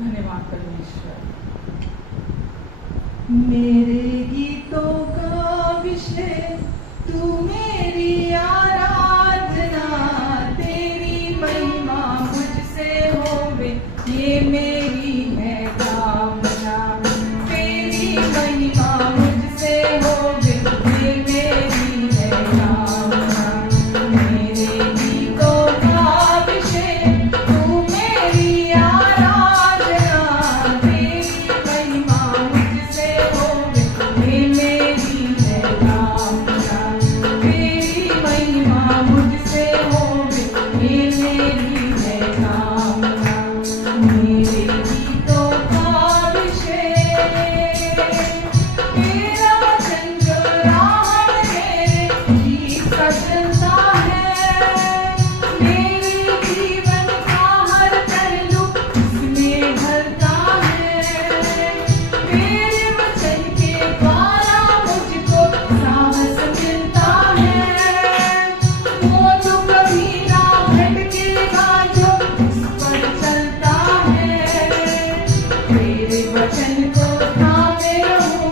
धन्यवाद परमेश्वर। मेरे गीतों का विषय तू मेरी आराधना, तेरी महिमा मुझसे होवे ये मेरी है कामना, तेरी महिमा मुझसे होवे ये मेरी है कामना। मेरे गीतों का विषय तू मेरी आराधना, तेरी महिमा मुझसे होवे ये मेरी है कामना, तेरी महिमा मुझसे होवे ये मेरी है कामना। मेरे गीतों का विषय तेरा वचन जो राह मेरे गीत का चलता है, मेरे जीवन का हर पहलू इसमें ढलता है। तेरे वचन के द्वारा मुझको साहस मिलता है, वो जो कभी ना भटकेगा जो उस पर चलता है। तेरे वचन को थामे रहूं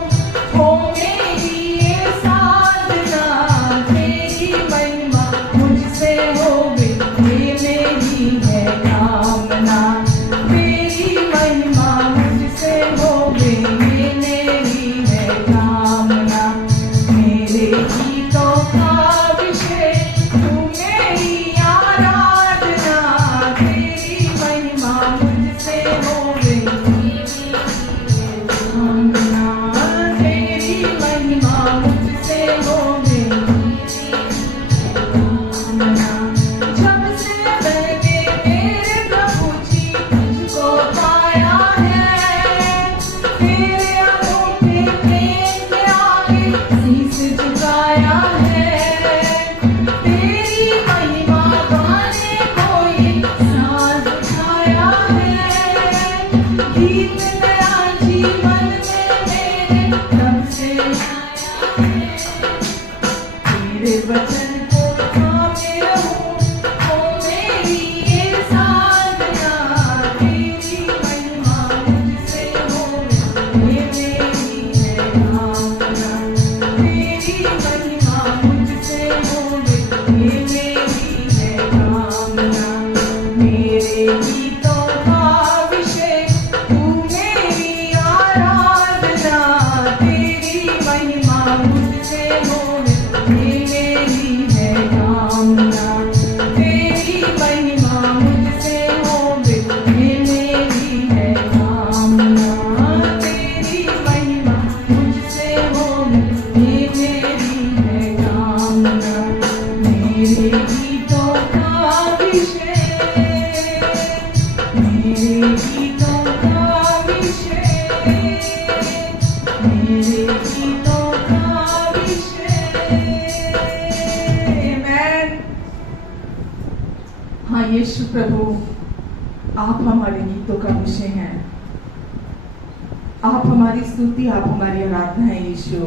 हो मेरी ये साधना, तेरी महिमा मुझसे होवे ये मेरी है कामना, तेरी महिमा मुझसे होवे ये मेरी है कामना। मेरे गीतों का विषय तू मेरी आराधना, तेरी महिमा मुझसे होवे कामना, तेरी महिमा मुझसे होवे कामना। जब से मैंने मेरे प्रभु जी तुझको पाया है, तेरे अनूठे प्रेम के आगे शीश झुकाया है। तेरी महिमा गाने को ये सांस उठाया है, गीत नया जीवन में मेरे तब से आया है। तेरे वचन को थामे रहूं हो मेरी ये साधना, तेरी महिमा मुझसे होवे ये मेरी है कामना, तेरी महिमा मुझसे होवे ये मेरी है कामना। मेरे गीतों का विषय तू मेरी आराधना, तेरी महिमा मुझसे होवे ये मेरी है कामना, तेरी महिमा मुझसे होवे ये मेरी है कामना, तेरी महिमा मुझसे होवे ये मेरी है कामना। मेरे गीतों का विषय, मेरे गीतों का विषय, मेरे गीतों का विषय। आमेन। हाँ यीशु प्रभु, आप हमारे गीतों का विषय हैं, आप हमारी स्तुति, आप हमारी आराधना है यीशु।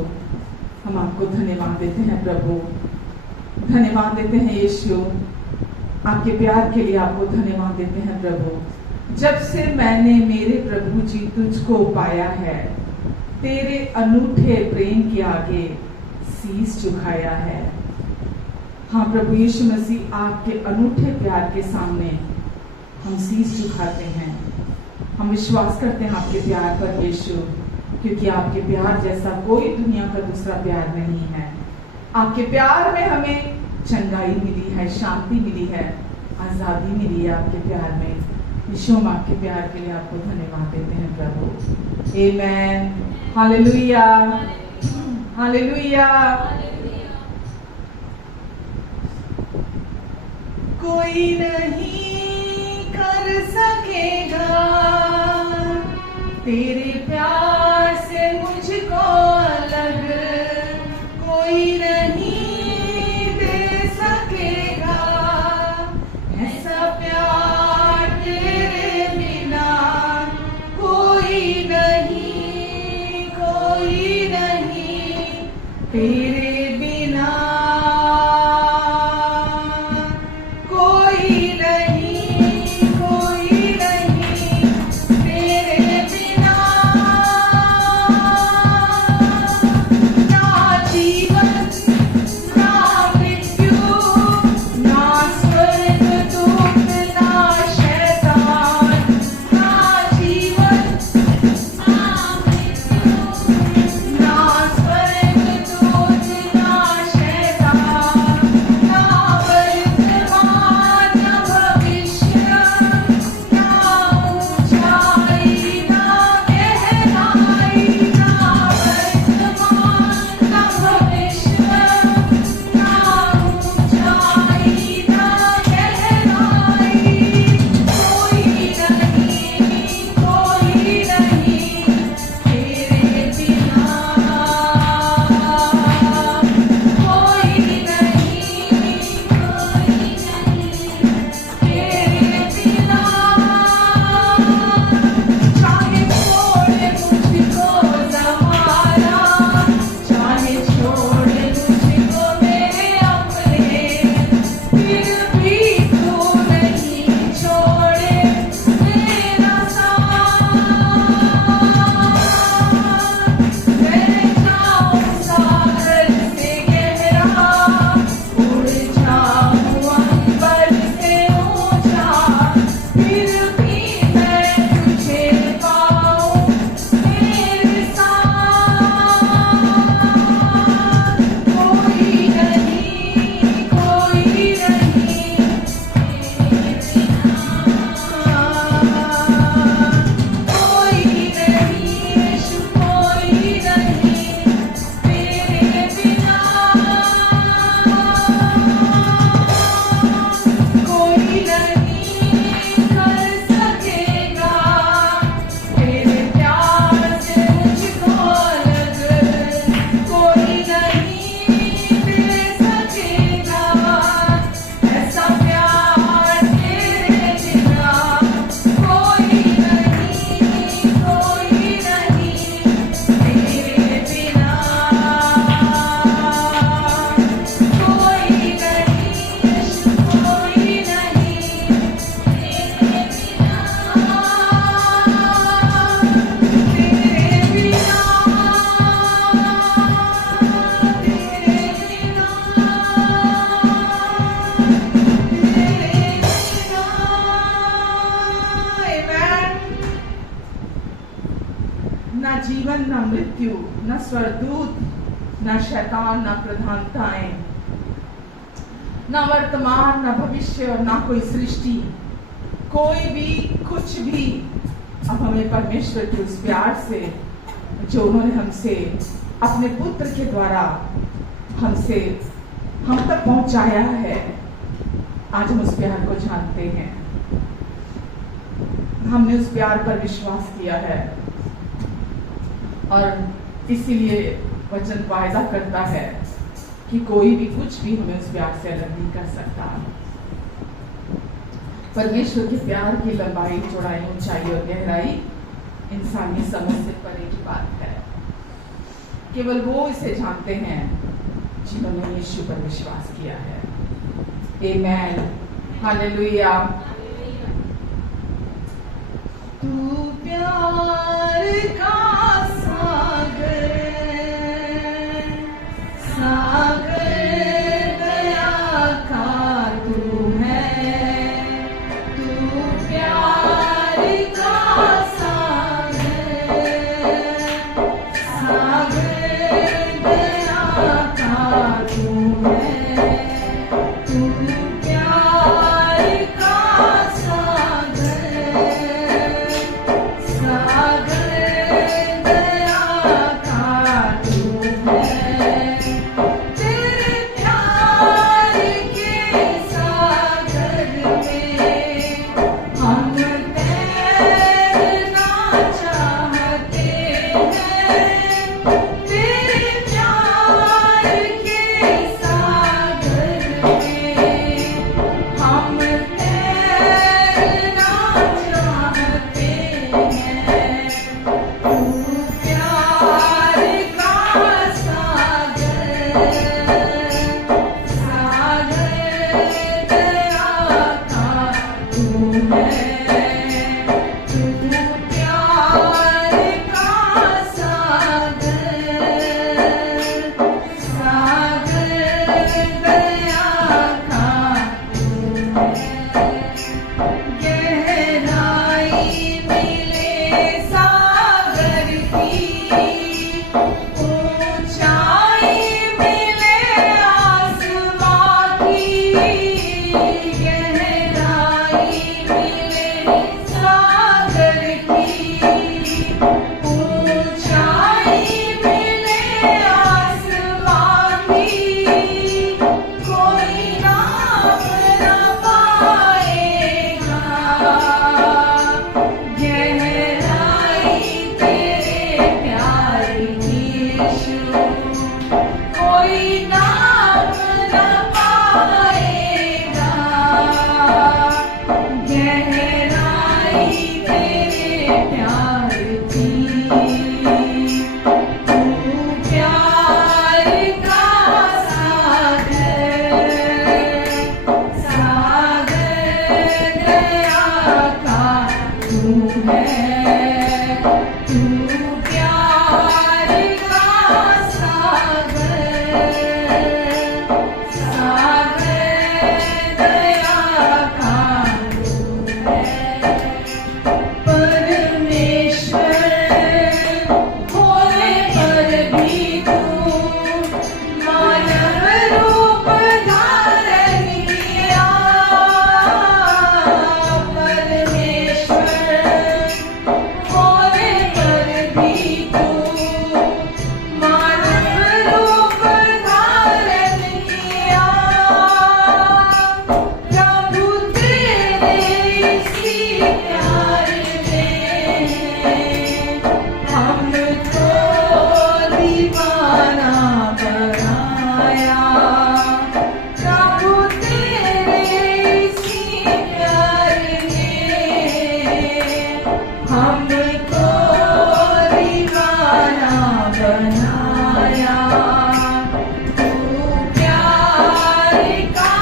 हम आपको धन्यवाद देते हैं प्रभु, धन्यवाद देते हैं यीशु, आपके प्यार के लिए आपको धन्यवाद देते हैं प्रभु। जब से मैंने मेरे प्रभु जी तुझको पाया है, तेरे अनूठे प्रेम के आगे शीश झुकाया है। हाँ प्रभु यीशु मसीह, आपके अनूठे प्यार के सामने हम शीश झुकाते हैं। हम विश्वास करते हैं आपके प्यार पर यीशु, क्योंकि आपके प्यार जैसा कोई दुनिया का दूसरा प्यार नहीं है। आपके प्यार में हमें चंगाई मिली है, शांति मिली है, आजादी मिली है आपके प्यार में। यीशु, हम आपके प्यार के लिए आपको धन्यवाद देते हैं प्रभु। आमेन। Hallelujah, hallelujah. कोई नहीं कर सकेगा तेरे प्यार से मुझको अलग, कोई नहीं दे सकेगा ऐसा प्यार तेरे बिना। कोई नहीं, कोई नहीं तेरे बिना, कोई नहीं, कोई नहीं तेरे ना जीवन, ना मृत्यु, ना स्वर्गदूत, ना शैतान, ना प्रधानताएं, ना वर्तमान, ना भविष्य और ना कोई सृष्टि, कोई भी कुछ भी अब हमें परमेश्वर के उस प्यार से जो उन्होंने हमसे अपने पुत्र के द्वारा हम तक पहुंचाया है, आज हम उस प्यार को जानते हैं। हमने उस प्यार पर विश्वास किया है और इसीलिए वचन वायदा करता है कि कोई भी कुछ भी हमें उस प्यार से अलग नहीं कर सकता। परमेश्वर के प्यार की लंबाई, चौड़ाई, ऊंचाई और गहराई इंसानी समझ से परे की बात है। केवल वो इसे जानते हैं जिन्होंने यीशु पर विश्वास किया है। आमेन, हालेलुया। तू प्यार का सागर, सागर दया का तू है, तू प्यार का सागर, सागर दया का तू है, तू प्यार का सागर, सागर दया का तू है। तेरे प्यार के सागर में हम तैरना चाहते हैं। तेरे प्यार के सागर में हम तैरना चाहते हैं। तू प्यार का सागर, सागर दया का तू है, तू प्यार का सागर, सागर दया का तू है। गहराई मिले सागर की, ऊंचाई मिले आसमां की, गहराई मिले सागर की, ऊंचाई मिले आसमां की, कोई नाप न पाएगा गहराई तेरे प्यार की यीशु, कोई नाप न पाएगा गहराई तेरे प्यार की। तू प्यार का सागर, सागर दया का तू है, तू प्यार का सागर, सागर दया का तू है। परमेश्वर होने पर भी तू मानव रूप धारण किया। परमेश्वर होने पर भी तू मानव रूप धारण किया। प्रभु तेरे इसी प्यार ने हमको दीवाना बनाया। प्रभु तेरे इसी प्यार ने हमको दीवाना बनाया। तू प्यार का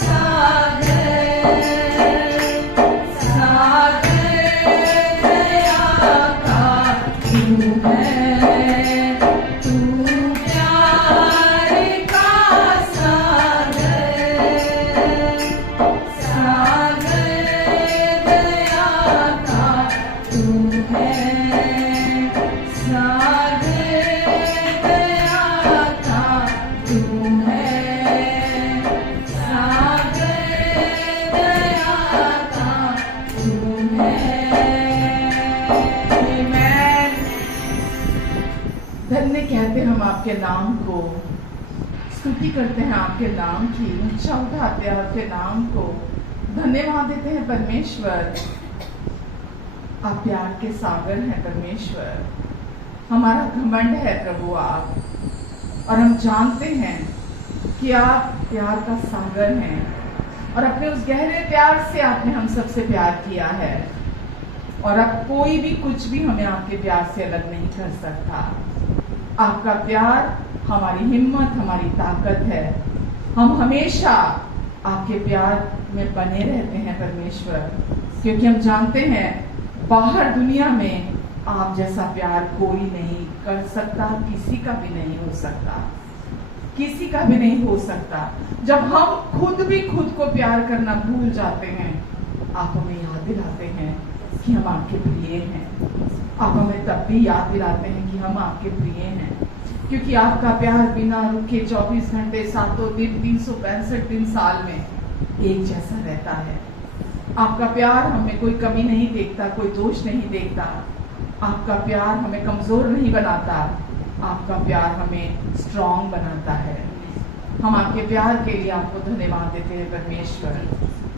सागर, सागर दया का तू है, तू प्यार का सागर, सागर दया का तू जितने कहते हम आपके नाम को, स्तुति करते हैं आपके नाम की, ऊंचा उठाते हैं आपके नाम को, धन्यवाद देते हैं परमेश्वर। आप प्यार के सागर हैं परमेश्वर, हमारा घमंड है प्रभु आप, और हम जानते हैं कि आप प्यार का सागर हैं और अपने उस गहरे प्यार से आपने हम सबसे प्यार किया है, और अब कोई भी कुछ भी हमें आपके प्यार से अलग नहीं कर सकता। आपका प्यार हमारी हिम्मत, हमारी ताकत है। हम हमेशा आपके प्यार में बने रहते हैं परमेश्वर, क्योंकि हम जानते हैं बाहर दुनिया में आप जैसा प्यार कोई नहीं कर सकता, किसी का भी नहीं हो सकता, किसी का भी नहीं हो सकता। जब हम खुद भी खुद को प्यार करना भूल जाते हैं, आप हमें याद दिलाते हैं कि हम आपके प्रिय हैं। आप हमें तब भी याद दिलाते हैं कि हम आपके प्रिय हैं, क्योंकि आपका प्यार बिना रुके 24 घंटे, 7 दिन, 365 दिन साल में एक जैसा रहता है। आपका प्यार हमें कोई कमी नहीं देखता, कोई दोष नहीं देखता। आपका प्यार हमें कमजोर नहीं बनाता, आपका प्यार हमें स्ट्रांग बनाता है। हम आपके प्यार के लिए आपको धन्यवाद देते हैं परमेश्वर,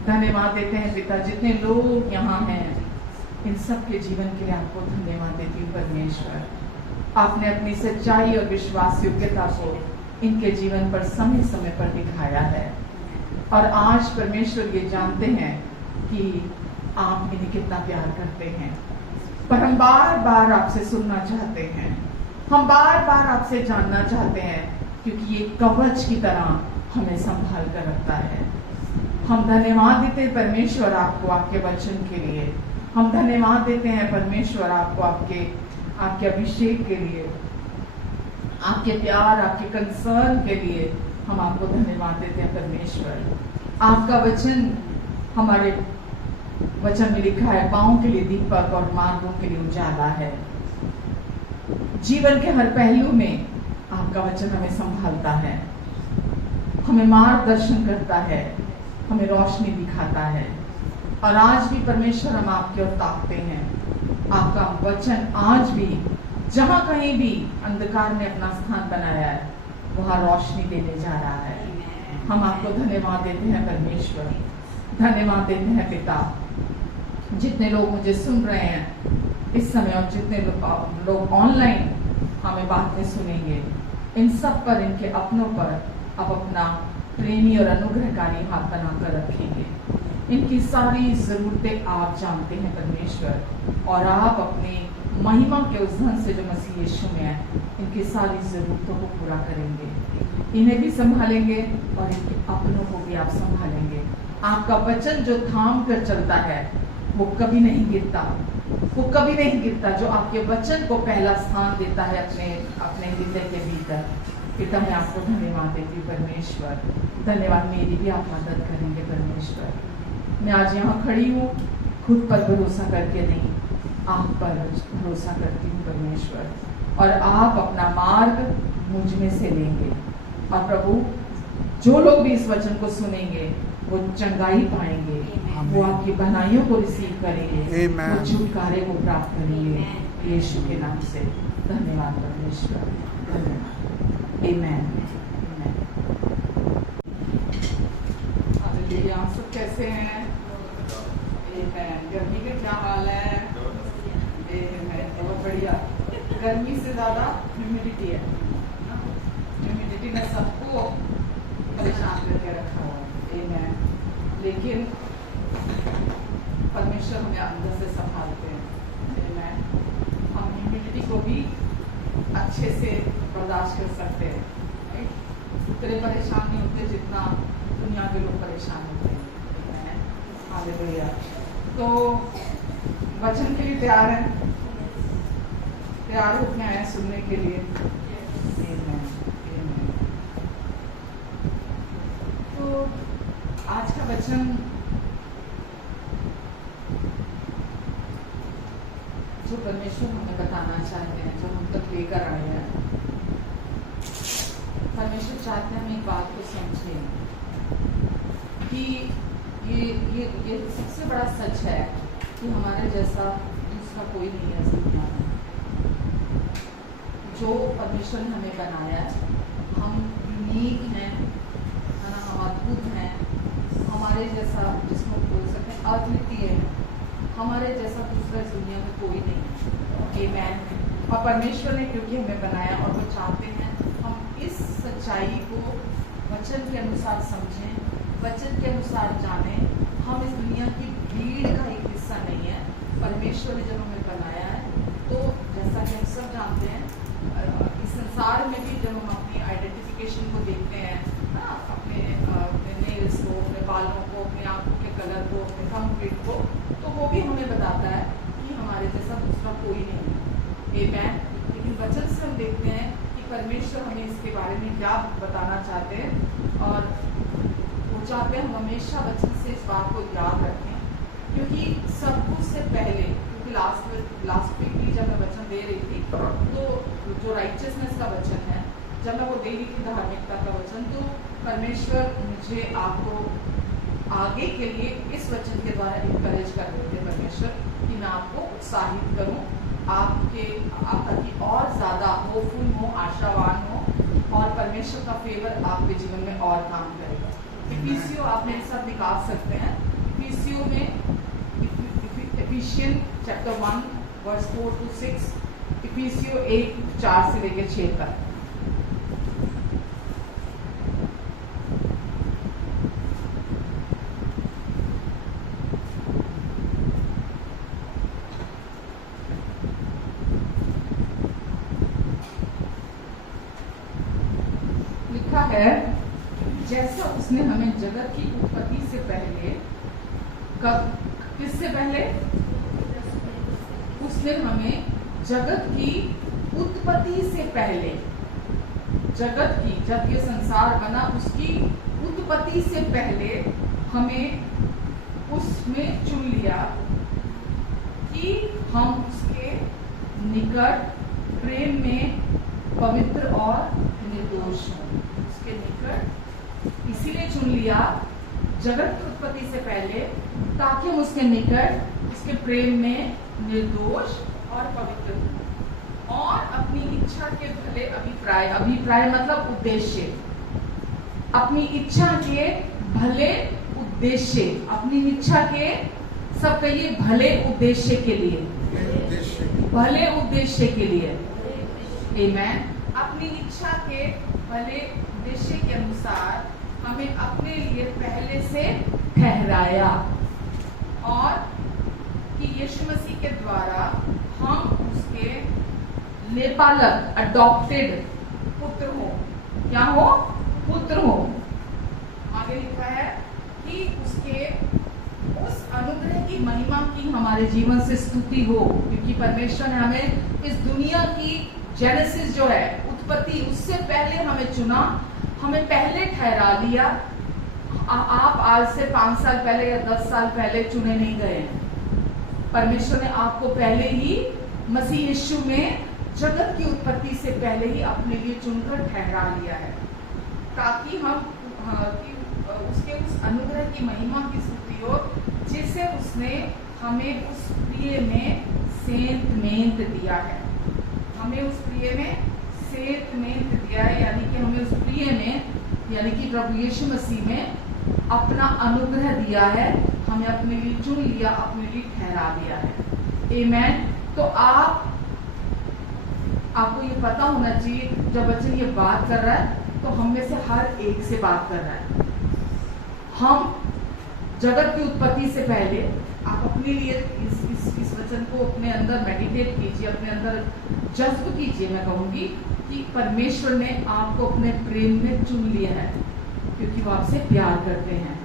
धन्यवाद देते हैं पिता। जितने लोग यहाँ हैं इन सब के जीवन के लिए आपको धन्यवाद देती हूँ परमेश्वर। आपने अपनी सच्चाई और विश्वास योग्यता को इनके जीवन पर समय समय पर दिखाया है, और आज परमेश्वर ये जानते हैं कि आप इन्हें कितना प्यार करते हैं। पर हम बार बार आपसे सुनना चाहते हैं, हम बार बार आपसे जानना चाहते हैं, क्योंकि ये कवच की तरह हमें संभाल कर रखता है। हम धन्यवाद देते हैं परमेश्वर आपको आपके वचन के लिए। हम धन्यवाद देते हैं परमेश्वर आपको आपके अभिषेक के लिए, आपके प्यार, आपके कंसर्न के लिए हम आपको धन्यवाद देते हैं परमेश्वर। आपका वचन हमारे वचन में लिखा है, पांव के लिए दीपक और मार्गों के लिए उजाला है। जीवन के हर पहलू में आपका वचन हमें संभालता है, हमें मार्गदर्शन करता है, हमें रोशनी दिखाता है। और आज भी परमेश्वर हम आपकी ओर ताकते हैं। आपका वचन आज भी जहां कहीं भी अंधकार ने अपना स्थान बनाया है, वहां रोशनी देने जा रहा है। हम आपको धन्यवाद देते हैं परमेश्वर, धन्यवाद देते हैं पिता। जितने लोग मुझे सुन रहे हैं इस समय, और जितने लोग ऑनलाइन हमें बातें सुनेंगे, इन सब पर, इनके अपनों पर आप अपना प्रेमी और अनुग्रहकारी हाथ बनाकर रखेंगे। इनकी सारी जरूरतें आप जानते हैं परमेश्वर, और आप अपनी महिमा के उस धन से जो मसीह यीशु में है, इनकी सारी जरूरतों को पूरा करेंगे। इन्हें भी संभालेंगे और इनके अपनों को भी आप संभालेंगे। आपका वचन जो थाम कर चलता है वो कभी नहीं गिरता, वो कभी नहीं गिरता। जो आपके वचन को पहला स्थान देता है अपने हृदय के भीतर, पिता मैं आपको धन्यवाद देती हूँ परमेश्वर। धन्यवाद, मेरी भी आप मदद करेंगे परमेश्वर। मैं आज यहाँ खड़ी हूँ खुद पर भरोसा करके नहीं, आप पर भरोसा करती हूँ परमेश्वर, और आप अपना मार्ग मुझ में से लेंगे। और प्रभु, जो लोग भी इस वचन को सुनेंगे वो चंगाई पाएंगे, वो आपकी भलाइयों को रिसीव करेंगे, वो छुटकारे को प्राप्त करेंगे यीशु के नाम से। धन्यवाद परमेश्वर, धन्यवाद। आमेन। हालेलुया। आप सब कैसे हैं? आमेन। गर्मी का क्या हाल है? आमेन। बहुत बढ़िया। गर्मी से ज्यादा ह्यूमिडिटी है, ह्यूमिडिटी ने सबको परेशान करके रखा हुआ है। आमेन। लेकिन परमेश्वर हमें अंदर से संभालते हैं। आमेन। हम ह्यूमिडिटी को भी अच्छे से बर्दाश्त कर सकते हैं, इतने परेशान नहीं होते जितना दुनिया के लोग परेशान होते हैं। हालेलुया। तो वचन के लिए तैयार हैं? तैयार होके आए हैं सुनने के लिए? तो आज का वचन जो परमेश्वर हमें बताना चाहते हैं, जो हम तक लेकर आए हैं, परमेश्वर चाहते हैं हम एक बात को समझें कि ये सबसे बड़ा सच है कि हमारे जैसा दूसरा कोई नहीं है इस दुनिया में। जो परमेश्वर ने हमें बनाया है, हम यूनिक हैं, है ना, हम अद्भुत हैं, हमारे जैसा, जिसको बोल सकते हैं अद्वितीय है, हमारे जैसा दूसरा इस दुनिया में कोई नहीं है। आमीन। और परमेश्वर ने क्योंकि हमें बनाया और वो चाहते हैं हम इस सच्चाई को वचन के अनुसार समझें, वचन के अनुसार जानें। हम इस दुनिया की भीड़ का एक हिस्सा नहीं है। परमेश्वर ने जब हमें बनाया है, तो जैसा कि हम सब जानते हैं, इस संसार में भी जब हम अपनी आइडेंटिफिकेशन को देखते हैं, अपने नेल्स को, अपने बालों को, अपनी आंखों के कलर को, अपने थंबप्रिंट को, तो वो भी हमें बताता है कि हमारे जैसा दूसरा कोई नहीं है। आमीन। लेकिन वचन से हम देखते हैं कि परमेश्वर हमें इसके बारे में क्या बताना चाहते हैं, और वो चाहते हैं हम हमेशा वचन से इस बात को याद रखें, क्योंकि सब कुछ से पहले, क्योंकि लास्ट वीक भी जब मैं वचन दे रही थी, तो जो राइचियसनेस का वचन है, जब मैं वो दे रही थी धार्मिकता का वचन, तो परमेश्वर मुझे आपको आगे के लिए इस वचन के द्वारा इनकरेज कर रहे थे परमेश्वर, कि मैं आपको उत्साहित करूं, ताकि और ज़्यादा होपफुल हो, आशावान हो, और परमेश्वर का फेवर आपके जीवन में और काम करेगा। इफिसियो आप मेरे साथ निकाल सकते हैं। इफिसियो में इफिशियन चैप्टर 1 वर्स 4 to 6, इफिसियो 1:4 से लेकर 6 तक। लिखा है, जैसा उसने हमें जगत की उत्पत्ति से पहले, किससे पहले? उसने हमें जगत की उत्पत्ति से पहले, जगत की, जब ये संसार बना उसकी उत्पत्ति से पहले हमें उसमें चुन लिया कि हम उसके निकट प्रेम में पवित्र और निर्दोष हों। उसके निकट इसीलिए चुन लिया जगत की उत्पत्ति से पहले, ताकि हम उसके निकट, उसके प्रेम में निर्दोष और पवित्र हों, और अपनी इच्छा के भले अभिप्राय मतलब उद्देश्य, अपनी इच्छा के भले उद्देश्य, अपनी इच्छा के, सब कहिए भले उद्देश्य के लिए, भले उद्देश्य के लिए। आमीन। अपनी इच्छा के भले उद्देश्य के अनुसार हमें अपने लिए पहले से ठहराया, और कि यीशु मसीह के द्वारा हम उसके लेपालक, अडॉप्टेड पुत्र हो। क्या हो? पुत्र हो। आगे लिखा है कि उसके उस अनुग्रह की महिमा की हमारे जीवन से स्तुति हो, क्योंकि परमेश्वर ने हमें इस दुनिया की जेनेसिस जो है, उत्पत्ति, उससे पहले हमें चुना, हमें पहले ठहरा लिया। आप आज से 5 साल पहले या 10 साल पहले चुने नहीं गए। परमेश्वर ने आपको पहले ही मसीह यीशु में जगत की उत्पत्ति से पहले ही अपने लिए चुनकर ठहरा लिया है, ताकि हम उसके उस अनुग्रह की महिमा की स्तुति हो, जिसे उसने हमें उस प्रिय में सेंत मेंत दिया है। हमें उस प्रिय में सेंत मेंत दिया है, यानी कि हमें उस प्रिय में, यानी कि प्रभु यीशु मसीह में अपना अनुग्रह दिया है, हमें अपने लिए चुन लिया, अपने लिए ठहरा दिया है। आमीन। तो आपको ये पता होना चाहिए, जब वचन ये बात कर रहा है तो हम में से हर एक से बात कर रहा है। हम जगत की उत्पत्ति से पहले, आप अपने लिए इस वचन को अपने अंदर मेडिटेट कीजिए, अपने अंदर जज्ब कीजिए। मैं कहूंगी कि परमेश्वर ने आपको अपने प्रेम में चुन लिया है, क्योंकि वो आपसे प्यार करते हैं,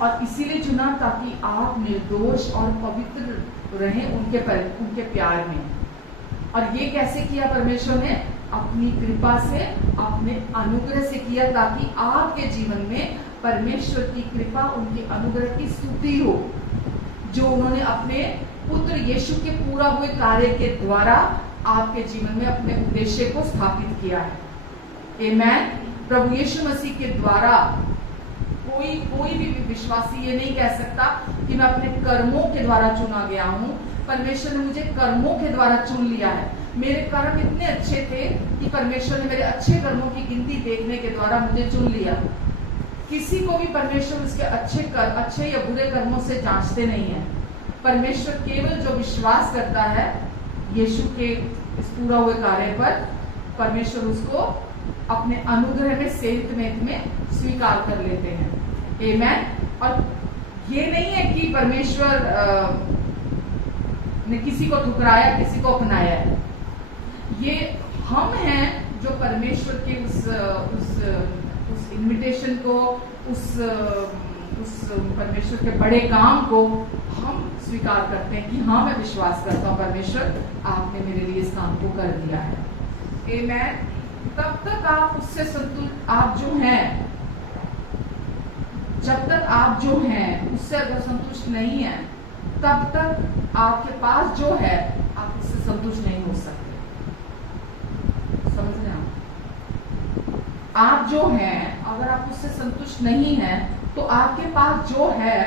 और इसीलिए चुना ताकि आप निर्दोष और पवित्र रहें उनके प्यार में। और ये कैसे किया परमेश्वर ने? अपनी कृपा से, अपने अनुग्रह से किया, ताकि आपके जीवन में परमेश्वर की कृपा, उनके अनुग्रह की स्तुति हो, जो उन्होंने अपने पुत्र यीशु के पूरा हुए कार्य के द्वारा आपके जीवन में अपने उद्देश्य को स्थापित किया है। आमीन। प्रभु यीशु मसीह के द्वारा कोई भी विश्वासी ये नहीं कह सकता कि मैं अपने कर्मों के द्वारा चुना गया हूँ, परमेश्वर ने मुझे कर्मों के द्वारा चुन लिया है। मेरे कर्म इतने अच्छे थे कि परमेश्वर ने मेरे अच्छे कर्मों की गिनती देखने के द्वारा मुझे चुन लिया। किसी को भी परमेश्वर उसके अच्छे या बुरे कर्मों से जांचते नहीं है। परमेश्वर केवल जो विश्वास करता है यीशु के इस पूरा हुए कार्य पर, परमेश्वर उसको अपने अनुग्रह में सेवित में स्वीकार कर लेते हैं। आमेन। और ये नहीं है कि परमेश्वर ने किसी को ठुकराया, किसी को अपनाया है। ये हम हैं जो परमेश्वर के उस इन्विटेशन को, उस परमेश्वर के बड़े काम को हम स्वीकार करते हैं कि हाँ, मैं विश्वास करता हूँ परमेश्वर आपने मेरे लिए इस काम को कर दिया है। आमेन। तब तक आप उससे संतुष्ट, आप जो हैं, जब तक आप जो हैं उससे अगर संतुष्ट नहीं है, तब तक आपके पास जो है आप उससे संतुष्ट नहीं हो सकते। समझ रहे हैं? आप जो हैं अगर आप उससे संतुष्ट नहीं हैं तो आपके पास जो है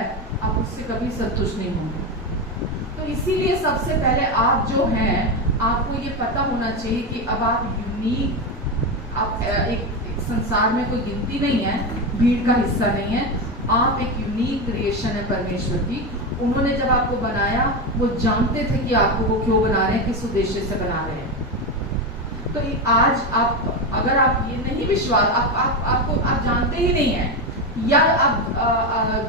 आप उससे कभी संतुष्ट नहीं होंगे। तो इसीलिए सबसे पहले आप जो हैं, आपको ये पता होना चाहिए कि अब आप यूनिक, आप एक संसार में कोई गिनती नहीं है, भीड़ का हिस्सा नहीं है। आप एक यूनिक क्रिएशन है परमेश्वर की। उन्होंने जब आपको बनाया, वो जानते थे कि आपको वो क्यों बना रहे हैं, किस उद्देश्य से बना रहे हैं। तो आज आप, अगर आप ये नहीं विश्वास, आप जानते ही नहीं है, या आप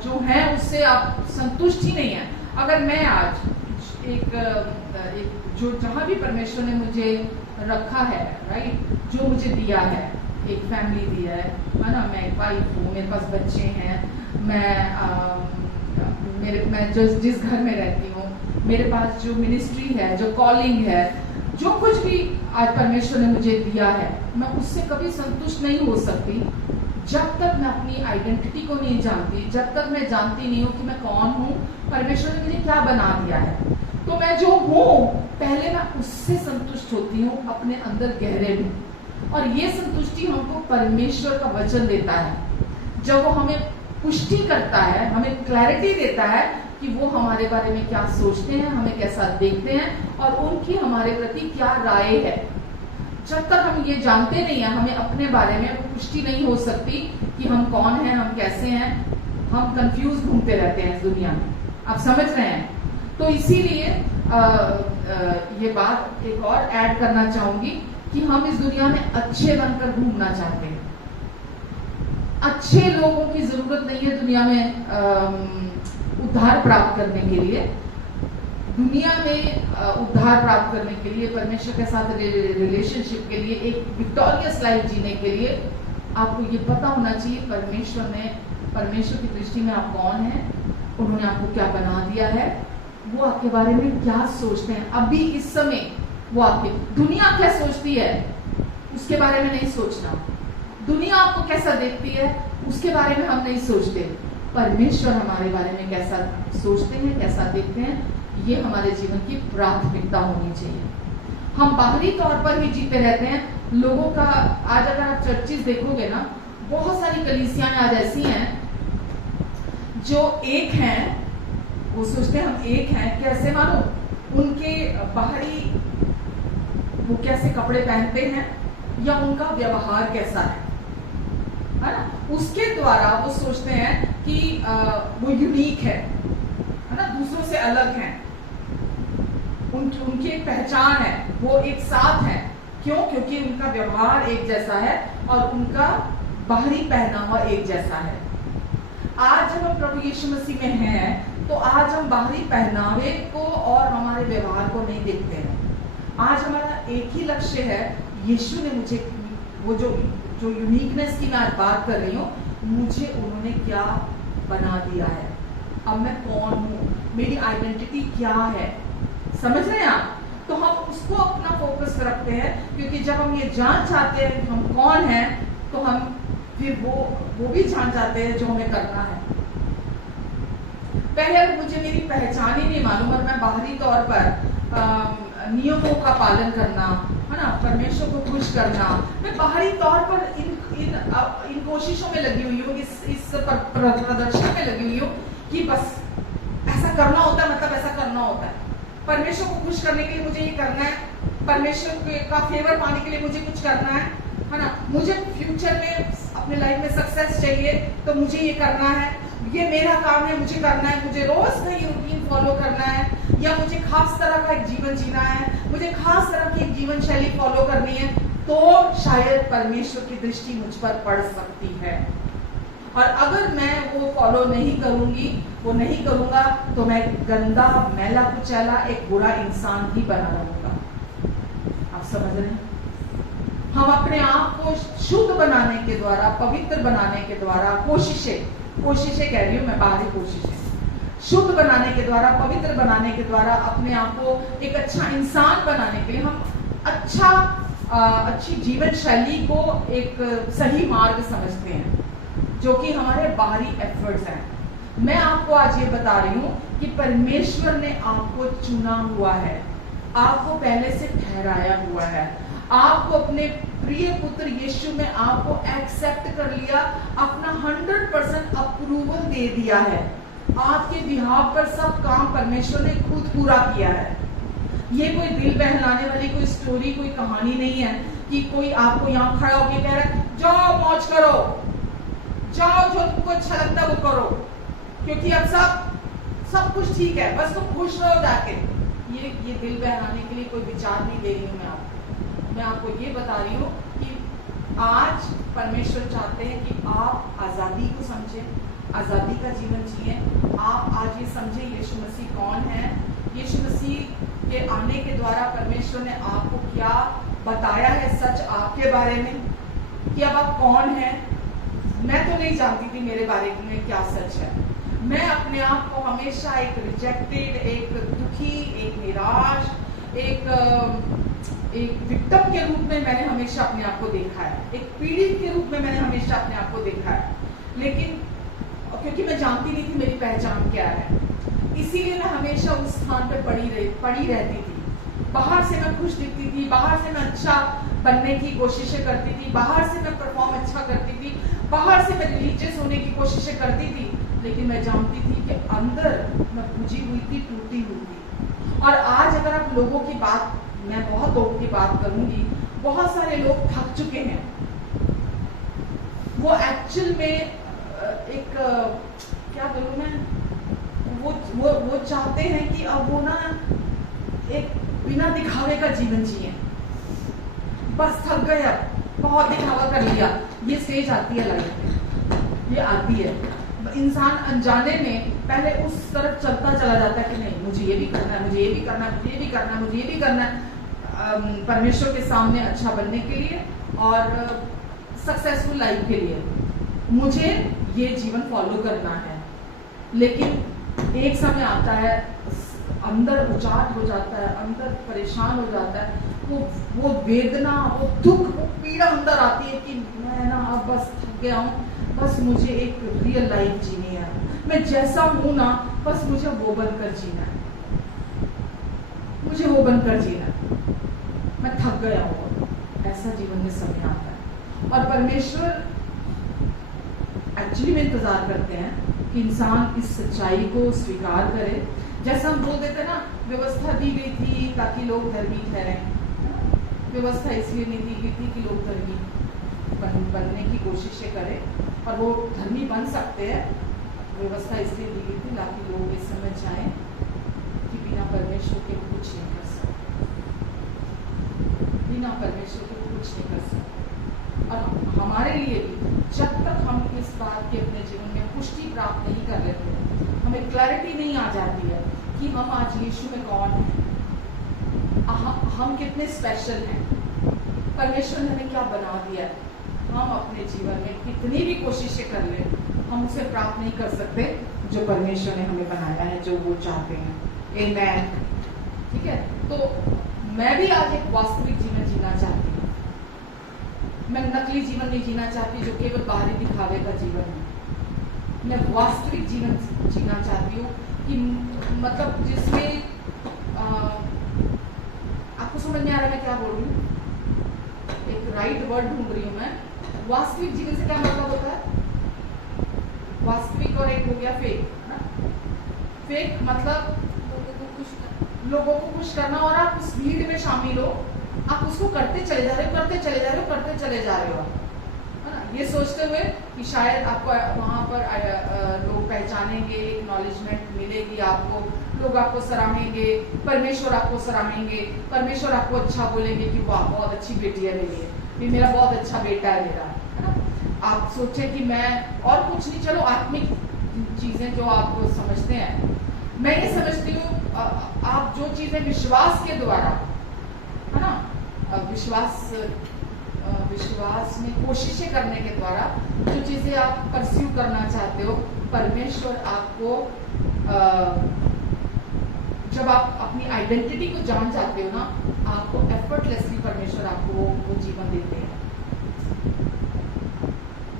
जो है उससे आप संतुष्ट ही नहीं है। अगर मैं आज एक जो जहां भी परमेश्वर ने मुझे रखा है, राइट, जो मुझे दिया है, एक फैमिली दिया है ना, मैं एक वाइफ हूँ, मेरे पास बच्चे हैं, मैं जिस घर में रहती हूँ, मेरे पास जो मिनिस्ट्री है, जो कॉलिंग है, जो कुछ भी आज परमेश्वर ने मुझे दिया है, मैं उससे कभी संतुष्ट नहीं हो सकती जब तक मैं अपनी आइडेंटिटी को नहीं जानती, जब तक मैं जानती नहीं हूँ कि मैं कौन हूँ, परमेश्वर ने मुझे क्या बना दिया है। तो मैं जो हूँ, पहले मैं उससे संतुष्ट होती हूँ अपने अंदर गहरे में। और ये संतुष्टि हमको परमेश्वर का वचन देता है। जब वो हमें पुष्टि करता है, हमें क्लैरिटी देता है कि वो हमारे बारे में क्या सोचते हैं, हमें कैसा देखते हैं और उनकी हमारे प्रति क्या राय है। जब तक हम ये जानते नहीं हैं, हमें अपने बारे में वो पुष्टि नहीं हो सकती कि हम कौन हैं, हम कैसे हैं। हम कंफ्यूज घूमते रहते हैं इस दुनिया में। आप समझ रहे हैं? तो इसीलिए ये बात एक और ऐड करना चाहूंगी कि हम इस दुनिया में अच्छे बनकर घूमना चाहते हैं। अच्छे लोगों की जरूरत नहीं है दुनिया में उद्धार प्राप्त करने के लिए। दुनिया में उद्धार प्राप्त करने के लिए, परमेश्वर के साथ रिलेशनशिप के लिए, एक विक्टोरियस लाइफ जीने के लिए आपको ये पता होना चाहिए परमेश्वर की दृष्टि में आप कौन हैं, उन्होंने आपको क्या बना दिया है, वो आपके बारे में क्या सोचते हैं। अभी इस समय वो आपके, दुनिया क्या सोचती है उसके बारे में नहीं सोचना। दुनिया आपको कैसा देखती है उसके बारे में हम नहीं सोचते। परमेश्वर हमारे बारे में कैसा सोचते हैं, कैसा देखते हैं, ये हमारे जीवन की प्राथमिकता होनी चाहिए। हम बाहरी तौर पर ही जीते रहते हैं लोगों का। आज अगर आप चर्चिस देखोगे ना, बहुत सारी कलीसियां आज ऐसी हैं जो एक हैं, वो सोचते हैं हम एक हैं। कैसे मानो? उनके बाहरी वो कैसे कपड़े पहनते हैं या उनका व्यवहार कैसा है ना, उसके द्वारा वो सोचते हैं कि वो यूनिक है ना, दूसरों से अलग हैं, उनकी एक पहचान है, वो एक साथ है। क्यों? क्योंकि उनका व्यवहार एक जैसा है और उनका बाहरी पहनावा एक जैसा है। आज जब हम प्रभु यीशु मसीह में हैं तो आज हम बाहरी पहनावे को और हमारे व्यवहार को नहीं देखते हैं। आज हमारा एक ही लक्ष्य है, यीशु ने मुझे वो जो यूनिकनेस की मैं आज बात कर रही हूँ, मुझे उन्होंने क्या बना दिया है, अब मैं कौन हूँ, मेरी आइडेंटिटी क्या है। समझ रहे हैं आप? तो हम उसको अपना फोकस रखते हैं, क्योंकि जब हम ये जान चाहते हैं कि हम कौन हैं, तो हम फिर वो भी जान जाते हैं जो हमें करना है। पहले अगर मुझे मेरी पहचान ही नहीं मालूम और मैं बाहरी तौर पर नियमों का पालन करना, है ना, परमेश्वर को खुश करना, मैं बाहरी तौर पर इन कोशिशों में लगी हुई हूँ, इस प्रदर्शन में लगी हुई हूँ कि बस ऐसा करना होता है, मतलब ऐसा करना होता है। परमेश्वर को खुश करने के लिए मुझे ये करना है, परमेश्वर का फेवर पाने के लिए मुझे कुछ करना है ना, मुझे फ्यूचर में अपने लाइफ में सक्सेस चाहिए तो मुझे ये करना है, ये मेरा काम है, मुझे करना है, मुझे रोज का ये रूटीन फॉलो करना है, या मुझे खास तरह का एक जीवन जीना है, मुझे खास तरह की एक जीवन शैली फॉलो करनी है, तो शायद परमेश्वर की दृष्टि मुझ पर पड़ सकती है। और अगर मैं वो फॉलो नहीं करूंगी, वो नहीं करूंगा, तो मैं गंदा, मैला कुचैला एक बुरा इंसान ही बना रहूंगा। आप समझ रहे हैं? हम अपने आप को शुद्ध बनाने के द्वारा, पवित्र बनाने के द्वारा, कोशिशें कह रही हूं मैं, बाहरी कोशिशें, शुद्ध बनाने के द्वारा, पवित्र बनाने के द्वारा, अपने आप को एक अच्छा इंसान बनाने के लिए हम अच्छी जीवन शैली को एक सही मार्ग समझते हैं, जो कि हमारे बाहरी एफर्ट्स हैं। मैं आपको आज ये बता रही हूं कि परमेश्वर ने आपको चुना हुआ है, आपको पहले से ठहराया हुआ है, आपको अपने प्रिय पुत्र यीशु में आपको एक्सेप्ट कर लिया, अपना 100% अप्रूवल दे दिया है, आपके बिहाफ पर सब काम परमेश्वर ने खुद पूरा किया है। ये कोई दिल बहलाने वाली कोई स्टोरी, कोई कहानी नहीं है कि कोई आपको यहाँ खड़ा होकर कह रहा है जाओ मौज करो, जाओ जो तुमको अच्छा लगता है वो करो, क्योंकि अब सब कुछ ठीक है, बस तुम खुश रहो जाके। ये दिल बहलाने के लिए कोई विचार नहीं दे रही हूँ मैं आपको ये बता रही हूँ कि आज परमेश्वर चाहते हैं कि आप आजादी को समझें, आजादी का जीवन जिए। आप आज ये समझे यीशु मसीह कौन है, यीशु मसीह के आने के द्वारा परमेश्वर ने आपको क्या बताया है सच आपके बारे में, कि अब आप कौन हैं। मैं तो नहीं जानती थी मेरे बारे में क्या सच है। मैं अपने आप को हमेशा एक रिजेक्टेड, एक दुखी, एक निराश, एक विक्टिम के रूप में मैंने हमेशा अपने आप को देखा है, एक पीड़ित के रूप में मैंने हमेशा अपने आप को देखा है। लेकिन क्योंकि मैं जानती नहीं थी मेरी पहचान क्या है, इसीलिए मैं हमेशा उस स्थान पर पड़ी रहती थी। बाहर से मैं खुश दिखती थी, बाहर से मैं अच्छा बनने की कोशिशें करती थी, बाहर से मैं परफॉर्म अच्छा करती थी, बाहर से मैं रिलीजियस होने की कोशिशें करती थी, लेकिन मैं जानती थी कि अंदर मैं बुझी हुई थी, टूटी हुई थी। और आज अगर आप लोगों की बात, मैं बहुत लोगों की बात करूंगी, बहुत सारे लोग थक चुके हैं। वो एक्चुअल में एक क्या बोलूं मैं, वो चाहते हैं कि अब वो ना एक बिना दिखावे का जीवन जिए, बस थक गए, अब बहुत दिखावा कर लिया। ये स्टेज आती है लाइफ में, ये आती है। इंसान अनजाने में पहले उस तरफ चलता चला जाता है कि नहीं मुझे ये भी करना है, मुझे ये भी करना है, मुझे ये भी करना है, मुझे ये भी करना है, परमेश्वर के सामने अच्छा बनने के लिए और सक्सेसफुल लाइफ के लिए मुझे ये जीवन फॉलो करना है। लेकिन एक समय आता है, अंदर उचाट हो जाता है, अंदर परेशान हो जाता है, वो वेदना, वो दुख, वो पीड़ा अंदर आती है कि मैं ना अब बस थक गया हूँ, बस मुझे एक रियल लाइफ जीनी है, मैं जैसा हूं ना बस मुझे वो बनकर जीना है, मुझे वो बनकर जीना है, मैं थक गया हूँ। ऐसा जीवन में समय आता है और परमेश्वर एक्चुअली में इंतजार करते हैं कि इंसान इस सच्चाई को स्वीकार करे। जैसा हम बोल देते ना, व्यवस्था दी गई थी ताकि लोग धर्मी ठहरें, व्यवस्था इसलिए नहीं दी गई थी कि लोग धर्मी बनने की कोशिशें करें और वो धर्मी बन सकते हैं। व्यवस्था इसलिए दी गई थी ताकि लोग ये समझ जाएं कि बिना परमेश्वर के कुछ नहीं कर सकते, बिना परमेश्वर के कुछ नहीं कर सकते। और हमारे लिए भी जब तक हम इस बात के अपने जीवन में पुष्टि प्राप्त नहीं कर लेते, हमें क्लैरिटी नहीं आ जाती है कि हम आज यीशु में कौन हैं, हम कितने स्पेशल हैं, परमेश्वर ने हमें क्या बना दिया है, हम अपने जीवन में कितनी भी कोशिशें कर ले हम उसे प्राप्त नहीं कर सकते जो परमेश्वर ने हमें बनाया है, जो वो चाहते हैं। आमेन। ठीक है, तो मैं भी आज एक वास्तविक जीवन जीना चाहती हूँ। मैं नकली जीवन नहीं जीना चाहती जो केवल बाहरी दिखावे का जीवन है। मैं वास्तविक जीवन जीना चाहती हूँ कि मतलब जिसमें आपको समझ में आ रहा है मैं क्या बोल रही हूँ, एक राइट वर्ड ढूंढ रही हूँ मैं। वास्तविक जीवन से क्या मतलब होता है? वास्तविक और एक हो गया फेक ना। फेक मतलब लोगों को खुश करना और आप उस भीड़ में शामिल हो, आप उसको करते चले जा रहे हो, करते चले जा रहे हो, करते चले जा रहे हो, है ना, ये सोचते हुए कि शायद आपको वहां पर लोग पहचानेंगे, एक्नॉलेजमेंट मिलेगी, आपको लोग आपको सराहेंगे, परमेश्वर आपको सराहेंगे, परमेश्वर आपको अच्छा बोलेंगे कि वाह बहुत अच्छी बेटी है मेरी, ये मेरा बहुत अच्छा बेटा है मेरा, है ना। आप सोचें कि मैं और कुछ नहीं, चलो आत्मिक चीजें जो आप समझते हैं, मैं ये समझती हूँ आप जो चीजें विश्वास के द्वारा, है ना, विश्वास में कोशिशें करने के द्वारा जो चीजें आप परस्यू करना चाहते हो, परमेश्वर आपको जब आप अपनी आइडेंटिटी को जान जाते हो ना, आपको एफर्टलेसली परमेश्वर आपको वो जीवन देते हैं।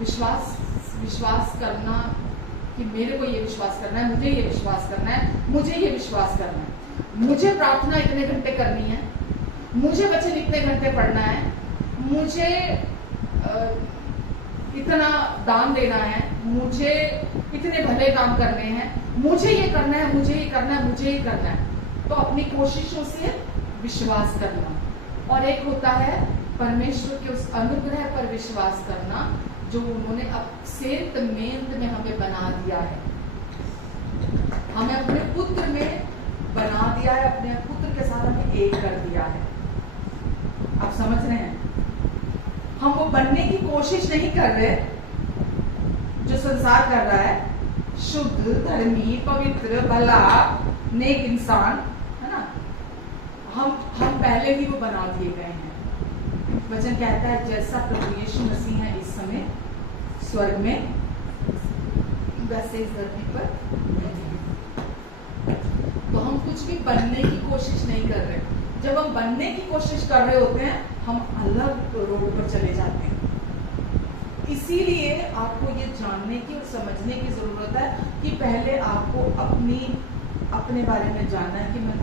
विश्वास करना कि मेरे को ये विश्वास करना है, मुझे ये विश्वास करना है, मुझे ये विश्वास करना है, मुझे प्रार्थना इतने घंटे करनी है, मुझे वचन इतने घंटे पढ़ना है, मुझे इतना दान देना है, मुझे इतने भले काम करने हैं, मुझे ये करना है, मुझे ये करना है, मुझे ये करना है। तो अपनी कोशिशों से विश्वास करना, और एक होता है परमेश्वर के उस अनुग्रह पर विश्वास करना जो उन्होंने अब सेंत मेंत में हमें बना दिया है, हमें अपने पुत्र में बना दिया है, अपने पुत्र के साथ हमें एक कर दिया है। आप समझ रहे हैं, हम वो बनने की कोशिश नहीं कर रहे जो संसार कर रहा है, शुद्ध, धर्मी, पवित्र, भला, नेक इंसान, है ना, हम पहले ही वो बना दिए गए हैं। वचन कहता है जैसा प्रभु यीशु मसीह है इस समय स्वर्ग में, वैसे इस धरती पर। तो हम कुछ भी बनने की कोशिश नहीं कर रहे। जब हम बनने की कोशिश कर रहे होते हैं, हम अलग रोड पर चले जाते हैं। इसीलिए आपको ये जानने की और समझने की जरूरत है कि पहले आपको अपने बारे में जानना है कि मैं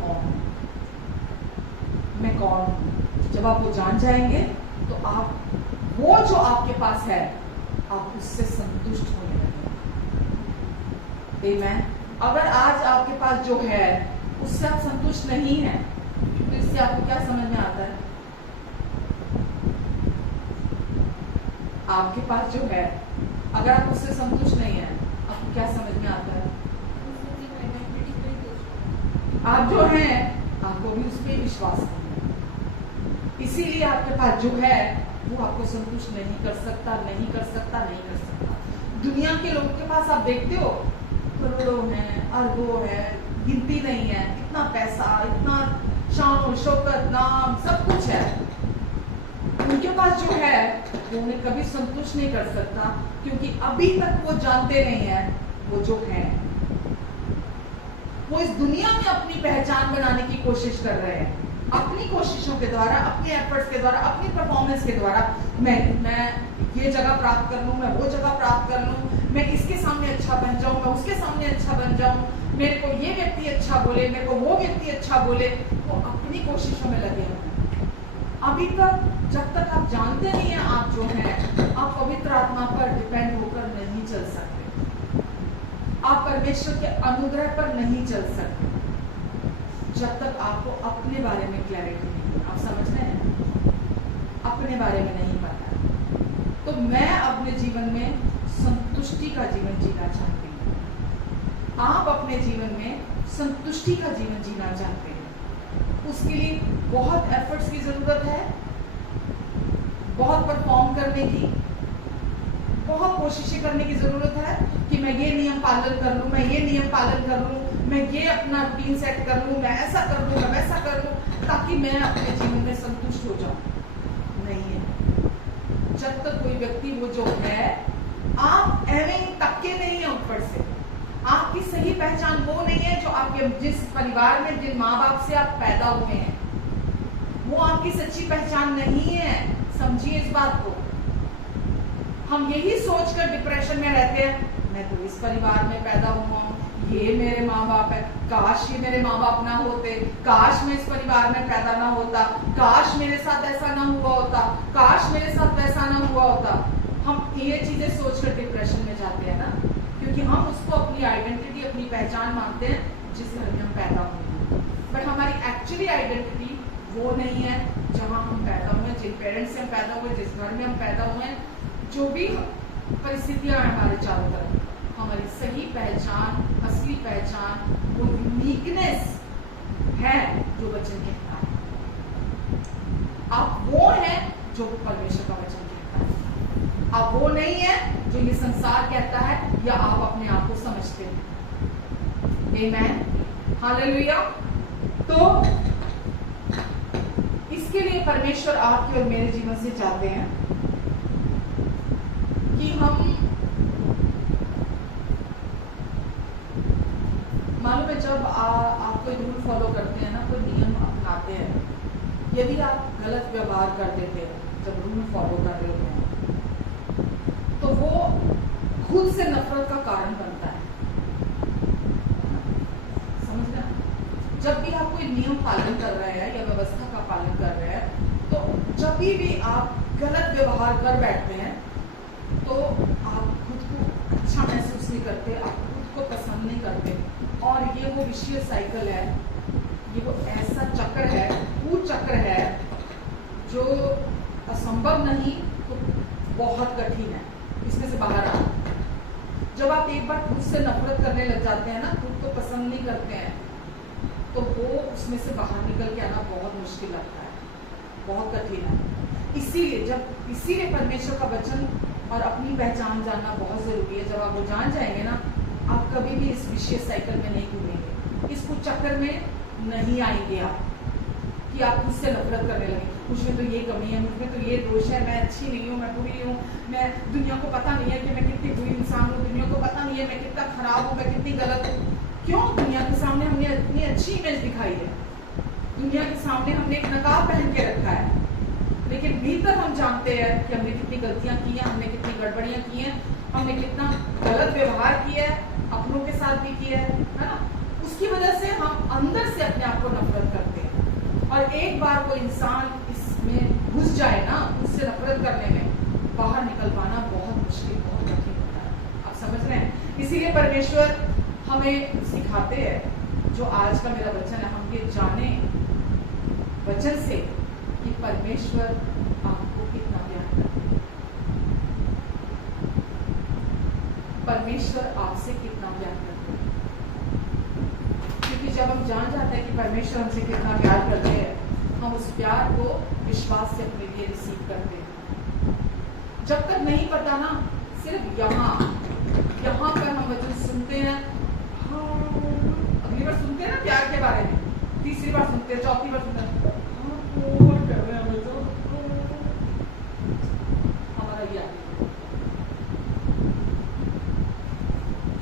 कौन हूं। जब आप वो जान जाएंगे तो आप वो जो आपके पास है आप उससे संतुष्ट होने लगेंगे। आमीन। अगर आज आपके पास जो है उससे आप संतुष्ट नहीं हैं, तो इससे आपको क्या समझ में आता है? आपके पास जो है अगर आप उससे संतुष्ट नहीं है, आपको क्या समझ में आता है? आप जो हैं आपको भी उस पर विश्वास नहीं है, इसीलिए आपके पास जो है वो आपको संतुष्ट नहीं कर सकता। दुनिया के लोगों के पास आप देखते हो करोड़ों हैं, अरबों है, गिनती नहीं है, इतना पैसा, इतना शान और शौकत, नाम, सब कुछ है। उनके पास जो है वो उन्हें कभी संतुष्ट नहीं कर सकता, क्योंकि अभी तक वो जानते नहीं है वो जो है। वो इस दुनिया में अपनी पहचान बनाने की कोशिश कर रहे हैं, अपनी कोशिशों के द्वारा, अपने एफर्ट्स के द्वारा, अपनी परफॉर्मेंस के द्वारा। मैं ये जगह प्राप्त कर लूं, मैं वो जगह प्राप्त कर लूं, मैं इसके सामने अच्छा बन जाऊं, मैं उसके सामने अच्छा बन जाऊं, मेरे को ये व्यक्ति अच्छा बोले, मेरे को वो व्यक्ति अच्छा बोले। वो अपनी कोशिशों में लगे हुए हैं। अभी तक जब तक आप जानते नहीं है आप जो है, आप पवित्र आत्मा पर डिपेंड होकर नहीं चल सकते, आप परमेश्वर के अनुग्रह पर नहीं चल सकते जब तक आपको अपने बारे में क्लैरिटी नहीं। आप समझ रहे हैं? अपने बारे में नहीं पता। तो मैं अपने जीवन में संतुष्टि का जीवन जीना चाहती हूँ। आप अपने जीवन में संतुष्टि का जीवन जीना चाहते हैं, उसके लिए बहुत एफर्ट्स की जरूरत है, बहुत परफॉर्म करने की, बहुत कोशिशें करने की जरूरत है कि मैं ये नियम पालन कर लूं, मैं ये नियम पालन कर लूं, मैं ये अपना रूटीन सेट कर लूं, मैं ऐसा कर लूं, मैं वैसा कर लूं, ताकि मैं अपने जीवन में संतुष्ट हो जाऊं। नहीं है। जब तक कोई व्यक्ति वो जो है, आप तक्के नहीं है ऊपर से, आपकी सही पहचान वो नहीं है जो आपके जिस परिवार में, जिन माँ बाप से आप पैदा हुए हैं, वो आपकी सच्ची पहचान नहीं है। समझिए इस बात को। हम यही सोचकर डिप्रेशन में रहते हैं, मैं तो इस परिवार में पैदा हुआ हूँ, ये मेरे माँ बाप है, काश ये मेरे माँ बाप ना होते, काश मैं इस परिवार में पैदा ना होता, काश मेरे साथ ऐसा ना हुआ होता, काश मेरे साथ वैसा ना हुआ होता। हम ये चीजें सोचकर डिप्रेशन में जाते हैं ना, क्योंकि हम उसको अपनी आइडेंटिटी, अपनी पहचान मानते हैं जिस घर में हम पैदा हुए हैं। बट हमारी एक्चुअली आइडेंटिटी वो नहीं है जहाँ हम पैदा हुए, जिन पेरेंट्स से हम पैदा हुए, जिस घर में हम पैदा हुए, जो भी परिस्थितियां हैं हमारे चारों तरफ, हमारी सही पहचान, असली पहचान, वो यूनिकनेस है जो वचन कहता है। आप वो हैं जो परमेश्वर का वचन कहता है, आप वो नहीं है जो ये संसार कहता है या आप अपने आप को समझते हैं। आमेन, हालेलुया। तो इसके लिए परमेश्वर आपके और मेरे जीवन से चाहते हैं कि हम, मालूम है जब आप कोई रूल फॉलो करते हैं ना, कोई नियम अपनाते हैं, यदि आप गलत व्यवहार कर देते हैं जब रूल फॉलो कर रहे होते हैं, तो वो खुद से नफरत का कारण बनता है। समझ रहे हैं? जब भी आप कोई नियम पालन कर रहे हैं या व्यवस्था का पालन कर रहे हैं, तो जब भी आप गलत व्यवहार कर बैठते हैं तो आप खुद को अच्छा महसूस नहीं करते, आप खुद को पसंद नहीं करते, और ये वो विशियस साइकिल है, ये वो ऐसा चक्र है, वो चक्र है जो असंभव नहीं तो बहुत कठिन है इसमें से बाहर आना। जब आप एक बार खुद से नफरत करने लग जाते हैं ना, खुद को पसंद नहीं करते हैं, तो वो उसमें से बाहर निकल के आना बहुत मुश्किल लगता है, बहुत कठिन है। इसीलिए परमेश्वर का वचन और अपनी पहचान जानना बहुत जरूरी है। जब आप वो जान जाएंगे ना, आप कभी भी इस विशेष साइकिल में नहीं घूमेंगे, इस कुछ चक्कर में नहीं आएंगे आप कि आप खुद से नफरत करने लगे, मुझमें तो ये कमी है, मुझमें तो ये दोष है, मैं अच्छी नहीं हूँ, मैं बुरी हूँ, मैं, दुनिया को पता नहीं है कि मैं कितनी बुरी इंसान हूँ, दुनिया को पता नहीं है मैं कितना खराब हूँ, मैं कितनी गलत हूँ। क्यों? दुनिया के सामने हमने इतनी अच्छी इमेज दिखाई है, दुनिया के सामने हमने एक नकाब पहन के रखा है, लेकिन भीतर हम जानते हैं कि हमने कितनी गलतियां की हैं, हमने कितनी गड़बड़ियां की हैं, हमने कितना गलत व्यवहार किया है, अपनों के साथ भी किया है ना। उसकी वजह से हम अंदर से अपने आप को नफरत करते हैं, और एक बार कोई इंसान इसमें घुस जाए ना, उससे नफरत करने में, बाहर निकल पाना बहुत मुश्किल, बहुत कठिन होता है। आप समझ रहे हैं? इसीलिए परमेश्वर हमें सिखाते हैं, जो आज का मेरा वचन है, हम ये जाने वचन से कि परमेश्वर आपको कितना प्यार करते हैं, परमेश्वर आपसे कितना प्यार करते हैं। क्योंकि जब हम जान जाते हैं कि परमेश्वर हमसे कितना प्यार करते हैं, हम उस प्यार को विश्वास से अपने लिए रिसीव करते हैं। जब तक नहीं पता ना, सिर्फ यहाँ पर हम वचन सुनते हैं, हाँ, अगली बार सुनते हैं ना प्यार के बारे में, तीसरी बार सुनते हैं, चौथी बार सुनते हैं, कर रहे हैं तो हमारा ये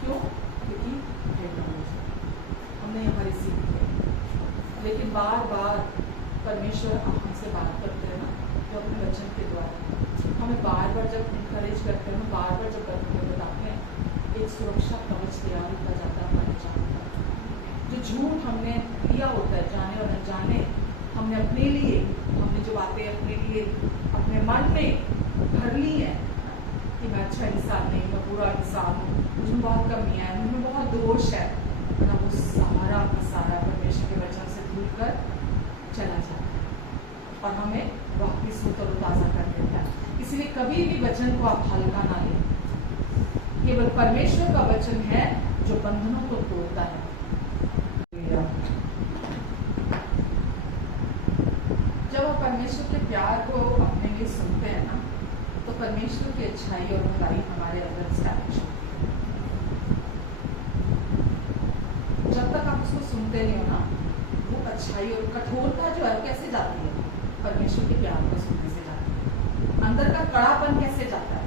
क्यों? क्योंकि हमने हमारी सीख है। लेकिन बार बार परमेश्वर हमसे बात करते हैं ना, जो अपने वचन के द्वारा हमें बार बार जब इनकरेज करते हैं, बार बार जब बताते हैं, एक सुरक्षा कवच तैयार होता जाता है हमारे चारों तरफ। जो झूठ हमने लिया होता है, जाने और अनजाने, हमने अपने लिए, हमने जो बातें अपने लिए अपने मन में भर ली है कि मैं अच्छा इंसान नहीं, मैं बुरा इंसान हूँ, मुझमें बहुत कमियाँ हैं, मुझमें बहुत दोष है ना, वो सारा का सारा परमेश्वर के वचन से धुल कर चला जाता है और हमें वापस तरोताजा कर देता है। इसलिए कभी भी वचन को आप हल्का ना लें। केवल परमेश्वर का वचन है जो बंधनों को तोड़ता है। जब आप परमेश्वर के प्यार को अपने लिए सुनते हैं ना, तो परमेश्वर की अच्छाई और भलाई हमारे अंदर स्टैब्लिश होती है। जब तक आप उसको सुनते नहीं हो ना, वो अच्छाई और कठोरता जो है कैसे जाती है? परमेश्वर के प्यार को सुनने से जाती है। अंदर का कड़ापन कैसे जाता है?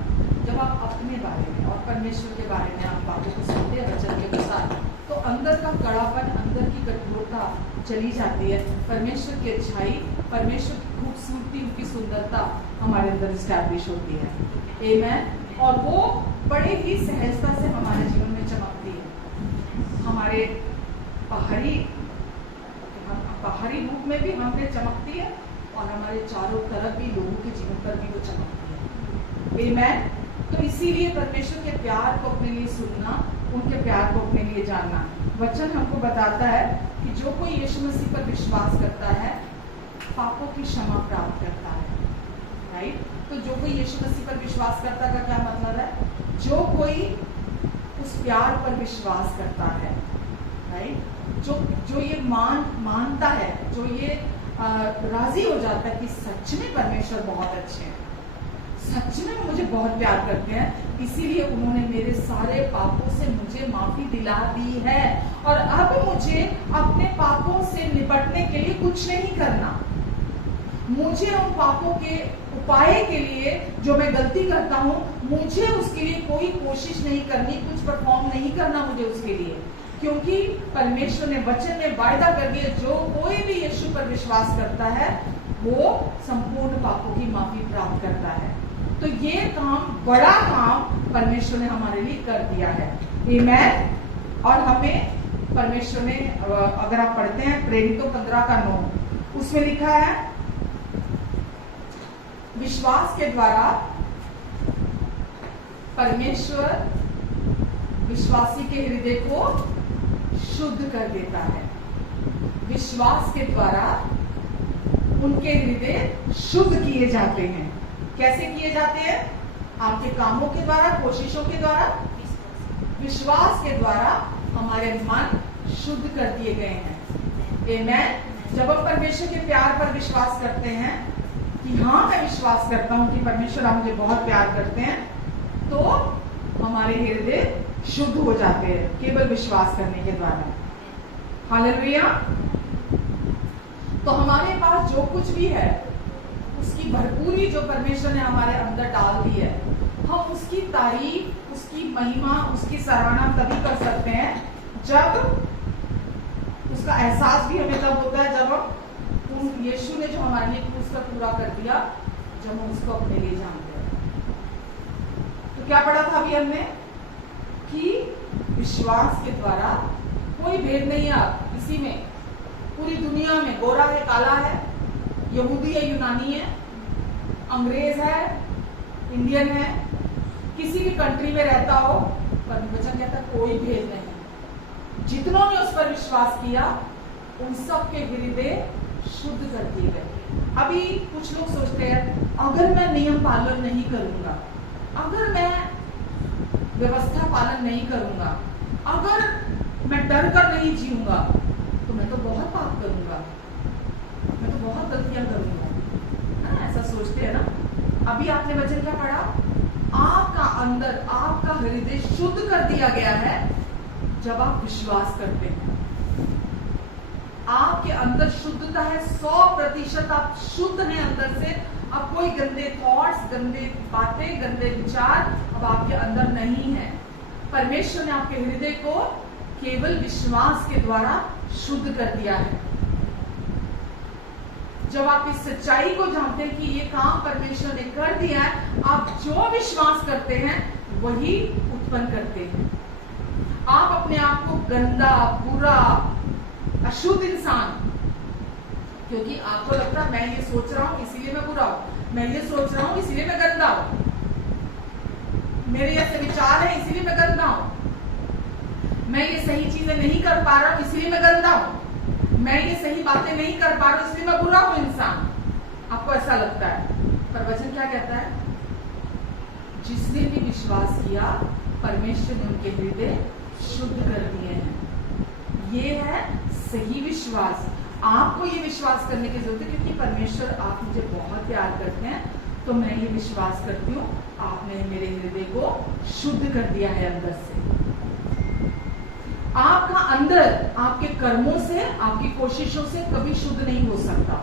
जब आप अपने बारे में और परमेश्वर के बारे में आप बातों को सुनते हैं वचन के अनुसार, तो अंदर का कड़ापन, अंदर की कठोरता चली जाती है। परमेश्वर की अच्छाई, परमेश्वर की खूबसूरती, उनकी सुंदरता हमारे अंदर स्टैब्लिश होती है। आमेन। और वो बड़े ही सहजता से हमारे जीवन में चमकती है। हमारे बाहरी रूप में भी हमने चमकती है और हमारे चारों तरफ भी लोगों के जीवन पर भी वो चमकती है। आमेन। तो इसीलिए परमेश्वर के प्यार को अपने लिए सुनना, उनके प्यार को अपने लिए जानना। वचन हमको बताता है कि जो कोई यीशु मसीह पर विश्वास करता है पापों की क्षमा प्राप्त करता है। राइट? तो जो कोई यीशु मसीह पर विश्वास करता का क्या मतलब है? जो कोई उस प्यार पर विश्वास करता है, राइट, जो ये मानता है, जो ये राजी हो जाता है कि सच में परमेश्वर बहुत अच्छे हैं, सच में मुझे बहुत प्यार करते हैं, इसीलिए उन्होंने मेरे सारे पापों से मुझे माफी दिला दी है और अब मुझे अपने पापों से निपटने के लिए कुछ नहीं करना। मुझे उन पापों के उपाय के लिए जो मैं गलती करता हूं, मुझे उसके लिए कोई कोशिश नहीं करनी, कुछ परफॉर्म नहीं करना मुझे उसके लिए, क्योंकि परमेश्वर ने वचन में वायदा कर दिया जो कोई भी यीशु पर विश्वास करता है वो संपूर्ण पापों की माफी प्राप्त करता है। तो ये काम, बड़ा काम परमेश्वर ने हमारे लिए कर दिया है। आमेन। और हमें परमेश्वर ने, अगर आप पढ़ते हैं प्रेरितों 15:9, उसमें लिखा है विश्वास के द्वारा परमेश्वर विश्वासी के हृदय को शुद्ध कर देता है। विश्वास के द्वारा उनके हृदय शुद्ध किए जाते हैं। कैसे किए जाते हैं? आपके कामों के द्वारा, कोशिशों के द्वारा, विश्वास के द्वारा हमारे मन शुद्ध कर दिए गए हैं। आमेन। जब हम परमेश्वर के प्यार पर विश्वास करते हैं कि हाँ, मैं विश्वास करता हूं कि परमेश्वर आप मुझे बहुत प्यार करते हैं, तो हमारे हृदय शुद्ध हो जाते हैं केवल विश्वास करने के द्वारा। हालेलुया। तो हमारे पास जो कुछ भी है उसकी भरपूरी जो परमेश्वर ने हमारे अंदर डाल दी है, हम उसकी तारीफ, उसकी महिमा, उसकी सराहना तभी कर सकते हैं जब उसका एहसास भी हमें तब होता है जब हम यीशु ने जो हमारे लिए क्रूस पर पूरा कर दिया, जब हम उसको अपने लिए जानते हैं। तो क्या पढ़ा था अभी हमने कि विश्वास के द्वारा कोई भेद नहीं है किसी में, पूरी दुनिया में, गोरा है, काला है, यहूदी है, यूनानी है, अंग्रेज है, इंडियन है, किसी भी कंट्री में रहता हो, पर वचन कहता कोई भेद नहीं। जितनों ने उस पर विश्वास किया उन सब के हृदय शुद्ध कर दिए गए। अभी कुछ लोग सोचते हैं अगर मैं नियम पालन नहीं करूंगा, अगर मैं व्यवस्था पालन नहीं करूंगा, अगर मैं डर कर नहीं जीऊंगा, तो मैं तो बहुत पाप करूंगा, मैं तो बहुत गलतियां करूंगा। ऐसा सोचते हैं ना। अभी आपने वचन क्या पढ़ा? आपका अंदर, आपका हृदय शुद्ध कर दिया गया है जब आप विश्वास करते हैं। आपके अंदर शुद्धता है, 100% आप शुद्ध हैं अंदर से। अब कोई गंदे थॉट्स, गंदे बातें, गंदे विचार अब आपके अंदर नहीं है। परमेश्वर ने आपके हृदय को केवल विश्वास के द्वारा शुद्ध कर दिया है। जब आप इस सच्चाई को जानते हैं कि ये काम परमेश्वर ने कर दिया है, आप जो विश्वास करते हैं वही उत्पन्न करते हैं। आप अपने आप को गंदा, बुरा, अशुद्ध इंसान, क्योंकि आपको लगता है मैं ये सोच रहा हूं इसीलिए मैं बुरा हूं, मैं ये सोच रहा हूं इसीलिए मैं गंदा हूं, मेरे ऐसे विचार है इसीलिए मैं गंदा हूं, मैं ये सही चीजें नहीं कर पा रहा हूं इसलिए मैं गंदा हूं, मैं ये सही बातें नहीं कर पा रहा हूं इसलिए मैं बुरा हूं इंसान। आपको ऐसा लगता है, पर वचन क्या कहता है? जिसने भी विश्वास किया परमेश्वर ने उनके हृदय शुद्ध कर दिए हैं। ये है सही विश्वास। आपको ये विश्वास करने की जरूरत है क्योंकि परमेश्वर आप मुझे बहुत प्यार करते हैं, तो मैं ये विश्वास करती हूँ आपने मेरे हृदय को शुद्ध कर दिया है अंदर से। आपका अंदर आपके कर्मों से, आपकी कोशिशों से कभी शुद्ध नहीं हो सकता।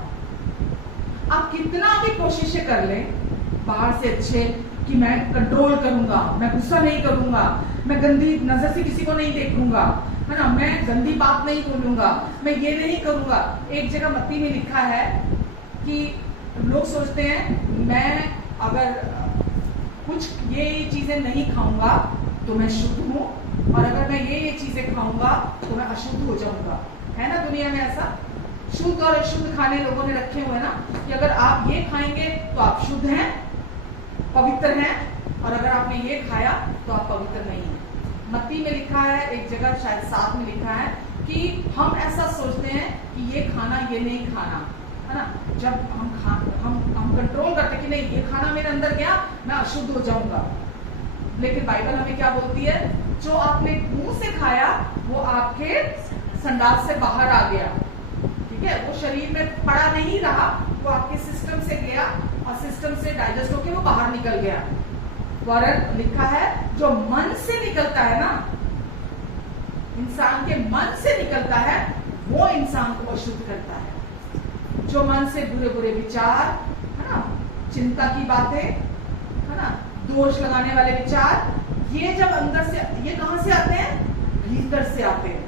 आप कितना भी कोशिशें कर लें बाहर से अच्छे कि मैं कंट्रोल करूंगा, मैं गुस्सा नहीं करूंगा, मैं गंदी नजर से किसी को नहीं देखूंगा, है ना, मैं गंदी बात नहीं बोलूंगा, मैं ये नहीं करूंगा। एक जगह मत्ती में लिखा है कि लोग सोचते हैं मैं अगर कुछ ये चीजें नहीं खाऊंगा तो मैं शुद्ध हूं, और अगर मैं ये चीजें खाऊंगा तो मैं अशुद्ध हो जाऊंगा। है ना दुनिया में ऐसा शुद्ध और अशुद्ध खाने लोगों ने रखे हुए ना, कि अगर आप ये खाएंगे तो आप शुद्ध हैं, पवित्र हैं, और अगर आपने ये खाया तो आप पवित्र नहीं हैं। मत्ती में लिखा है, एक जगह शायद 7 में लिखा है कि हम ऐसा सोचते हैं कि ये खाना ये नहीं खाना, है ना। जब हम कंट्रोल करते कि नहीं ये खाना मेरे अंदर गया मैं अशुद्ध हो जाऊंगा, लेकिन बाइबल हमें क्या बोलती है, जो आपने मुंह से खाया वो आपके संडास से बाहर आ गया, ठीक है, वो शरीर में पड़ा नहीं रहा, वो आपके सिस्टम से गया और सिस्टम से डाइजेस्ट होकर वो बाहर निकल गया। वरन लिखा है जो मन से निकलता है ना, इंसान के मन से निकलता है वो इंसान को अशुद्ध करता है। जो मन से बुरे बुरे विचार, है ना, चिंता की बातें, है ना, दोष लगाने वाले विचार, ये जब अंदर से, ये कहां से आते हैं, भीतर से आते हैं,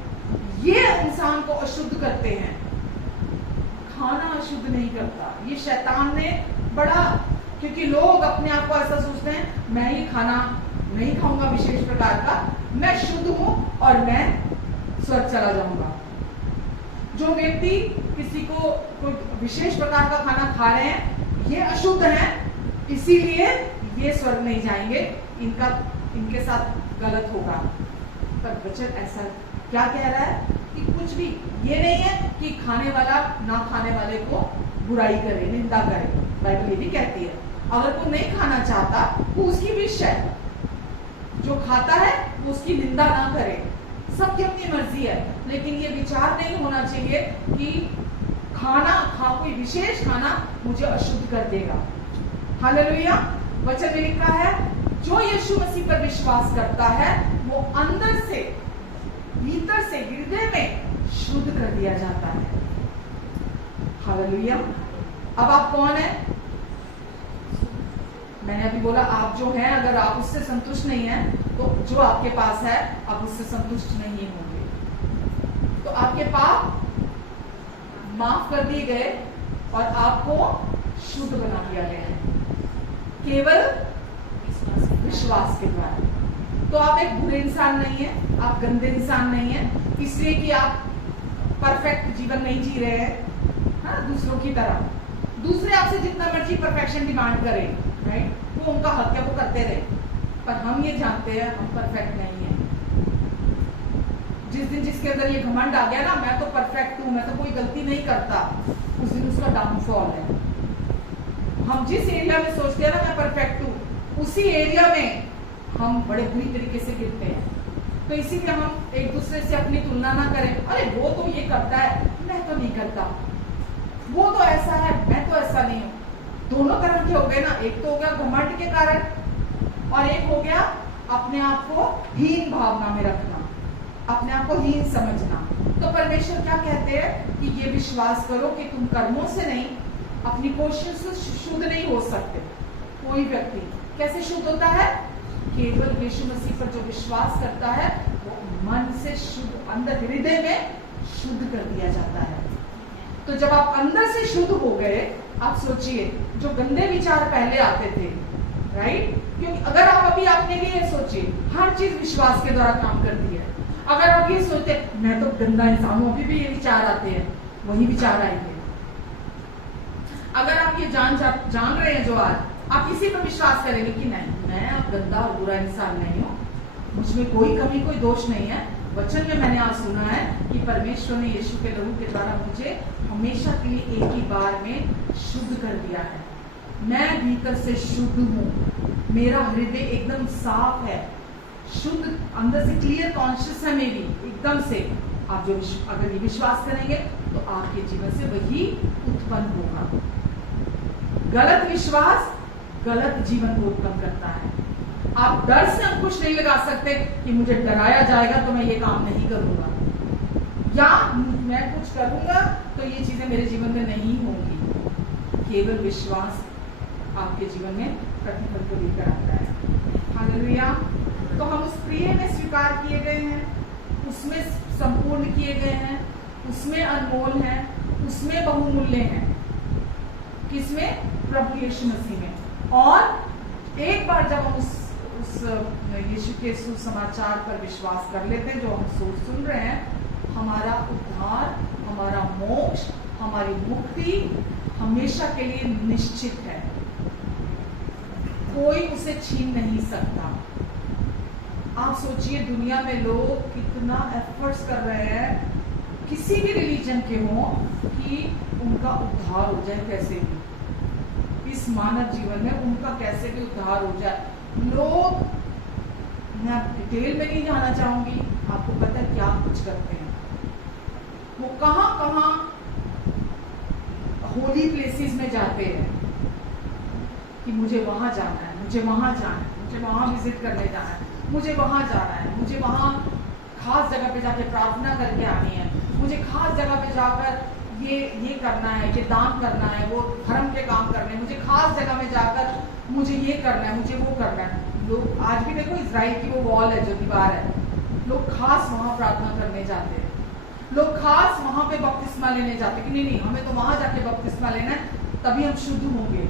ये इंसान को अशुद्ध करते हैं। खाना अशुद्ध नहीं करता, ये शैतान ने बड़ा, क्योंकि लोग अपने आप को ऐसा सोचते हैं मैं ये खाना नहीं खाऊंगा विशेष प्रकार का, मैं शुद्ध हूं और मैं स्वर्ग चला जाऊंगा। जो व्यक्ति किसी को कोई विशेष प्रकार का खाना खा रहे हैं ये अशुद्ध हैं, इसीलिए ये स्वर्ग नहीं जाएंगे, इनके साथ गलत होगा। पर वचन ऐसा क्या कह रहा है कि कुछ भी ये नहीं है कि खाने वाला ना खाने वाले को बुराई करे, निंदा करे। बाइबल ये भी कहती है अगर कोई नहीं खाना चाहता वो उसकी विश है, जो खाता है वो उसकी निंदा ना करे, सबकी अपनी मर्जी है, लेकिन ये विचार नहीं होना चाहिए कि कोई विशेष खाना मुझे अशुद्ध कर देगा। हालेलुया। वचन में लिखा है जो यीशु मसीह पर विश्वास करता है वो अंदर से, भीतर से, हृदय में शुद्ध कर दिया जाता है। हालेलुया। अब आप कौन है? मैंने अभी बोला आप जो हैं, अगर आप उससे संतुष्ट नहीं हैं तो जो आपके पास है आप उससे संतुष्ट नहीं होंगे। तो आपके पाप माफ कर दिए गए और आपको शुद्ध बना दिया गया है केवल विश्वास के द्वारा। तो आप एक बुरे इंसान नहीं है, आप गंदे इंसान नहीं है इसलिए कि आप परफेक्ट जीवन नहीं जी रहे हैं, हाँ, दूसरों की तरह। दूसरे आपसे जितना मर्जी परफेक्शन डिमांड करें, राइट, वो उनका हक है, वो करते रहे, पर हम ये जानते हैं हम परफेक्ट नहीं है। जिस दिन जिसके अंदर ये घमंड आ गया ना, मैं तो परफेक्ट हूं, मैं तो कोई गलती नहीं करता, उस दिन उसका डाउनफॉल है। हम जिस एरिया में सोचते हैं ना मैं परफेक्ट हूं, उसी एरिया में हम बड़े बुरी तरीके से गिरते हैं। तो इसीलिए हम एक दूसरे से अपनी तुलना ना करें, अरे वो तो ये करता है मैं तो नहीं करता, वो तो ऐसा है मैं तो ऐसा नहीं हूं। दोनों तरह के हो गए ना, एक तो हो गया घमंड के कारण और एक हो गया अपने आप को हीन भावना में रखना, अपने आप को हीन समझना। तो परमेश्वर क्या कहते हैं कि ये विश्वास करो कि तुम कर्मों से नहीं, अपनी कोशिश से शुद्ध नहीं हो सकते। कोई व्यक्ति कैसे शुद्ध होता है? केवल यीशु मसीह पर जो विश्वास करता है वो मन से शुद्ध, अंदर हृदय में शुद्ध कर दिया जाता है। तो जब आप अंदर से शुद्ध हो गए, आप सोचिए जो गंदे विचार पहले आते थे, राइट, क्योंकि अगर आप अभी अपने लिए सोचिए, हर चीज विश्वास के द्वारा काम करती है। अगर आप ये सोचते मैं तो गंदा इंसान हूं, अभी भी ये विचार आते हैं, वही विचार आएंगे। अगर आप ये जान रहे हैं जो आज, आप इसी पर विश्वास करेंगे कि नहीं मैं अब गंदा और बुरा इंसान नहीं हूं, मुझमें कोई कमी कोई दोष नहीं है। वचन में मैंने आज सुना है कि परमेश्वर ने यीशु के लहू के द्वारा मुझे हमेशा के लिए एक ही बार में शुद्ध कर दिया है। मैं भीतर से शुद्ध हूँ, मेरा हृदय एकदम साफ है, शुद्ध, अंदर से क्लियर कॉन्शियस है मेरी एकदम से। आप जो अगर ये विश्वास करेंगे तो आपके जीवन से वही उत्पन्न होगा। गलत विश्वास गलत जीवन को उत्पन्न करता है। आप डर से अंकुश नहीं लगा सकते कि मुझे डराया जाएगा तो मैं ये काम नहीं करूंगा, या मैं कुछ करूंगा तो ये चीजें मेरे जीवन में नहीं होंगी। केवल विश्वास आपके जीवन में प्रतिफल को लेकर आता है। हालेलुया। तो हम उस प्रिय में स्वीकार किए गए हैं, उसमें संपूर्ण किए गए हैं, उसमें अनमोल हैं, उसमें बहुमूल्य हैं। किसमें? प्रभु यीशु मसीह में। और एक बार जब हम उस यीशु के सुसमाचार पर विश्वास कर लेते हैं जो हम सुन रहे हैं, हमारा उद्धार, हमारा मोक्ष, हमारी मुक्ति हमेशा के लिए निश्चित है। कोई उसे छीन नहीं सकता। आप सोचिए दुनिया में लोग कितना एफर्ट्स कर रहे हैं, किसी भी रिलीजन के हों, कि उनका उद्धार हो जाए कैसे भी, इस मानव जीवन में उनका कैसे भी उद्धार हो जाए। लोग, मैं डिटेल में नहीं जाना चाहूंगी, आपको पता है क्या कुछ करते हैं। वो कहां कहां होली प्लेसेस में जाते हैं कि मुझे वहां जाना है, मुझे वहां जाना है, मुझे वहां विजिट करने जाना है, मुझे वहां जाना है, मुझे वहां खास जगह पे जाके प्रार्थना करके आनी है, मुझे खास जगह पे जाकर ये करना है, ये दान करना है, वो धर्म के काम करने हैं, मुझे खास जगह में जाकर मुझे ये करना है, मुझे वो करना है। लोग आज भी देखो इजराइल की वो वॉल है जो दीवार है, लोग खास वहां प्रार्थना करने जाते हैं, लोग खास वहां पे बपतिस्मा लेने जाते कि नहीं हमें तो वहां जाके बपतिस्मा लेना है तभी हम शुद्ध होंगे,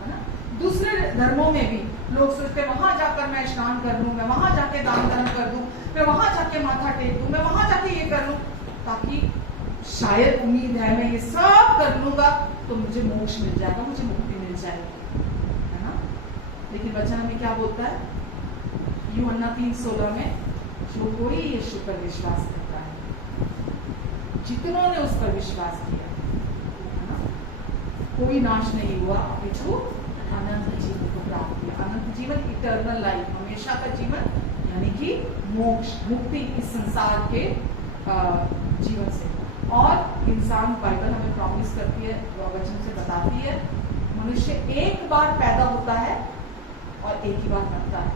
है ना। दूसरे धर्मों में भी लोग सोचते हैं वहां जाकर मैं स्नान कर लूं, मैं वहां जाके दान धर्म कर दूं, मैं वहां जाके माथा टेक दूं, मैं वहां जाके ये कर लूं, ताकि शायद उम्मीद है मैं ये सब कर लूंगा तो मुझे मोक्ष मिल जाएगा, मुझे मुक्ति मिल जाएगी, है ना। लेकिन वचन में क्या बोलता है, यूहन्ना 3:16 में, जो कोई यीशु पर विश्वास करता है, जितनों ने उस पर विश्वास किया, है ना, कोई नाश नहीं हुआ अपितु अनंत जीवन को प्राप्त किया। अनंत जीवन, इटर्नल लाइफ, हमेशा का जीवन, यानी कि मोक्ष, मुक्ति इस संसार के जीवन से। और इंसान, बाइबल हमें प्रॉमिस करती है, वचन से बताती है, मनुष्य एक बार पैदा होता है और एक ही बार मरता है।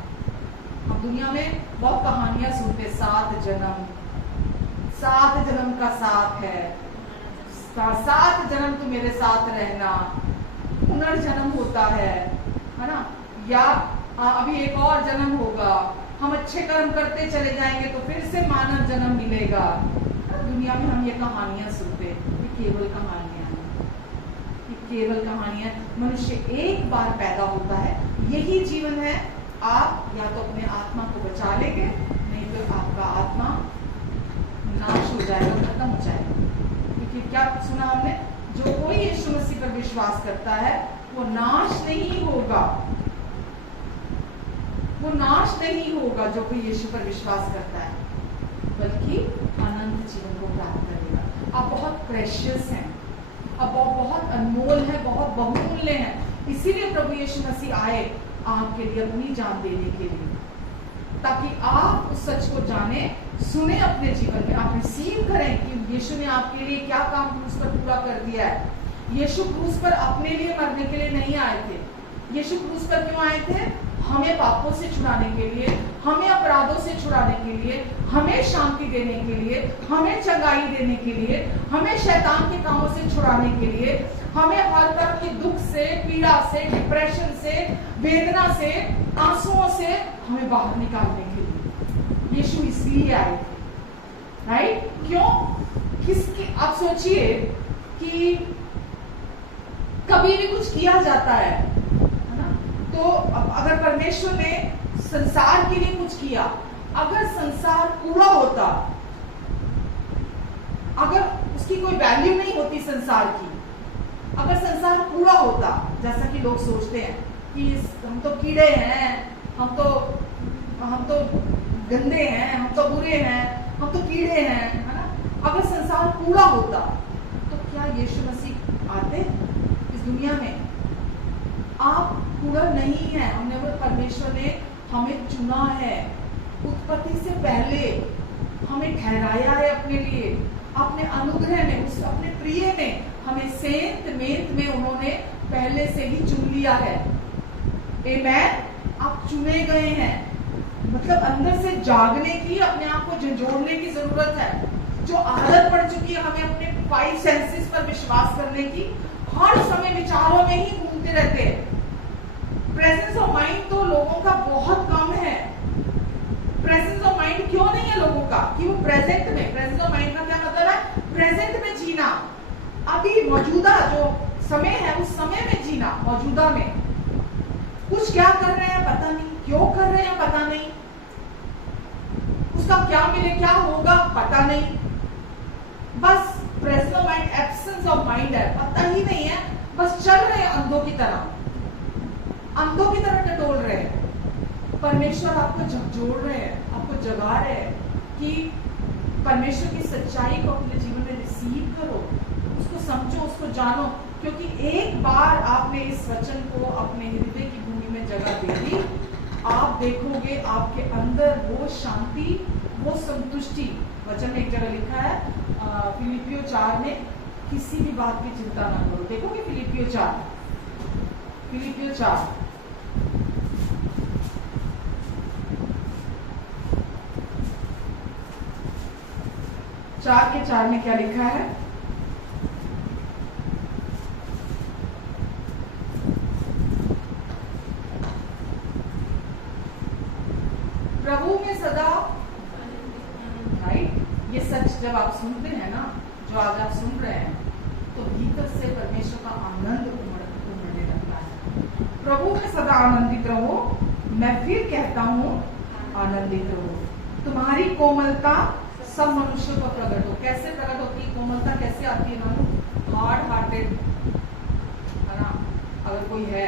हम दुनिया में बहुत कहानियां सुनते, 7 जन्म, 7 जन्म का साथ है, 7 जन्म तू मेरे साथ रहना, पुनर्जन्म होता है ना, या अभी एक और जन्म होगा, हम अच्छे कर्म करते चले जाएंगे तो फिर से मानव जन्म मिलेगा। दुनिया में हम ये कहानियां सुनते, ये केवल कहानियां हैं, ये केवल कहानियां। मनुष्य एक बार पैदा होता है, यही जीवन है। आप या तो अपने आत्मा को बचा लेंगे, नहीं तो आपका आत्मा नाश हो जाएगा, खत्म हो जाएगा। क्योंकि क्या सुना हमने, जो कोई यीशु मसीह पर विश्वास करता है वो नाश नहीं होगा, वो नाश नहीं होगा जो कोई यीशु पर विश्वास करता है, बल्कि अनंत जीवन को प्राप्त करेगा। आप बहुत प्रेशियस हैं, आप बहुत अनमोल हैं, बहुत बहुमूल्य हैं। इसीलिए प्रभु यीशु मसीह आए आपके लिए, अपनी जान देने के लिए, ताकि आप उस सच को जाने, सुने अपने जीवन में, आप रिसीव करें कि यीशु ने आपके लिए क्या काम क्रूस पर पूरा कर दिया है। यीशु क्रूस पर अपने लिए मरने के लिए नहीं आए थे। यीशु क्रूस पर क्यों आए थे? हमें पापों से छुड़ाने के लिए, हमें अपराधों से छुड़ाने के लिए, हमें शांति देने के लिए, हमें चंगाई देने के लिए, हमें शैतान के कामों से छुड़ाने के लिए, हमें हर तरह के दुख से, पीड़ा से, डिप्रेशन से, वेदना से, आंसुओं से हमें बाहर निकालने के लिए यीशु इसलिए आए थे। राइट? क्यों? किसकी, आप सोचिए कि कभी भी कुछ किया जाता है ना, तो अगर परमेश्वर ने संसार के लिए कुछ किया, अगर संसार कूड़ा होता, अगर उसकी कोई वैल्यू नहीं होती संसार की, अगर संसार कूड़ा होता, जैसा कि लोग सोचते हैं कि हम तो कीड़े हैं, हम तो गंदे हैं, हम तो बुरे हैं, हम तो कीड़े हैं, है ना। अगर संसार कूड़ा होता तो क्या यीशु मसीह आते इस दुनिया में? आप कूड़ा नहीं है, हमने वो, परमेश्वर ने हमें चुना है, उत्पत्ति से पहले हमें ठहराया है अपने लिए, अपने अनुग्रह में, उस अपने प्रिय में हमें सेंत मेंत में उन्होंने पहले से ही चुन लिया है। आमेन। आप चुने गए हैं, मतलब अंदर से जागने की, अपने आप को झंझोड़ने की जरूरत है। जो आदत पड़ चुकी है हमें अपने 5 सेंसेस पर विश्वास करने की, हर समय विचारों में ही घूमते रहते हैं। प्रेजेंस ऑफ माइंड तो लोगों का बहुत कम है। प्रेजेंस ऑफ माइंड क्यों नहीं है लोगों का? कि वो प्रेजेंट में, प्रेजेंस ऑफ माइंड का क्या मतलब है? प्रेजेंट में जीना, अभी मौजूदा जो समय है उस समय में जीना, मौजूदा में। कुछ क्या कर रहे हैं पता नहीं, क्यों कर रहे हैं पता नहीं, उसका क्या मिले, क्या होगा पता नहीं, बस presence of mind, absence of mind है, पता ही नहीं है, बस चल रहे हैं अंधों की तरह। अंधों की तरह टटोल रहे हैं। परमेश्वर आपको झकझोर रहे हैं, आपको जगा रहे हैं कि परमेश्वर की सच्चाई को अपने जीवन में रिसीव करो, उसको समझो, उसको जानो। क्योंकि एक बार आपने इस वचन को अपने हृदय की भूमि में जगह दे दी, आप देखोगे आपके अंदर वो शांति, वो संतुष्टि। वचन में एक जगह लिखा है फिलिपियो 4 में, किसी भी बात की चिंता ना करो। देखोगे फिलिपियो 4 4:4 में क्या लिखा है? प्रभु में सदा, राइट? ये सच जब आप सुनते हैं ना, जो आज आप सुन रहे हैं, तो भीतर से परमेश्वर का आनंद उमड़ने लगता है। प्रभु में सदा आनंदित रहो, मैं फिर कहता हूँ आनंदित रहो। तुम्हारी कोमलता सब मनुष्यों को प्रकट हो। कैसे प्रकट होती है कोमलता? कैसे आती है ना? हार्ड हार्टेड है ना, अगर कोई है,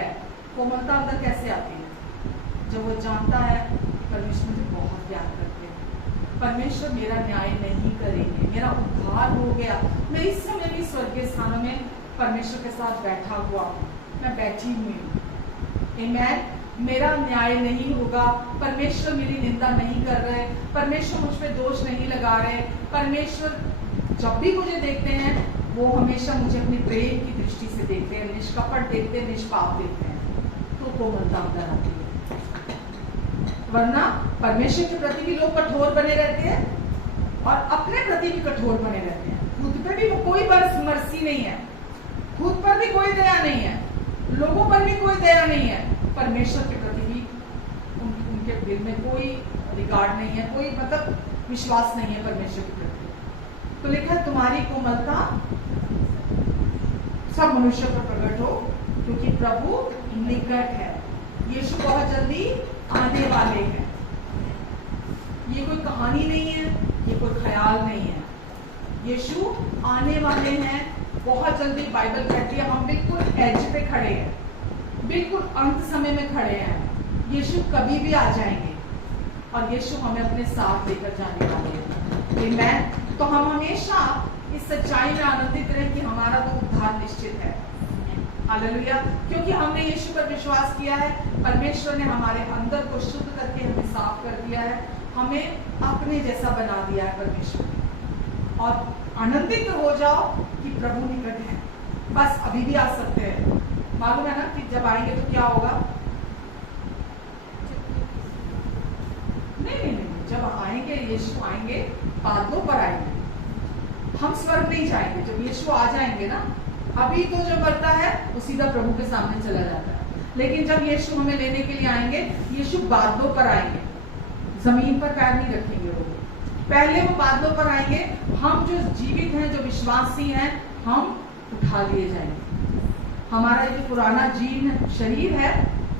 कोमलता अंदर कैसे आती है? जब वो जानता है परमेश्वर मुझे बहुत प्यार करते हैं, परमेश्वर मेरा न्याय नहीं करेंगे, मेरा उद्धार हो गया, मैं इस समय भी स्वर्गीय स्थानों में परमेश्वर के साथ बैठा हुआ हूँ, मैं बैठी हुई हूँ। आमेन। मेरा न्याय नहीं होगा, परमेश्वर मेरी निंदा नहीं कर रहे, परमेश्वर मुझ पे दोष नहीं लगा रहे। परमेश्वर जब भी मुझे देखते हैं, वो हमेशा मुझे अपनी प्रेम की दृष्टि से देखते हैं, निष्कपट देखते हैं, निष्पाप देखते हैं। तो कोमलता अंदर आती है। वरना परमेश्वर के प्रति भी लोग कठोर बने रहते हैं और अपने प्रति भी कठोर बने रहते हैं। खुद पे भी कोई मर्सी नहीं है, खुद पर भी कोई दया नहीं है, लोगों पर भी कोई दया नहीं है। परमेश्वर के प्रति भी उनके दिल में कोई रिगार्ड नहीं है, कोई मतलब विश्वास नहीं है परमेश्वर के प्रति। तो लिखा तुम्हारी कोमलता सब मनुष्य पर प्रकट हो, क्योंकि प्रभु निकट है। यीशु बहुत जल्दी आने वाले हैं। ये कोई कहानी नहीं है, ये कोई ख्याल नहीं है। यीशु आने वाले हैं बहुत जल्दी। बाइबल कहती है हम बिल्कुल एज पे खड़े हैं, बिल्कुल अंत समय में खड़े हैं। यीशु कभी भी आ जाएंगे और यीशु हमें अपने साथ लेकर जाने वाले हैं। आमीन। तो हम हमेशा इस सच्चाई में आनंदित रहें कि हमारा तो उद्धार निश्चित है। हालेलुया। क्योंकि हमने यीशु पर विश्वास किया है, परमेश्वर ने हमारे अंदर को शुद्ध करके हमें साफ कर दिया है, हमें अपने जैसा बना दिया है परमेश्वर ने। और आनंदित हो जाओ कि प्रभु निकट है। बस अभी भी आ सकते हैं। मालूम है ना कि जब आएंगे तो क्या होगा? नहीं, जब आएंगे, यीशु आएंगे, बादलों पर आएंगे। हम स्वर्ग नहीं जाएंगे। जब यीशु आ जाएंगे ना, अभी तो जो करता है वो सीधा प्रभु के सामने चला जाता है। लेकिन जब यीशु हमें लेने के लिए आएंगे, यीशु बादलों पर आएंगे, जमीन पर पैर नहीं रखेंगे वो। पहले वो बादलों पर आएंगे, हम जो जीवित हैं, जो विश्वासी हैं, हम उठा लिए जाएंगे। हमारा जो पुराना जीर्ण शरीर है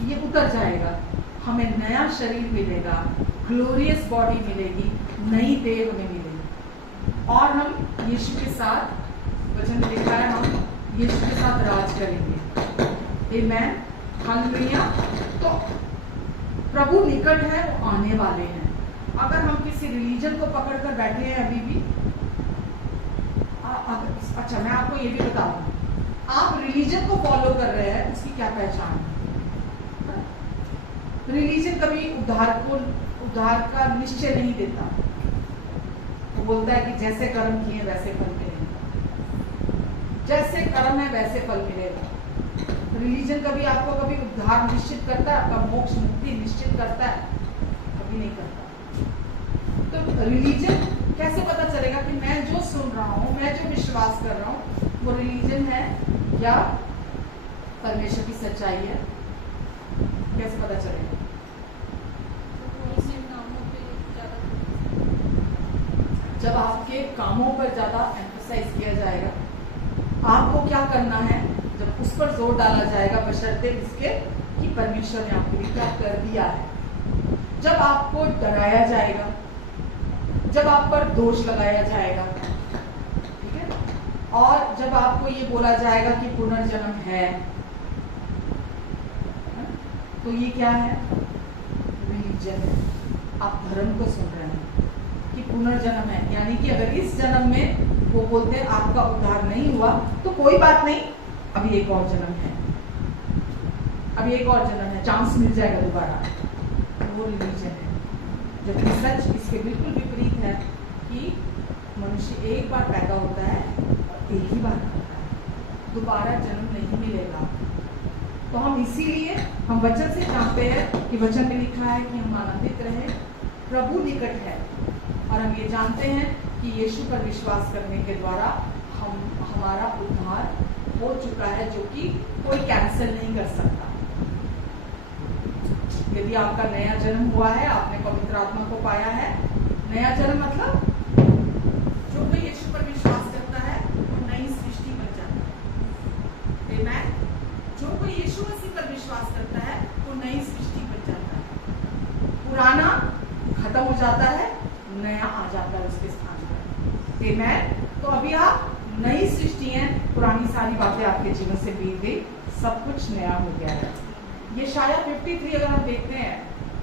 ये उतर जाएगा, हमें नया शरीर मिलेगा, ग्लोरियस बॉडी मिलेगी, नई देह हमें मिलेगी और हम यीशु के साथ, वचन में लिखा है, हम यीशु के साथ राज करेंगे। आमीन। हालेलुया। तो प्रभु निकट है, वो आने वाले हैं। अगर हम किसी रिलीजन को पकड़ कर बैठे हैं अभी भी, अच्छा मैं आपको ये भी बता दूं, आप रिलीजन को फॉलो कर रहे हैं, उसकी क्या पहचान है? रिलीजन कभी उद्धार का निश्चय नहीं देता। वो बोलता है कि जैसे कर्म किए वैसे फल मिलेगा, जैसे कर्म है वैसे फल मिलेगा। रिलीजन कभी आपको कभी उद्धार निश्चित करता है, आपका मोक्ष मुक्ति निश्चित करता है? कभी नहीं करता। तो रिलीजन कैसे पता चलेगा कि मैं जो सुन रहा हूँ, मैं जो विश्वास कर रहा हूँ, वो रिलीजन है या परमेश्वर की सच्चाई है? कैसे पता चलेगा? जब आपके कामों पर ज्यादा एम्फसाइज किया जाएगा, आपको क्या करना है, जब उस पर जोर डाला जाएगा, बशर्ते इसके कि परमेश्वर ने आपके लिए क्या कर दिया है। जब आपको डराया जाएगा, जब आप पर दोष लगाया जाएगा, ठीक है, और जब आपको ये बोला जाएगा कि पुनर्जन्म है, तो ये क्या है? रिलीजन है। आप धर्म को सुन रहे हैं कि पुनर्जन्म है, यानी कि अगर इस जन्म में वो बोलते हैं आपका उद्धार नहीं हुआ तो कोई बात नहीं, अभी एक और जन्म है, अभी एक और जन्म है, चांस मिल जाएगा दोबारा। वो रिलीजन है। जबकि सच इसके बिल्कुल विपरीत है कि मनुष्य एक बार पैदा होता है और एक ही बार मरता है, दोबारा जन्म नहीं मिलेगा। तो हम इसीलिए हम वचन से जानते हैं कि वचन में लिखा है कि हम आनंदित रहे, प्रभु निकट है। और हम ये जानते हैं कि यीशु पर विश्वास करने के द्वारा हमारा उद्धार हो चुका है, जो कि कोई कैंसिल नहीं कर सकता। यदि आपका नया जन्म हुआ है, आपने पवित्र आत्मा को पाया है, नया जन्म मतलब जो कोई यीशु पर विश्वास करता है वो नई सृष्टि बन जाता है। आमीन। जो कोई यीशु मसीह पर विश्वास करता है वो नई सृष्टि बन जाता है। पुराना खत्म हो जाता है, नया आ जाता है उसके स्थान पर। आमीन। तो अभी आप नई सृष्टि हैं, पुरानी सारी बातें आपके जीवन से बीत गई, सब कुछ नया हो गया है। ये शायद 53 अगर हम देखते हैं,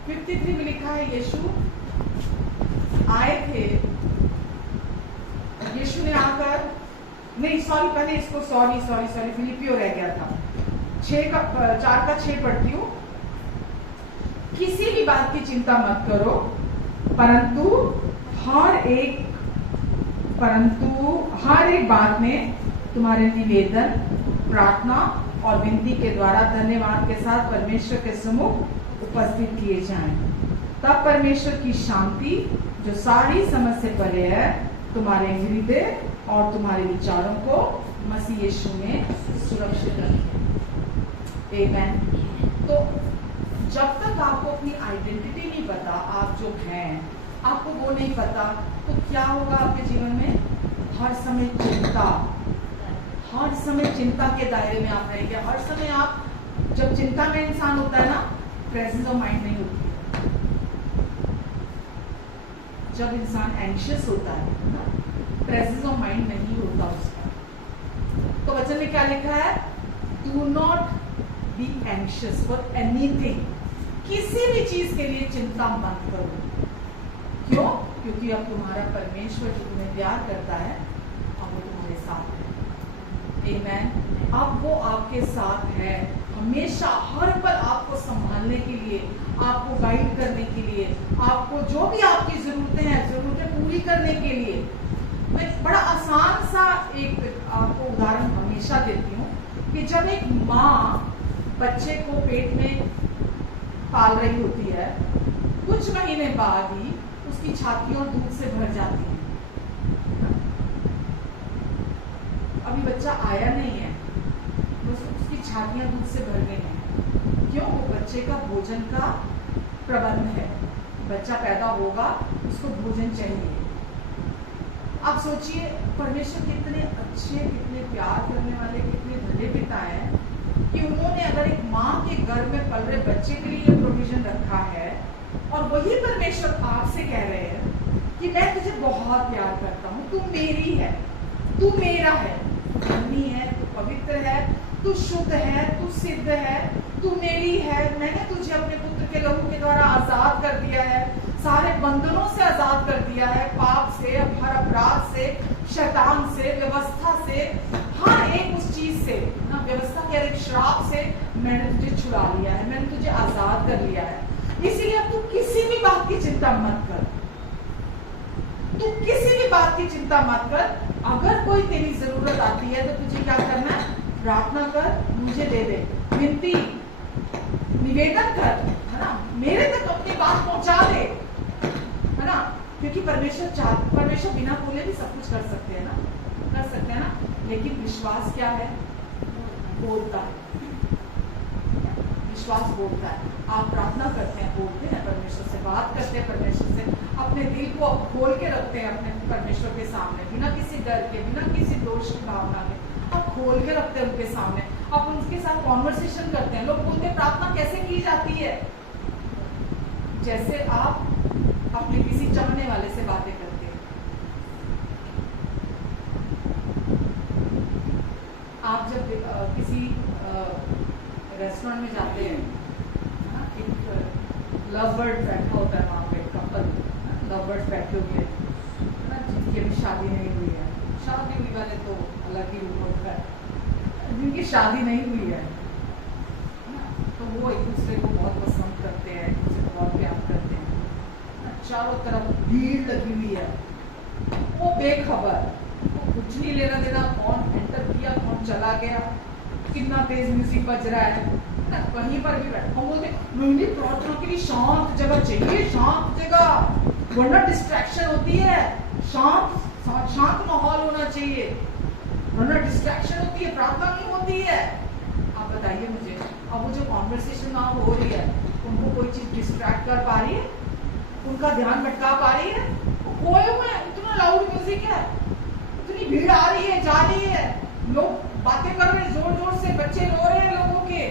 53 में लिखा है यीशु आए थे, यीशु ने आकर, नहीं सॉरी पहले इसको सॉरी फिलिपियो रह गया था, 4 का 6 पढ़ती हूँ। किसी भी बात की चिंता मत करो, परंतु हर एक बात में तुम्हारे निवेदन, प्रार्थना और विनती के द्वारा धन्यवाद के साथ परमेश्वर के सम्मुख उपस्थित किए जाएं। तब परमेश्वर की शांति जो सारी समझ से परे है तुम्हारे हृदय और तुम्हारे विचारों को मसीह यीशु में सुरक्षित रखे। आमीन। तो जब तक आपको अपनी आइडेंटिटी नहीं पता, आप जो हैं आपको वो नहीं पता, तो क्या होगा आपके जीवन में? हर समय चिंता के दायरे में आप रहेंगे। हर समय आप, जब चिंता में इंसान होता है ना, प्रेजेंस ऑफ माइंड नहीं होती है। जब इंसान एंशियस होता है ना, प्रेजेंस ऑफ माइंड नहीं होता उसका। तो वचन में क्या लिखा है? Do not be anxious for anything. किसी भी चीज के लिए चिंता मत करो। क्यों? क्योंकि अब तुम्हारा परमेश्वर जो तुम्हें प्यार करता है, अब वो तुम्हारे साथ है। आमीन। अब वो आपके साथ है, हमेशा हर पल आपको संभालने के लिए, आपको गाइड करने के लिए, आपको जो भी आपकी जरूरतें पूरी करने के लिए। मैं बड़ा आसान सा एक आपको उदाहरण हमेशा देती हूँ कि जब एक माँ बच्चे को पेट में पाल रही होती है, कुछ महीने बाद ही उसकी छातियां दूध से भर जाती हैं। अभी बच्चा आया नहीं है, उसकी छातियां दूध से भर गई हैं। क्यों? वो बच्चे का भोजन का प्रबंध है। बच्चा पैदा होगा, उसको भोजन चाहिए। आप सोचिए, परमेश्वर कितने अच्छे, कितने प्यार करने वाले, कितने भले पिता हैं कि उन्होंने अगर एक माँ के गर्भ में पल रहे बच्चे के लिए प्रोविजन रखा है, और वही परमेश्वर आपसे कह रहे हैं कि मैं तुझे बहुत प्यार करता हूँ, तू मेरी है, तू मेरा है, धर्मी है, तू पवित्र है, तू शुद्ध है, तू सिद्ध है, तू मेरी है। मैंने तुझे अपने पुत्र के लहू के द्वारा आजाद कर दिया है, सारे बंधनों से आजाद कर दिया है, पाप से, हर अपराध से, शैतान से, व्यवस्था से, हर एक उस चीज से ना, व्यवस्था के एक श्राप से मैंने तुझे छुड़ा लिया है, मैंने तुझे आजाद कर लिया है। इसीलिए अब तू किसी भी बात की चिंता मत कर, तू किसी भी बात की चिंता मत कर। अगर कोई तेरी जरूरत आती है तो तुझे क्या करना है? प्रार्थना कर, मुझे दे दे, विनती, निवेदन कर, है ना, मेरे तक अपनी बात पहुंचा दे, है ना, क्योंकि परमेश्वर बिना बोले भी सब कुछ कर सकते हैं ना, कर सकते हैं ना। लेकिन विश्वास क्या है? बोलता है। विश्वास बोलता है। आप प्रार्थना करते हैं, बोलते हैं, परमेश्वर से बात करते हैं, परमेश्वर से अपने दिल को खोल के रखते हैं अपने परमेश्वर के सामने, बिना किसी डर के, बिना किसी दोष की भावना के आप खोल के रखते हैं उनके सामने। आप उनके साथ कॉन्वर्सेशन करते हैं। लोग बोलते हैं प्रार्थना कैसे की जाती है? जैसे आप अपने किसी चाहने वाले से बातें करते हैं। आप जब किसी रेस्टोरेंट में जाते हैं, लव बर्ड बैठा होता है वहाँ पे, कपल लव बर्ड्स बैठे हुए ना, जिनकी अभी शादी नहीं हुई है। शादी हुई वाले तो अलग ही रूप होता है, जिनकी शादी नहीं हुई है ना, तो वो एक दूसरे को बहुत पसंद करते हैं, एक दूसरे को बहुत प्यार करते हैं ना। चारों तरफ भीड़ लगी हुई है, वो बेखबर, वो कुछ नहीं लेना देना कौन एंटर किया कौन चला गया, कितना तेज म्यूजिक बज रहा है ना, कहीं पर भी बैठ। हम बोलते नहीं, प्रार्थना के लिए शांत जगह चाहिए, शांत जगह, वरना डिस्ट्रैक्शन होती है। शांत माहौल होना चाहिए, वरना डिस्ट्रैक्शन होती है, प्रार्थना नहीं होती है। आप बताइए मुझे, अब वो जो कॉन्वर्सेशन वहां हो रही है, उनको कोई चीज डिस्ट्रैक्ट कर पा रही है, उनका ध्यान भटका पा रही है? वो खोए हुए हैं, इतना लाउड म्यूजिक है, इतनी भीड़ आ रही है जा रही है, लोग बातें कर रहे हैं जोर जोर से, बच्चे रो रहे हैं, लोगों के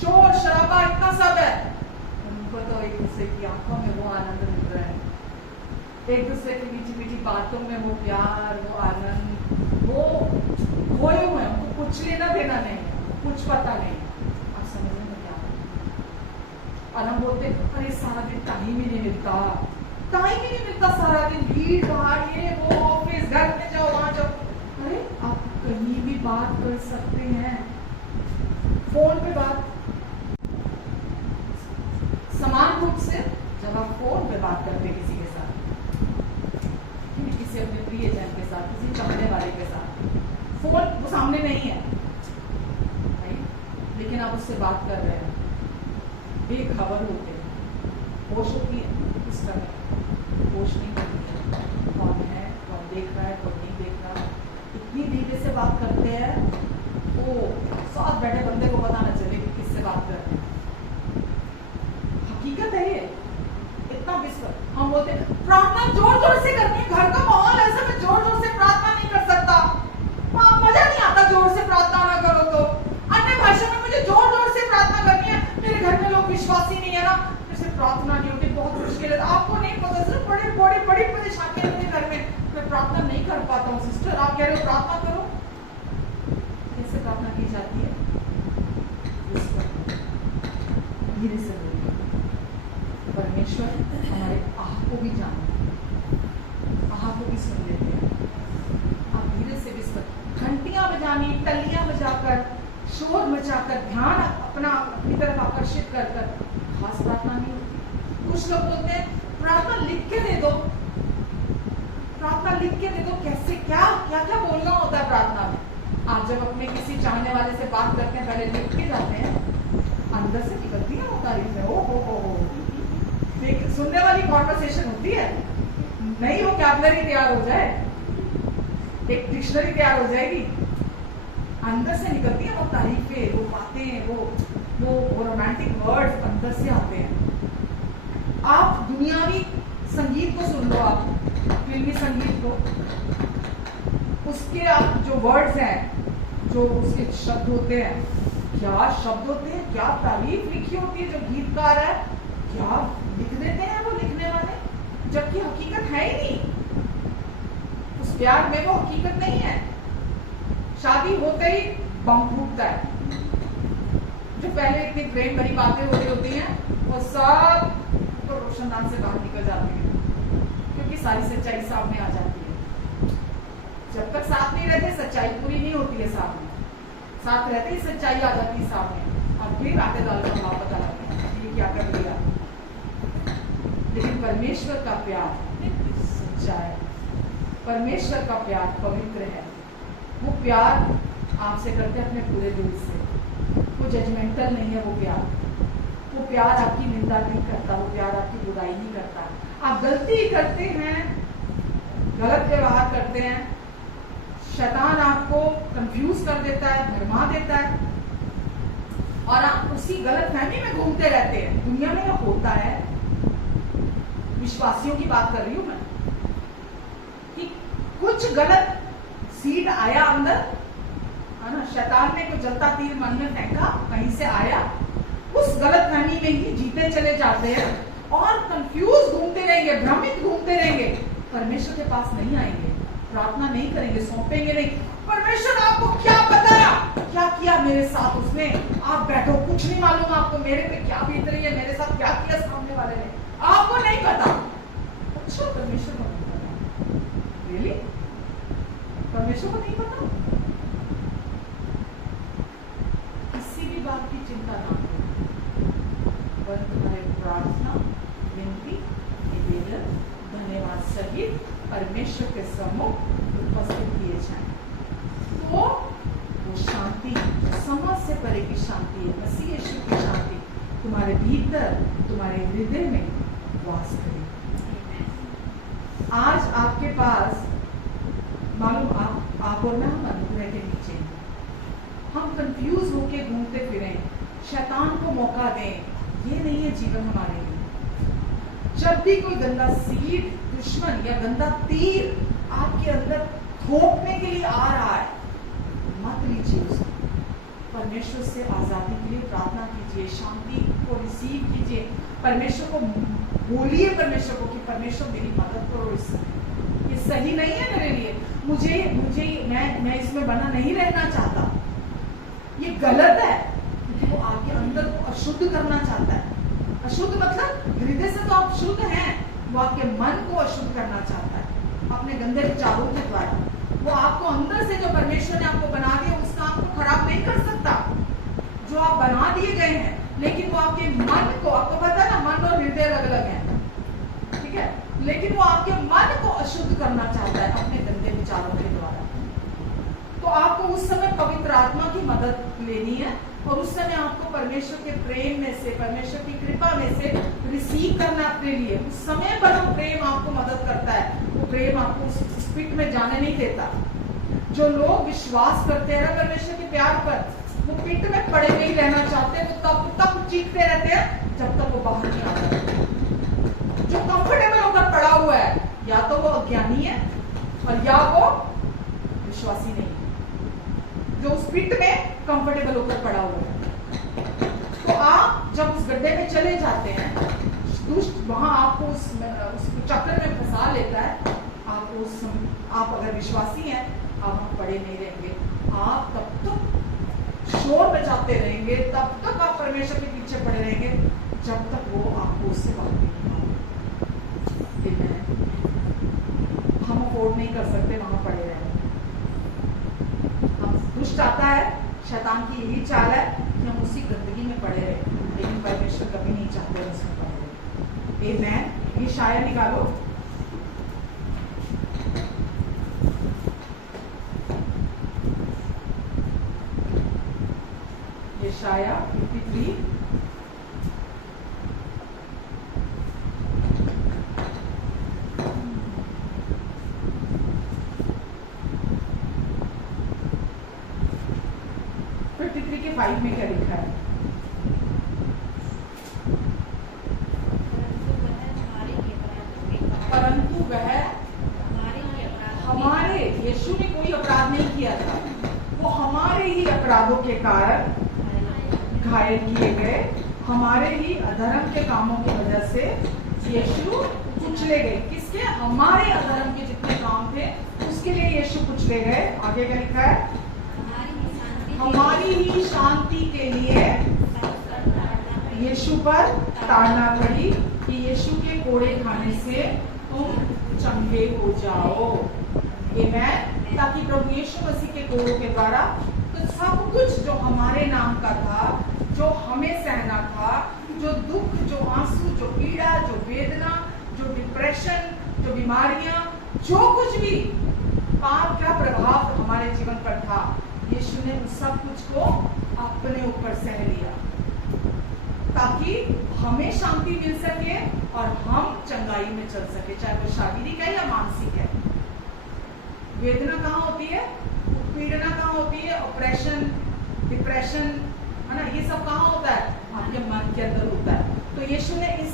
शोर शराबा इतना सब है। उनको तो एक दूसरे की आंखों में वो आनंद मिल रहा है, एक दूसरे की मीठी मीठी बातों में वो प्यार, वो आनंद, वो खोए हुए हैं, उनको कुछ लेना देना नहीं, कुछ पता नहीं। आप समझने में क्या? और हम बोलते अरे सारा दिन टाइम ही नहीं मिलता, टाइम ही नहीं मिलता, सारा दिन भीड़ भाड़, ये वो, ऑफिस, घर में जाओ वहां जाओ। अरे आप कहीं भी बात कर सकते हैं, फोन पे बात, समान रूप से जब आप फोन पे बात करते किसी के साथ, किसी अपने प्रियजन के साथ, किसी चाहने वाले के साथ, फोन वो सामने नहीं है, लेकिन आप उससे बात कर रहे हैं, बेखबर होते हैं, होश होती है इस समय, होश नहीं होती है, कौन है, कौन देख रहा है, कौन नहीं देख रहा, इतनी धीरे से बात करते हैं, वो साथ बैठे बंदे को पता न चले कि किससे बात कर रहे हैं। हकीकत है ये, इतना विश्वास। हम बोलते प्रार्थना जोर जोर से करनी है, घर का माहौल ऐसा, मैं जोर जोर से प्रार्थना नहीं कर सकता, मजा नहीं आता जोर से प्रार्थना ना करो तो। अन्य भाषा में मुझे जोर जोर से प्रार्थना करनी है, मेरे घर में लोग विश्वासी नहीं है ना, जैसे प्रार्थना नहीं होती, बहुत मुश्किल है। आपको नहीं पता सिर्फ बड़े बड़े बड़ी परेशानियां मेरे घर में, मैं प्रार्थना नहीं कर पाता हूँ। सिस्टर आप कह रहे हो प्रार्थना करो, कैसे प्रार्थना की जाती है? धीरे से बोलिए, परमेश्वर हमारे आह को भी जाने, आह को भी सुन लेते हैं। आप धीरे से विश्वास, घंटियां बजानी, टलियां बजाकर, शोर मचाकर, ध्यान अपनी तरफ आकर्षित कर कर खास प्रार्थना नहीं होती। कुछ लोग बोलते हैं प्रार्थना लिख के दे दो, प्रार्थना लिख के दे दो। कैसे, क्या क्या क्या बोलना होता है प्रार्थना में? आप जब अपने किसी चाहने वाले से बात करते हैं, पहले लिख के जाते हैं, अंदर से निकलती है वो तारीफ है, ओ हो, सुनने वाली कॉन्वर्सेशन होती है, नहीं वोकैबुलरी तैयार हो जाए, एक डिक्शनरी तैयार हो जाएगी, अंदर से निकलती है वो तारीफें, वो बातें, वो रोमांटिक वर्ड्स अंदर से आते हैं। आप दुनियावी संगीत को सुन लो, आप फिल्मी संगीत को, उसके आप जो वर्ड्स हैं, जो उसके शब्द होते हैं, क्या शब्द होते हैं, क्या तारीफ लिखी होती है जो गीतकार है, क्या लिख देते हैं वो लिखने वाले, जबकि हकीकत है ही नहीं। उस प्यार में वो हकीकत नहीं है। शादी होते ही बम फूटता है, जो पहले इतनी प्रेम भरी बातें हो रही होती हैं, वो सब तो रोशनदान से बाहर निकल जाती है, क्योंकि सारी सच्चाई सामने आ जाती है। जब तक साथ नहीं रहते सच्चाई पूरी नहीं होती है, साथ रहते ही सच्चाई आ जाती है सामने, और फिर आते दाल का भाव पता लगता है ये क्या कर दिया। लेकिन परमेश्वर का प्यार सच्चा है, परमेश्वर का प्यार पवित्र है। वो प्यार आपसे करते हैं अपने पूरे दिल से, वो जजमेंटल नहीं है। वो प्यार आपकी निंदा नहीं करता, वो प्यार आपकी बुराई नहीं करता। आप गलती करते हैं, गलत व्यवहार करते हैं, शैतान आपको कंफ्यूज कर देता है, भरमा देता है, और आप उसी गलत फहमी में घूमते रहते हैं। दुनिया में यह होता है, विश्वासियों की बात कर रही हूं मैं, कि कुछ गलत सीड आया अंदर, है ना, शैतान ने कोई जलता तीर मन में फेंका, कहीं से आया, उस गलत फहमी में ही जीते चले जाते हैं और कंफ्यूज घूमते रहेंगे, भ्रमित घूमते रहेंगे, परमेश्वर के पास नहीं आएंगे, प्रार्थना नहीं करेंगे, सौंपेंगे नहीं। परमेश्वर आपको क्या बताया, क्या किया मेरे साथ उसने, आप बैठो कुछ नहीं मालूम आपको मेरे पे क्या बीत रही है, मेरे साथ क्या किया सामने वाले ने, आपको नहीं पता। अच्छा, परमेश्वर को नहीं पता? रियली? परमेश्वर को नहीं पता? किसी भी बात की चिंता ना करो, पर तुम्हारे प्रार्थना, विनती, निवेदन, धन्यवाद सहित परमेश्वर के सम्मुख उपस्थित किए जाएं। तो वो शांति, समझ से परे की शांति, मसीह यीशु की शांति तुम्हारे भीतर, तुम्हारे हृदय में वास करे। आज आपके पास मालूम, आप और मैं, हम अनुग्रह के नीचे हैं। हम कंफ्यूज होके घूमते फिरें, शैतान को मौका दें, ये नहीं है जीवन हमारे लिए। जब भी कोई गंदा सीड, दुश्मन या गंदा तीर आपके अंदर थोपने के लिए आ रहा है, मत लीजिए उसको। परमेश्वर से आजादी के लिए प्रार्थना कीजिए, शांति को रिसीव कीजिए, परमेश्वर को बोलिए, परमेश्वर को कि परमेश्वर मेरी मदद करो इस समय, ये सही नहीं है मेरे लिए, मुझे मैं इसमें बना नहीं रहना चाहता, ये गलत है। क्योंकि वो आपके अंदर को अशुद्ध करना चाहता है। अशुद्ध मतलब हृदय से तो आप शुद्ध हैं, वो आपके मन को अशुद्ध करना चाहता है अपने गंदे विचारों के द्वारा। वो आपको अंदर से, जो परमेश्वर ने आपको बना दिया, उसका आपको खराब नहीं कर सकता। जो आप बना दिए गए हैं, लेकिन वो आपके मन को, आपको पता है ना, मन और हृदय अलग अलग है, ठीक है, लेकिन वो आपके मन को अशुद्ध करना चाहता है अपने गंदे विचारों के द्वारा। तो आपको उस समय पवित्र आत्मा की मदद लेनी है, और उस समय आपको परमेश्वर के प्रेम में से, परमेश्वर की कृपा में से रिसीव करना अपने लिए। उस समय पर वो प्रेम आपको मदद करता है, वो प्रेम आपको उस पिट में जाने नहीं देता। जो लोग विश्वास करते हैं ना परमेश्वर के प्यार पर, वो पिट में पड़े नहीं रहना चाहते, वो तब चीखते रहते हैं जब तक वो बाहर नहीं आता। जो कंफर्टेबल होकर पड़ा हुआ है, या तो वो अज्ञानी है और या वो विश्वासी नहीं, जो उस पिट में कंफर्टेबल होकर पड़ा हुआ है। तो आप जब उस गड्ढे में चले जाते हैं, दुष्ट वहां आपको उस चक्कर में फंसा लेता है, आप अगर विश्वासी हैं, आप वहां पड़े नहीं रहेंगे, आप तब तक शोर बजाते रहेंगे, तब तक आप परमेश्वर के पीछे पड़े रहेंगे, जब तक वो आपको उससे बाहर नहीं आए। हम अफोर्ड नहीं कर सकते वहां पड़े रहने। हम दुष्ट आता है, शैतान की यही चाल है कि हम उसी गंदगी में पड़े रहे, लेकिन परमेश्वर कभी नहीं चाहते उसमें पड़े रहे। आमेन। ये शाया निकालो, ये शाया 53 के 5 में क्या लिखा है? परंतु वह हमारे, यीशु ने कोई अपराध नहीं किया था, वो हमारे ही अपराधों के कारण घायल किए गए, हमारे ही अधर्म के कामों की वजह से यीशु कुचले गए। किसके? हमारे अधर्म के जितने काम थे उसके लिए यीशु कुचले गए। आगे क्या लिखा है? हमारी ही शांति के लिए यीशु पर ताड़ना पड़ी कि यीशु के कोड़े खाने से तुम चंगे हो जाओ। आमेन। ताकि प्रभु यीशु मसीह के कोड़ों के द्वारा तो सब कुछ जो हमारे नाम का था, जो हमें सहना था, जो दुख, जो आंसू, जो पीड़ा, जो वेदना, जो डिप्रेशन, जो बीमारियां, जो कुछ भी पाप का प्रभाव हमारे जीवन पर था, यीशु ने उस सब कुछ को अपने ऊपर सह लिया ताकि हमें शांति मिल सके और हम चंगाई में चल सके, चाहे वो शारीरिक है या मानसिक है। वेदना कहाँ होती है? पीड़ना कहाँ होती है? ऑपरेशन, डिप्रेशन, है ना, ये सब कहाँ होता है? आपके मन के अंदर होता है। तो यीशु ने इन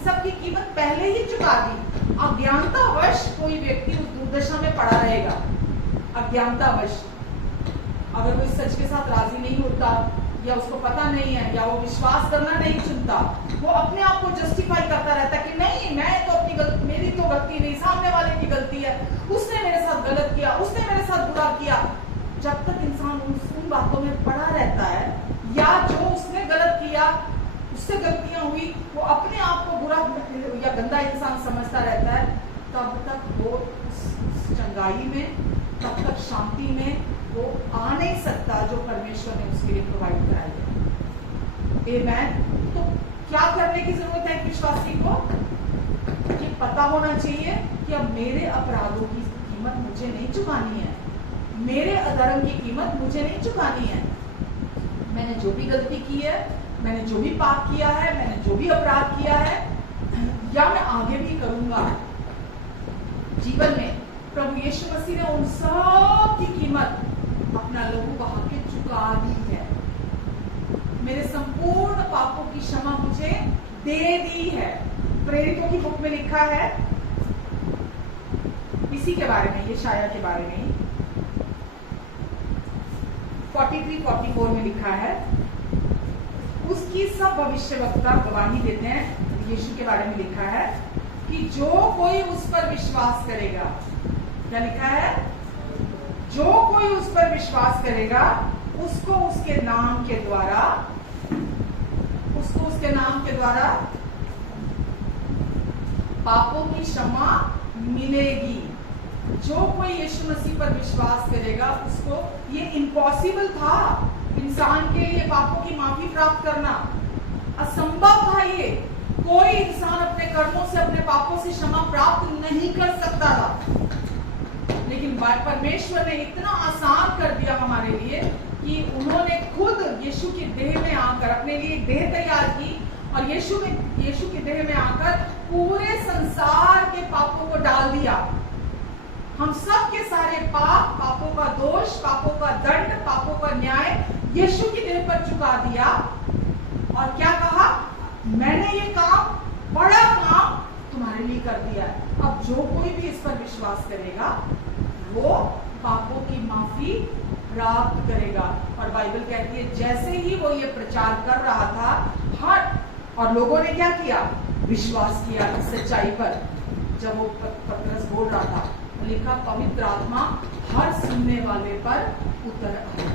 सब की कीमत पहले ही चुका दी। अज्ञानतावश कोई व्यक्ति उस दुर्दशा में पड़ा रहेगा, अज्ञानतावश। अगर कोई सच के साथ राजी नहीं होता, या उसको पता नहीं है, या वो विश्वास करना नहीं चुनता, वो अपने आप को जस्टिफाई करता रहता है कि नहीं, मैं तो मेरी तो गलती नहीं, सामने वाले की गलती है, उसने मेरे साथ गलत किया, उसने मेरे साथ बुरा किया। जब तक इंसान उन बातों में पड़ा रहता है, या जो मुझसे गलतियां हुई, वो अपने आप को बुरा या गंदा इंसान समझता रहता है, तब तक वो चंगाई में, तब तक शांति में वो आ नहीं सकता जो परमेश्वर ने उसके लिए प्रोवाइड कराई है। आमेन। तो क्या करने की जरूरत है एक विश्वासी को? ये पता होना चाहिए कि अब मेरे अपराधों की कीमत मुझे नहीं चुकानी है, मेरे अधर्म की कीमत मुझे नहीं चुकानी है। मैंने जो भी गलती की है, मैंने जो भी पाप किया है, मैंने जो भी अपराध किया है, या मैं आगे भी करूंगा जीवन में, प्रभु यीशु मसीह ने उन सब की कीमत अपना लहू बहा के चुका दी है। मेरे संपूर्ण पापों की क्षमा मुझे दे दी है। प्रेरितों की बुक में लिखा है इसी के बारे में, ये शाया के बारे में, 43-44 में लिखा है, उसकी सब भविष्यवक्ता गवाही देते हैं, यीशु के बारे में लिखा है कि जो कोई उस पर विश्वास करेगा, क्या लिखा है? जो कोई उस पर विश्वास करेगा उसको उसके नाम के द्वारा पापों की क्षमा मिलेगी। जो कोई यीशु मसीह पर विश्वास करेगा उसको, ये इम्पॉसिबल था इंसान के लिए पापों की माफी प्राप्त करना, असंभव था। ये कोई इंसान अपने कर्मों से, अपने पापों से क्षमा प्राप्त नहीं कर सकता था, लेकिन परमेश्वर ने इतना आसान कर दिया हमारे लिए कि उन्होंने खुद यीशु की देह में आकर अपने लिए एक देह तैयार की, और यीशु की देह में आकर पूरे संसार के पापों को डाल दिया। हम सब के सारे पाप, पापों का दोष, पापों का दंड, पापों का न्याय यीशु की देह पर चुका दिया, और क्या कहा? मैंने ये काम, बड़ा काम तुम्हारे लिए कर दिया है। अब जो कोई भी इस पर विश्वास करेगा वो पापों की माफी प्राप्त करेगा। और बाइबल कहती है जैसे ही वो ये प्रचार कर रहा था, और लोगों ने क्या किया? विश्वास किया इस सच्चाई पर। जब वो पतरस बोल रहा था, लिखा पवित्र आत्मा हर सुनने वाले पर उतर आया।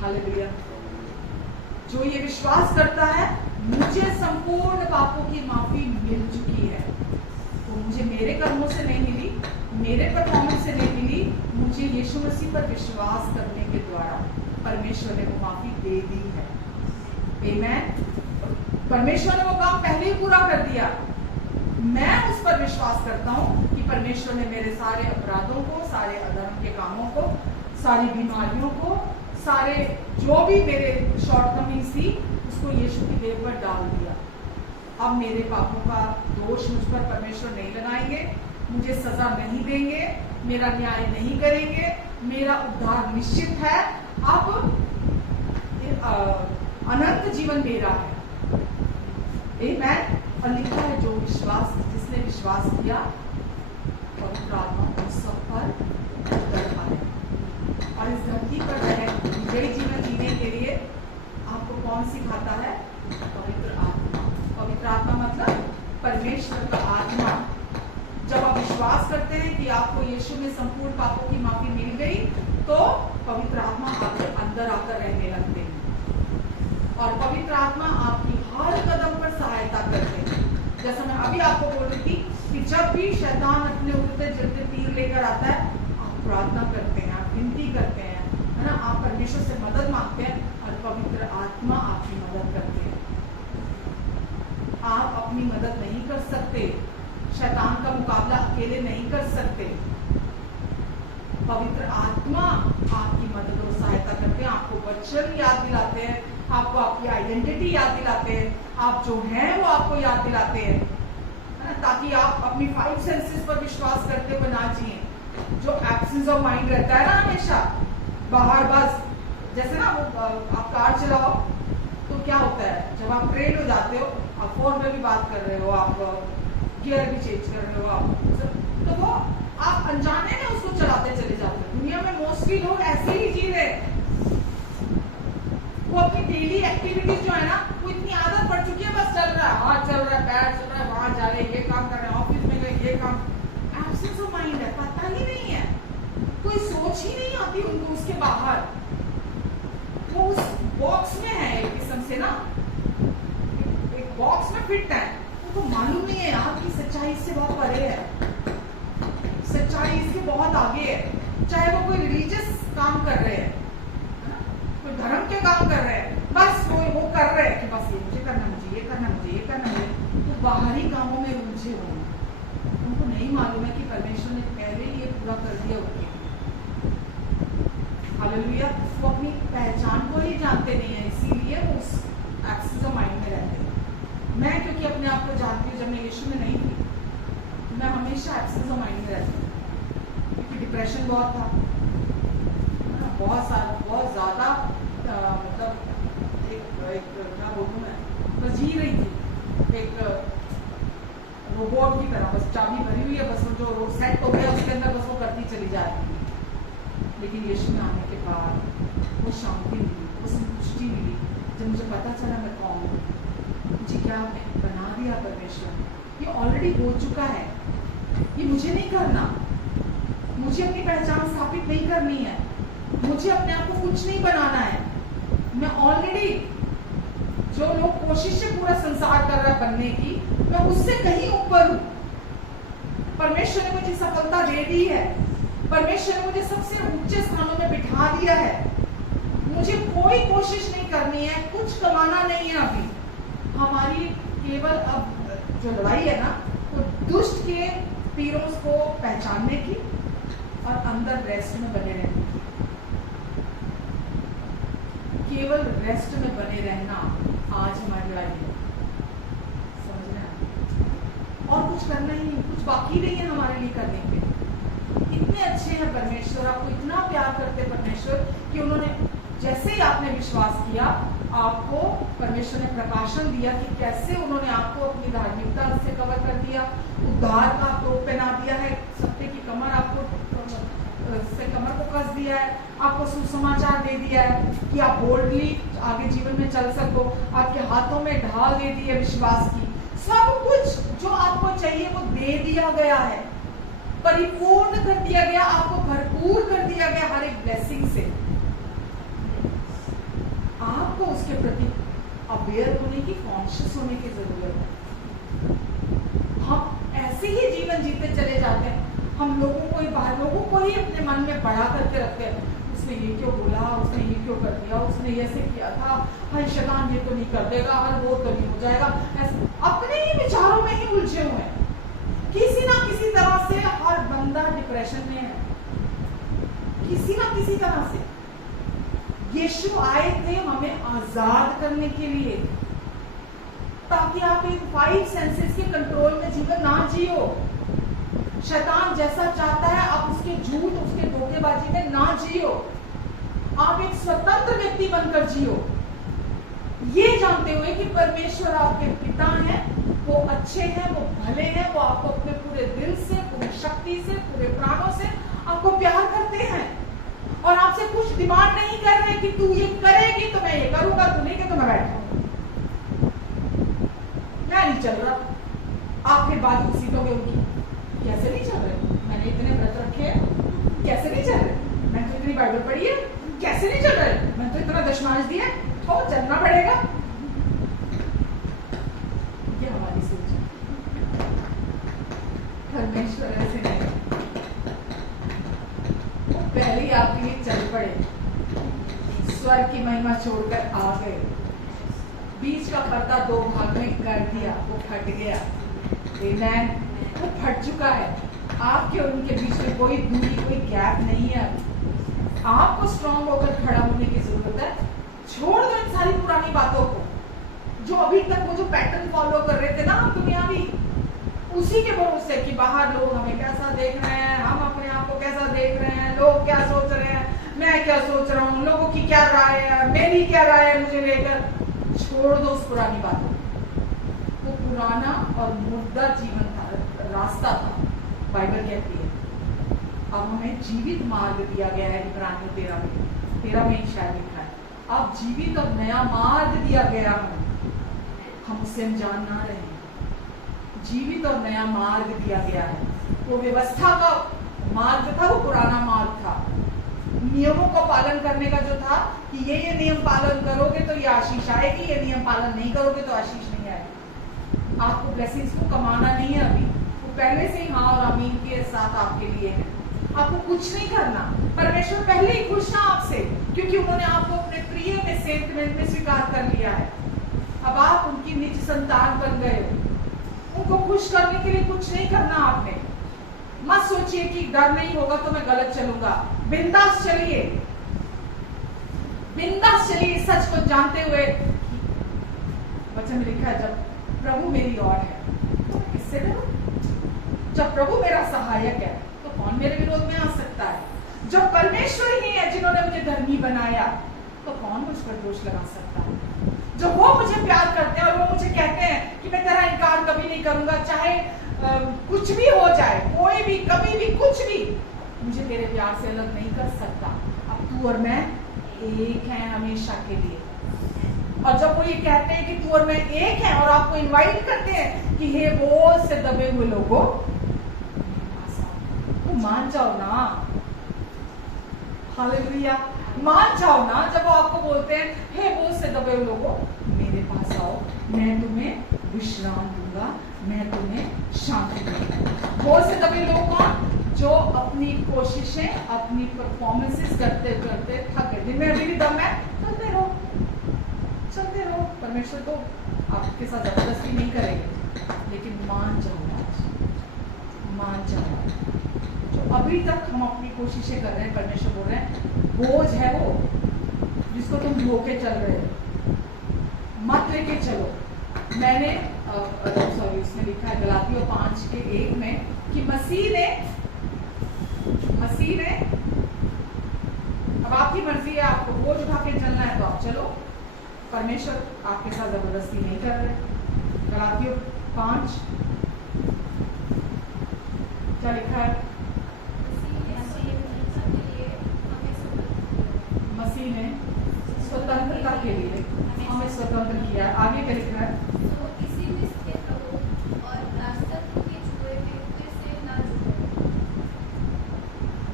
हालेलुया। जो ये विश्वास करता है मुझे संपूर्ण पापों की माफी मिल चुकी है, तो मुझे मेरे कर्मों से नहीं मिली, मेरे परफॉर्मेंस से नहीं मिली, मुझे यीशु मसीह पर विश्वास करने के द्वारा परमेश्वर ने वो माफी दे दी है। आमेन। परमेश्वर ने वो काम पहले ही पूरा कर दिया। मैं उस पर विश्वास करता हूँ कि परमेश्वर ने मेरे सारे अपराधों को, सारे अधर्म के कामों को, सारी बीमारियों को, सारे जो भी मेरे शॉर्टकमिंग थी उसको यीशु की देह पर डाल दिया। अब मेरे पापों का दोष मुझ पर परमेश्वर नहीं लगाएंगे, मुझे सजा नहीं देंगे, मेरा न्याय नहीं करेंगे, मेरा उद्धार निश्चित है। अब अनंत जीवन मेरा है। आमेन। और लिखा है जो विश्वास, जिसने विश्वास किया, पवित्र आत्मा उन सब पर उतर आए। और इस धरती पर विजयी जीवन जीने के लिए आपको कौन सिखाता है? पवित्र आत्मा। पवित्र आत्मा मतलब परमेश्वर का आत्मा। जब आप विश्वास करते हैं कि आपको यीशु में संपूर्ण पापों की माफी मिल गई, तो पवित्र आत्मा आपके अंदर आकर रहने लगते हैं, और पवित्र आत्मा आपकी हर कदम पर सहायता करते हैं। जैसा मैं अभी आपको बोल रही थी कि जब भी शैतान अपने उड़ते जलते तीर लेकर आता है, आप प्रार्थना करते हैं, आप विनती करते हैं, है ना, आप परमेश्वर से मदद मांगते हैं, और पवित्र आत्मा आपकी मदद करते हैं। आप अपनी मदद नहीं कर सकते, शैतान का मुकाबला अकेले नहीं कर सकते। पवित्र आत्मा आपकी मदद और सहायता करते हैं, आपको वचन याद दिलाते हैं, आपको आपकी आइडेंटिटी याद दिलाते हैं, आप जो हैं वो आपको याद दिलाते हैं, है ना, ताकि आप अपनी 5 सेंसेस पर विश्वास करते हुए ना जिए। जो एब्सेंस ऑफ माइंड रहता है ना हमेशा बाहर, बस जैसे ना वो आप कार चलाओ तो क्या होता है, जब आप ट्रेन हो जाते हो, आप फोन पे भी बात कर रहे हो, आप गियर भी चेंज कर रहे हो, आप तो वो आप अनजाने में उसको चलाते चले जाते हो। दुनिया में मोस्टली लोग ऐसे ही जी रहे, वो अपनी डेली एक्टिविटीज जो है ना, वो इतनी आदत पड़ चुकी है, बस चल रहा है, हाथ चल रहा है, पैर चल रहा है, वहां जा रहे हैं, ये काम कर रहे हैं, ऑफिस में गए, ये काम। एब्सेंस ऑफ माइंड है, पता ही नहीं है, कोई सोच ही नहीं आती उनको उसके बाहर। वो उस बॉक्स में है, किस्म से ना एक बॉक्स में फिट है, उनको मालूम नहीं है यार कि सच्चाई इससे बहुत परे है, सच्चाई इसके बहुत आगे है। चाहे वो कोई रिलीजियस काम कर रहे हैं, कोई धर्म के काम कर रहे हैं, बस वो कर रहे हैं कि बस ये मुझे करना, मुझे ये करना, मुझे ये करना, मुझे तो बाहरी कामों में उलझे हुए हैं। उनको नहीं मालूम है कि परमेश्वर ने पहले ही ये पूरा कर दिया उनके लिए। हालेलुया। वो अपनी पहचान को ही जानते नहीं है, इसीलिए वो उस एक्सेस ऑफ माइंड में रहते हैं। मैं क्योंकि अपने आप को जानती हूँ, जब मैं यीशु में नहीं थी, मैं हमेशा एक्सेस ऑफ माइंड में रहती हूँ, क्योंकि डिप्रेशन बहुत था, बहुत ज्यादा, मतलब एक क्या बोलूँ मैं, बस जी रही थी एक रोबोट की तरह, बस चाबी भरी हुई है, बस वो जो सेट हो गया उसके अंदर बस वो करती चली जा रही थी। लेकिन यीशु में आने के बाद वो शांति मिली, वो संतुष्टि मिली, जब मुझे पता चला मैं कौन हूँ, मुझे क्या बना दिया परमेश्वर, ये ऑलरेडी हो चुका है, ये मुझे नहीं करना, मुझे अपनी पहचान स्थापित नहीं करनी है, मुझे अपने आप को कुछ नहीं बनाना है। मैं ऑलरेडी, जो लोग कोशिश से पूरा संसार कर रहा है बनने की, मैं उससे कहीं ऊपर हूं। परमेश्वर ने मुझे सफलता दे दी है, परमेश्वर ने मुझे सबसे ऊंचे स्थानों में बिठा दिया है। मुझे कोई कोशिश नहीं करनी है, कुछ कमाना नहीं है। अभी हमारी केवल अब जो लड़ाई है ना, तो दुष्ट के तीरों को पहचानने की और अंदर रेस्ट में बने रहने की, केवल रेस्ट में बने रहना आज हमारी लड़ाई है। समझ रहे हैं? और कुछ करना ही नहीं, कुछ बाकी नहीं है हमारे लिए करने के। इतने अच्छे हैं परमेश्वर, आपको इतना प्यार करते परमेश्वर कि उन्होंने, जैसे ही आपने विश्वास किया, आपको परमेश्वर ने प्रकाशन दिया कि कैसे उन्होंने आपको अपनी धार्मिकता से कवर कर दिया, उद्धार का टोप पहना दिया है, सत्य की कमर आपको से कमर को कस दिया है, आपको सुसमाचार दे दिया है कि आप बोल्डली आगे जीवन में चल सको, आपके हाथों में ढाल दे दी है विश्वास की। सब कुछ जो आपको चाहिए वो दे दिया गया है, परिपूर्ण कर दिया गया, आपको भरपूर कर दिया गया हर एक ब्लेसिंग से। आपको उसके प्रति अवेयर होने की, कॉन्शियस होने की जरूरत है। हम ऐसे ही जीवन जीते चले जाते हैं, हम लोगों को ही, बाहर लोगों को ही अपने मन में बड़ा करके रखते हैं। उसने ये क्यों बोला, उसने ये क्यों कर दिया, उसने ऐसे किया था, हर शैतान ये तो नहीं कर देगा, हर वो तो नहीं हो जाएगा। ऐसे अपने ही विचारों में ही उलझे हुए हैं। किसी ना किसी तरह से हर बंदा डिप्रेशन में है, किसी ना किसी तरह से। यीशु आए थे हमें आजाद करने के लिए, ताकि आप इन 5 सेंसेस के कंट्रोल में जीवन ना जियो। शैतान जैसा चाहता है आप उसके झूठ, उसके धोखेबाजी में ना जियो। आप एक स्वतंत्र व्यक्ति बनकर जियो, ये जानते हुए कि परमेश्वर आपके पिता हैं, वो अच्छे हैं, वो भले हैं, वो आपको अपने पूरे दिल से, पूरी शक्ति से, पूरे प्राणों से आपको प्यार करते हैं और आपसे कुछ डिमांड नहीं कर रहे कि तू ये करेगी तो मैं ये करूंगा, तू नहीं कि तो मैं बैठूंगा, मैं नहीं चल रहा। आप फिर बात सीटोगे उनकी, कैसे नहीं चल रहे, मैंने इतने व्रत रखे हैं, कैसे नहीं चल रहे, मैंने तो इतनी बाइबल पढ़ी है, कैसे नहीं चल रहे, मैंने तो इतना दशमांश दिया, तो चलना पड़ेगा। ये हमारी सोच है। परमेश्वर ऐसे नहीं, पहले ही आपके लिए चल पड़े, स्वर्ग की महिमा छोड़कर आ गए, बीच का पर्दा 2 भाग में कर दिया, वो फट गया। आमेन। वो फट चुका है, आपके और उनके बीच में कोई दूरी, कोई गैप नहीं है। आपको स्ट्रांग होकर खड़ा होने की जरूरत है। छोड़ दो इन सारी पुरानी बातों को, जो अभी तक वो जो पैटर्न फॉलो कर रहे थे ना हम दुनियावी, उसी के भरोसे कि बाहर लोग हमें कैसा देख रहे हैं, हम अपने आप को कैसा देख रहे हैं, लोग क्या सोच रहे हैं, मैं क्या सोच रहा हूँ, लोगों की क्या राय है, मेरी क्या राय है मुझे लेकर। छोड़ दो उस पुरानी बातों को। वो पुराना और मुर्दा जीवन था, रास्ता था, बाइबल कहती है। अब हमें जीवित मार्ग दिया गया है, इब्रानियों 13 में शायद लिखा है, अब जीवित और नया मार्ग दिया गया हम उससे अनजान ना रहे। जीवित और नया मार्ग दिया गया है। वो व्यवस्था का मार्ग था, वो पुराना मार्ग था। नियमों को पालन करने का जो था कि ये नियम पालन करोगे तो ये आशीष आएगी, ये नियम पालन नहीं करोगे तो आशीष नहीं आएगी। आपको ब्लेसिंग्स को कमाना नहीं है अभी, वो पहले से ही हाँ और आमीन के साथ आपके लिए है। आपको कुछ नहीं करना, परमेश्वर पहले ही खुश था आपसे, क्योंकि उन्होंने आपको अपने प्रिय में सेंटमेंट में स्वीकार कर लिया है। अब आप उनकी निज संतान बन गए हो। उनको खुश करने के लिए कुछ नहीं करना आपने। मत सोचिए कि डर नहीं होगा तो मैं गलत चलूंगा। बिंदास चलिए, बिंदास चलिए, सच को जानते हुए। वचन में लिखा है जब प्रभु मेरी ओर है तो मैं किससे डरूं? जब प्रभु मेरा सहायक है तो कौन मेरे विरोध में आ सकता है? जब परमेश्वर ही है जिन्होंने मुझे धर्मी बनाया तो कौन मुझ पर दोष लगा सकता है? जब वो मुझे प्यार करते हैं और वो मुझे कहते हैं कि मैं तेरा इनकार कभी नहीं करूंगा, चाहे कुछ भी हो जाए, कोई भी कभी भी कुछ भी मुझे तेरे प्यार से अलग नहीं कर सकता। अब तू और मैं एक हैं हमेशा के लिए। और जब वो ये कहते हैं कि तू और मैं एक हैं और आपको इनवाइट करते हैं कि हे बोझ से दबे हुए लोगों, तो मान जाओ ना। हालेलुया, मान जाओ ना। जब वो आपको बोलते हैं हे बोझ से दबे हुए लोगों मेरे पास आओ, मैं तुम्हें विश्राम दूंगा, मैं तुम्हें शांति दूंगा। बोझ से दबे लोग कौन? जो अपनी कोशिशें, अपनी परफॉर्मेंसेस करते करते थक गए। जिनमें अभी भी दम है, चलते रहो, चलते रहो। परमेश्वर तो आपके साथ जबरदस्ती नहीं करेंगे, लेकिन मान जाओ, मान जाओ। जो अभी तक हम अपनी कोशिशें कर रहे हैं, परमेश्वर बोल रहे हैं बोझ है वो जिसको तुम धोके चल रहे हो, मत लेके चलो। मैंने सॉरी, इसमें लिखा है गलातियों 5:1 में कि मसीह ने अब आपकी मर्जी है, आपको बोझ उठा के चलना है तो आप चलो। परमेश्वर आपके साथ जबरदस्ती नहीं कर रहे। गलातियों 5 क्या लिखा है? मसीह ने स्वतंत्रता के लिए हमें स्वतंत्र किया है। आगे क्या लिखा है?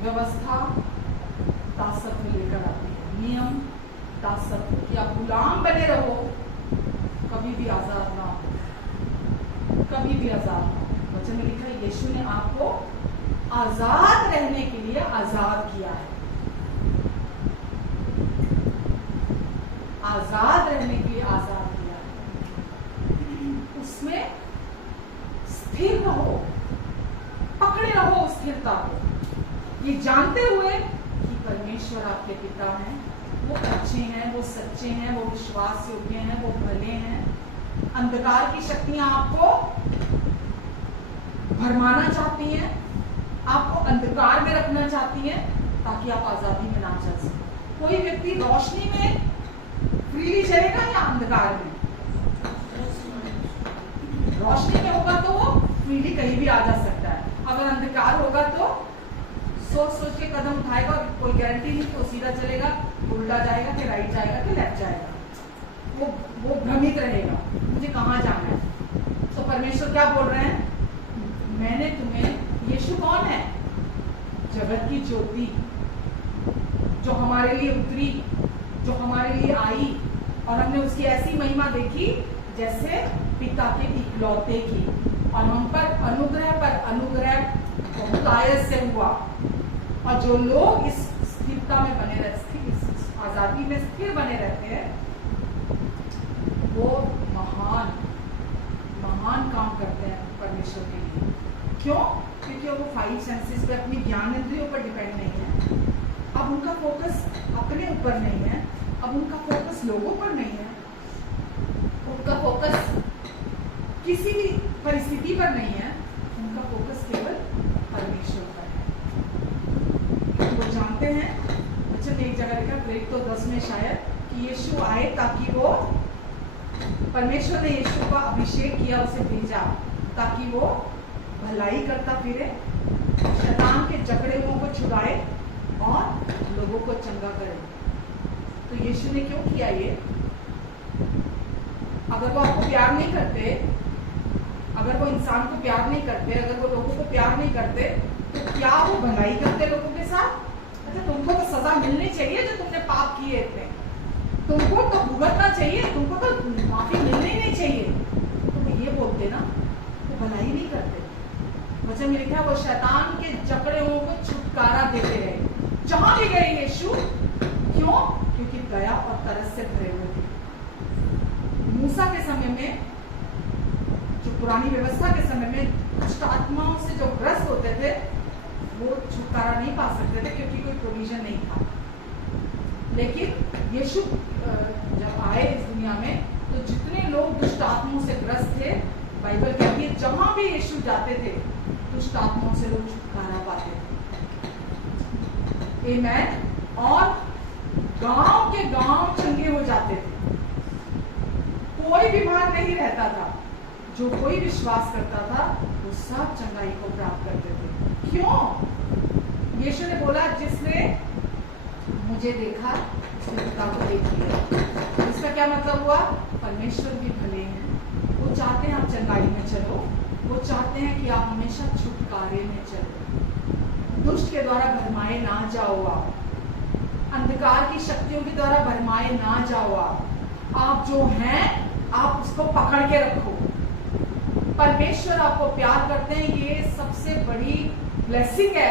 व्यवस्था दासत्व लेकर आती है, नियम दासत्व, कि आप गुलाम बने रहो, कभी भी आजाद ना हो, कभी भी आजाद ना हो। वचन में लिखा है यीशु ने आपको आजाद रहने के लिए आजाद किया है। आजाद रहने के लिए आजाद किया है। उसमें स्थिर रहो, पकड़े रहो स्थिरता को, ये जानते हुए कि परमेश्वर आपके पिता हैं, वो अच्छे हैं, वो सच्चे हैं, वो विश्वास योग्य हैं, वो भले हैं। अंधकार की शक्तियां आपको भरमाना चाहती हैं, आपको अंधकार में रखना चाहती हैं ताकि आप आजादी में ना चल सकें। कोई व्यक्ति रोशनी में फ्रीली चलेगा या अंधकार में? रोशनी में होगा तो वो फ्रीली कहीं भी आ जा सकता है। अगर अंधकार होगा तो सोच के कदम उठाएगा और कोई गारंटी नहीं कि वो सीधा चलेगा, उल्टा जाएगा, कि राइट जाएगा, कि लेफ्ट जाएगा। वो भ्रमित रहेगा, मुझे कहाँ जाना है। तो परमेश्वर क्या बोल रहे हैं? मैंने तुम्हें, यीशु कौन है? जगत की ज्योति, जो हमारे लिए उतरी, जो हमारे लिए आई, और हमने उसकी ऐसी महिमा देखी जैसे पिता के इकलौते की, और हम पर अनुग्रह बहुत आयत से हुआ। और जो लोग इस स्थिरता में बने रहते, इस आजादी में स्थिर बने रहते हैं, वो महान महान काम करते हैं परमेश्वर के लिए। क्यों? क्योंकि वो 5 सेंसेस पे, अपनी ज्ञान इंद्रियों पर डिपेंड नहीं है। अब उनका फोकस अपने ऊपर नहीं है, अब उनका फोकस लोगों पर नहीं है, उनका फोकस किसी भी परिस्थिति पर नहीं है, उनका फोकस केवल परमेश्वर पर है। वो जानते हैं, अच्छा एक जगह लिखा ग्रेक तो 10 में शायद, कि यीशु आए ताकि वो, परमेश्वर ने यीशु का अभिषेक किया, उसे भेजा ताकि वो भलाई करता फिरे, शैतान के जकड़े हुओं को छुड़ाए और लोगों को चंगा करे। तो यीशु ने क्यों किया ये? अगर वो आपको प्यार नहीं करते, अगर वो इंसान को प्यार नहीं करते, अगर वो लोगों को प्यार नहीं करते, तो क्या वो भलाई करते लोगों के साथ? अच्छा तुमको तो सजा मिलनी चाहिए जो तुमने पाप किए थे, तुमको तो भुगतना चाहिए, तुमको तो माफी मिलनी नहीं चाहिए, तुम ये बोलते ना तो भलाई नहीं करते। वचन में लिखा है वो शैतान के जकड़े हुओं को छुटकारा देते रहे जहां भी गए यीशु। क्यों? क्योंकि दया और तरस से भरे हुए थे। मूसा के समय में, जो पुरानी व्यवस्था के समय में दुष्ट आत्माओं से जो ग्रस्त होते थे वो छुटकारा नहीं पा सकते थे क्योंकि कोई प्रोविजन नहीं था। लेकिन यीशु जब आए इस दुनिया में तो जितने लोग दुष्ट आत्माओं से ग्रस्त थे, बाइबल कहती है जहां भी यीशु जाते थे दुष्ट आत्माओं से लोग छुटकारा पाते थे। आमेन। और गांव के गांव चंगे हो जाते थे, कोई बीमार नहीं रहता था, जो कोई विश्वास करता था वो सब चंगाई को प्राप्त करते थे। क्यों? यीशु ने बोला जिसने मुझे देखा उसने पिता को देख लिया। इसका क्या मतलब हुआ? परमेश्वर भी भले हैं, वो चाहते हैं आप चंगाई में चलो, वो चाहते हैं कि आप हमेशा छुटकारे में चलो, दुष्ट के द्वारा भरमाए ना जाओ, आप अंधकार की शक्तियों के द्वारा भरमाए ना जाओ। आप जो हैं आप उसको पकड़ के रखो। परमेश्वर आपको प्यार करते हैं, ये सबसे बड़ी ब्लेसिंग है।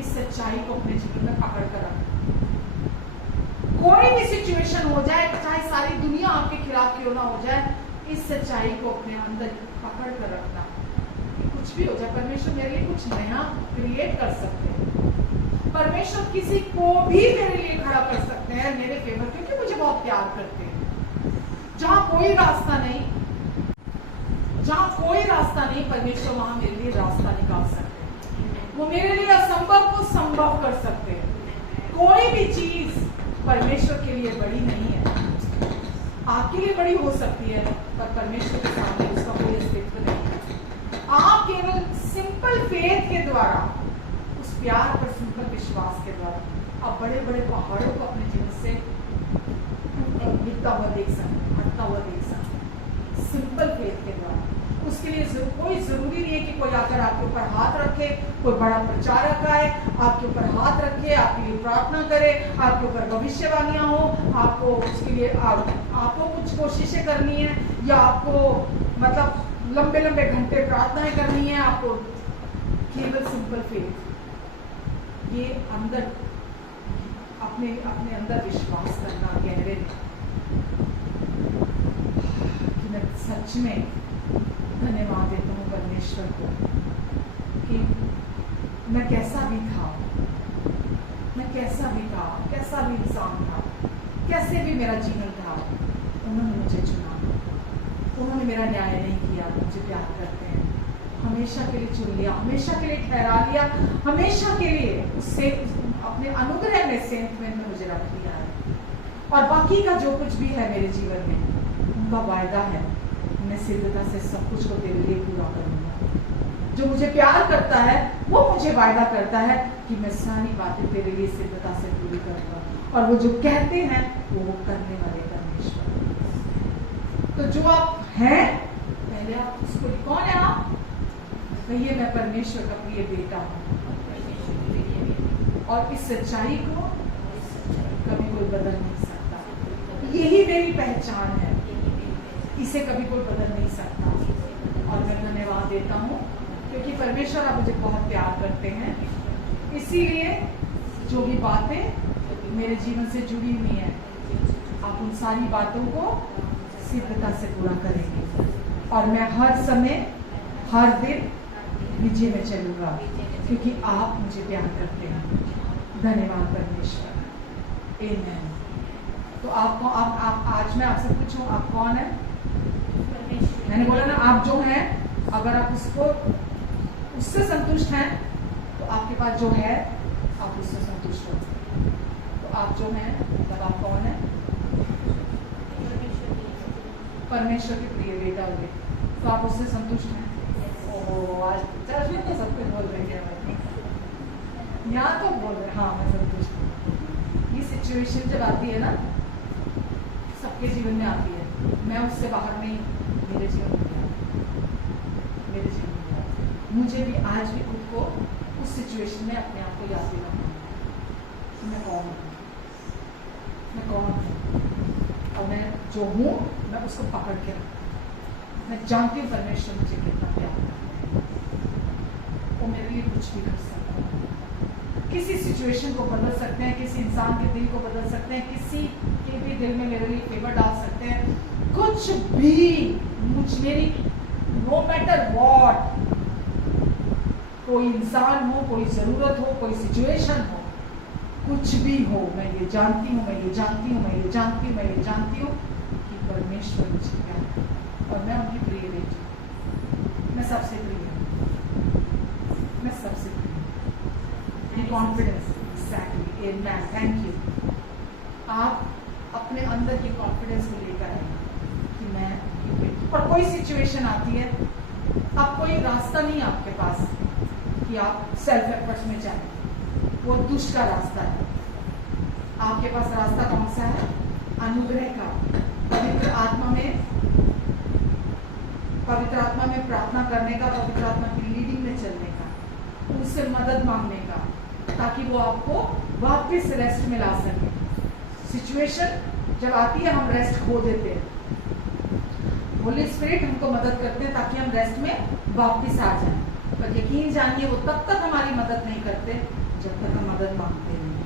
इस सच्चाई को अपने जीवन में पकड़ कर रखो। कोई भी सिचुएशन हो जाए, चाहे सारी दुनिया आपके खिलाफ क्यों ना हो जाए, इस सच्चाई को अपने अंदर पकड़ कर रखना। कुछ भी हो जाए, परमेश्वर मेरे लिए कुछ नया क्रिएट कर सकते हैं। परमेश्वर किसी को भी मेरे लिए खड़ा कर सकते हैं मेरे फेवर, क्योंकि मुझे बहुत प्यार करते हैं। जहां कोई रास्ता नहीं, जहां कोई रास्ता नहीं, परमेश्वर वहां मेरे लिए रास्ता निकाल सकते हैं। वो मेरे लिए असंभव को संभव कर सकते हैं। कोई भी चीज परमेश्वर के लिए बड़ी नहीं है। आपके लिए बड़ी हो सकती है पर परमेश्वर के सामने उसका कोई अस्तित्व नहीं है। आप केवल सिंपल फेथ के द्वारा, उस प्यार पर सिंपल विश्वास के द्वारा आप बड़े बड़े पहाड़ों को अपने जीवन से गिरता हुआ देख सकते हैं, हटता हुआ देख सकते हैं, सिंपल फेथ के द्वारा। उसके लिए कोई जरूरी नहीं है कि कोई आकर आपके ऊपर हाथ रखे, कोई बड़ा प्रचारक आए आपके ऊपर हाथ रखे, आपके लिए प्रार्थना करे, आपके ऊपर भविष्यवाणियां हो, आपको उसके लिए आपको कुछ कोशिशें करनी है, या आपको मतलब लंबे लंबे घंटे प्रार्थनाएं करनी है। आपको केवल सिंपल फेथ, ये अंदर अपने अपने अंदर विश्वास करना गहरे कि मैं सच में धन्यवाद देता हूँ परमेश्वर को कि मैं कैसा भी था, कैसा भी इंसान था, कैसे भी मेरा जीवन था, उन्होंने मुझे चुना, उन्होंने मेरा न्याय नहीं किया, मुझे प्यार करते हैं, हमेशा के लिए चुन लिया, हमेशा के लिए ठहरा लिया, हमेशा के लिए उससे अपने अनुग्रह में सेंट में मुझे रख लिया है। और बाकी का जो कुछ भी है मेरे जीवन में, उनका वायदा है, मैं सिद्धता से सब कुछ को तेरे लिए पूरा करूंगा। जो मुझे प्यार करता है वो मुझे वायदा करता है कि मैं सारी बातें तेरे लिए सिद्धता से पूरी करूंगा, और वो जो कहते हैं वो करने वाले परमेश्वर। तो जो आप हैं, पहले आप उसको, कौन है आप? कहिए मैं परमेश्वर का प्रिय बेटा हूँ, और इस सच्चाई को कभी कोई बदल नहीं सकता। यही मेरी पहचान है, इसे कभी कोई बदल नहीं सकता। और मैं धन्यवाद देता हूँ क्योंकि परमेश्वर आप मुझे बहुत प्यार करते हैं। इसीलिए जो भी बातें मेरे जीवन से जुड़ी हुई हैं, आप उन सारी बातों को सिद्धता से पूरा करेंगे, और मैं हर समय हर दिन विजय में चलूंगा क्योंकि आप मुझे प्यार करते हैं। धन्यवाद परमेश्वर। आमीन। तो आप आज मैं आपसे पूछूं, आप कौन है? मैंने बोला ना, आप जो हैं, अगर आप उससे संतुष्ट हैं तो आपके पास जो है आप उससे संतुष्ट हो। तो आप जो हैं मतलब आप कौन है? परमेश्वर के प्रिय बेटा हुए, तो आप उससे संतुष्ट हैं। ओह, आज चर्च में तो सब कुछ बोल रहे हैं, यहाँ तो बोल रहे, हाँ मैं संतुष्ट हूँ। ये सिचुएशन जब आती है ना, सबके जीवन में आती है, मैं उससे बाहर नहीं, मेरे जीवन में मुझे भी आज भी खुद को उस सिचुएशन में अपने आप को याद दिलाना। मैं कौन हूँ, मैं कौन हूँ, और मैं जो हूँ मैं उसको पकड़ के रखूँ। मैं जानती हूँ परमेश्वर मुझे कितना प्यार करता है, वो मेरे लिए कुछ भी कर सकता है। किसी सिचुएशन को बदल सकते हैं, किसी इंसान के दिल को बदल सकते हैं, किसी के भी दिल में मेरे लिए फेवर डाल सकते हैं, कुछ भी मेरी नो मैटर व्हाट, कोई इंसान हो, कोई जरूरत हो, कोई सिचुएशन हो, कुछ भी हो, मैं ये जानती हूँ, मैं ये जानती हूँ, मैं ये जानती हूँ, मैं ये जानती हूँ कि परमेश्वर मुझे प्यार करता है और मैं उनकी प्रिय बेटी हूँ। मैं सबसे प्रिय हूँ, मैं सबसे प्रिय हूँ। Confidence, exactly, amen, thank you. आप अपने अंदर की कॉन्फिडेंस को लेकर आए कि मैं उनकी बेटी। और कोई सिचुएशन आती है, अब कोई रास्ता नहीं आपके पास कि आप सेल्फ एफर्ट्स में जाएं, वो दुष्ट का रास्ता है। आपके पास रास्ता कौन सा है? अनुग्रह का, पवित्र आत्मा में प्रार्थना करने का, पवित्र आत्मा की लीडिंग में चलने का, उनसे मदद मांगने का, ताकि वो आपको वापस रेस्ट में ला सके। सिचुएशन जब आती है हम रेस्ट खो देते हैं, होली स्पिरिट हमको मदद करते हैं ताकि हम रेस्ट में वापस आ जाएं। पर यकीन जानिए वो तब तक हमारी मदद नहीं करते जब तक हम मदद मांगते नहीं।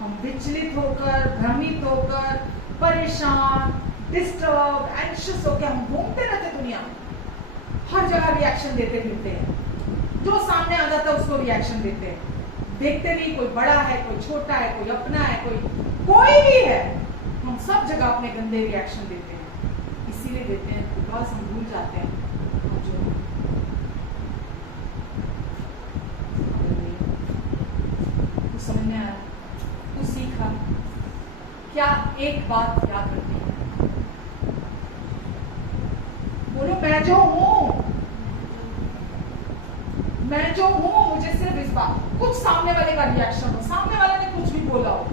हम विचलित होकर, भ्रमित होकर, परेशान, डिस्टर्ब, एंशियस होकर हम घूमते रहते दुनिया में, हर जगह रिएक्शन देते फिरते हैं, जो सामने आ जाता है उसको रिएक्शन देते हैं, देखते नहीं कोई बड़ा है, कोई छोटा है, कोई अपना है, कोई भी है, हम सब जगह अपने गंदे रिएक्शन देते हैं। इसीलिए देते हैं बिकॉज हम भूल जाते हैं जो तू समझ में आया, तू सीखा क्या? एक बात याद रखनी है, बोलो मैं जो हूं, मैं जो हूं, मुझे सिर्फ इस बात, कुछ सामने वाले का रिएक्शन हो, सामने वाले ने कुछ भी बोला हो,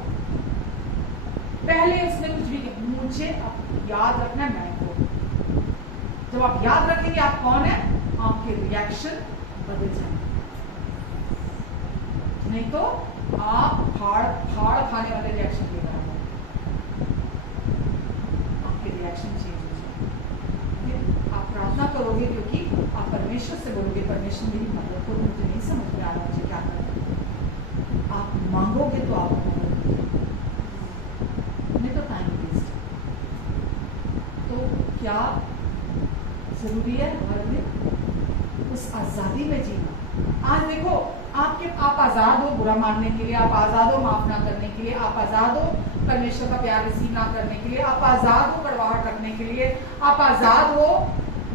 पहले उसने कुछ भी किया, मुझे अब याद रखना है मैं कौन। जब आप याद रखेंगे आप कौन है, आपके रिएक्शन बदल जाएंगे, नहीं तो आप फाड़ खाने वाले रिएक्शन ले रहे हैं, आपके रिएक्शन चेंज हो जाएंगे। आप प्रार्थना करोगे क्योंकि आप परमेश्वर से बोलोगे परमेश्वर मेरी मदद करो, मुझे नहीं समझ में आ रहा मुझे क्या करना। आप मांगोगे तो आप नहीं तो टाइम वेस्ट। तो क्या जरूरी है हर दिन उस आजादी में जीना। आज देखो आप आजाद हो बुरा मानने के लिए, आप आजाद हो माफ ना करने के लिए, आप आजाद हो परमेश्वर का प्यार रिसीव ना करने के लिए, आप आजाद हो कड़वाहट रखने के लिए, आप आजाद हो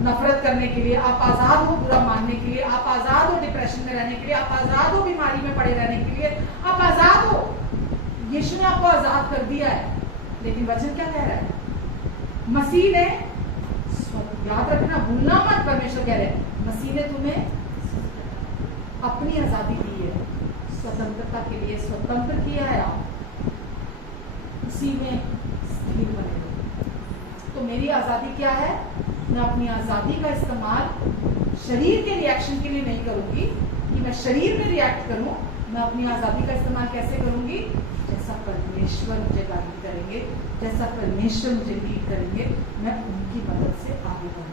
नफरत करने के लिए, आप आजाद हो बुरा मानने के लिए, आप आजाद हो डिप्रेशन में रहने के लिए, आप आजाद हो बीमारी में पड़े रहने के लिए, आप आजाद हो। यीशु ने आपको आजाद कर दिया है, लेकिन वचन क्या कह रहा है? मसीह ने, याद रखना, भूलना मत, परमेश्वर कह रहे हैं मसीह ने तुम्हें अपनी आजादी दी है, स्वतंत्रता के लिए स्वतंत्र किया है, आप उसी में स्थिर बने रहो। तो मेरी आजादी क्या है? मैं अपनी आजादी का इस्तेमाल शरीर के रिएक्शन के लिए नहीं करूंगी कि मैं शरीर में रिएक्ट करूं। मैं अपनी आजादी का इस्तेमाल कैसे करूंगी? जैसा परमेश्वर मुझे गाइड करेंगे, जैसा परमेश्वर मुझे लीड करेंगे, मैं उनकी मदद से आगे बढ़ूंगी।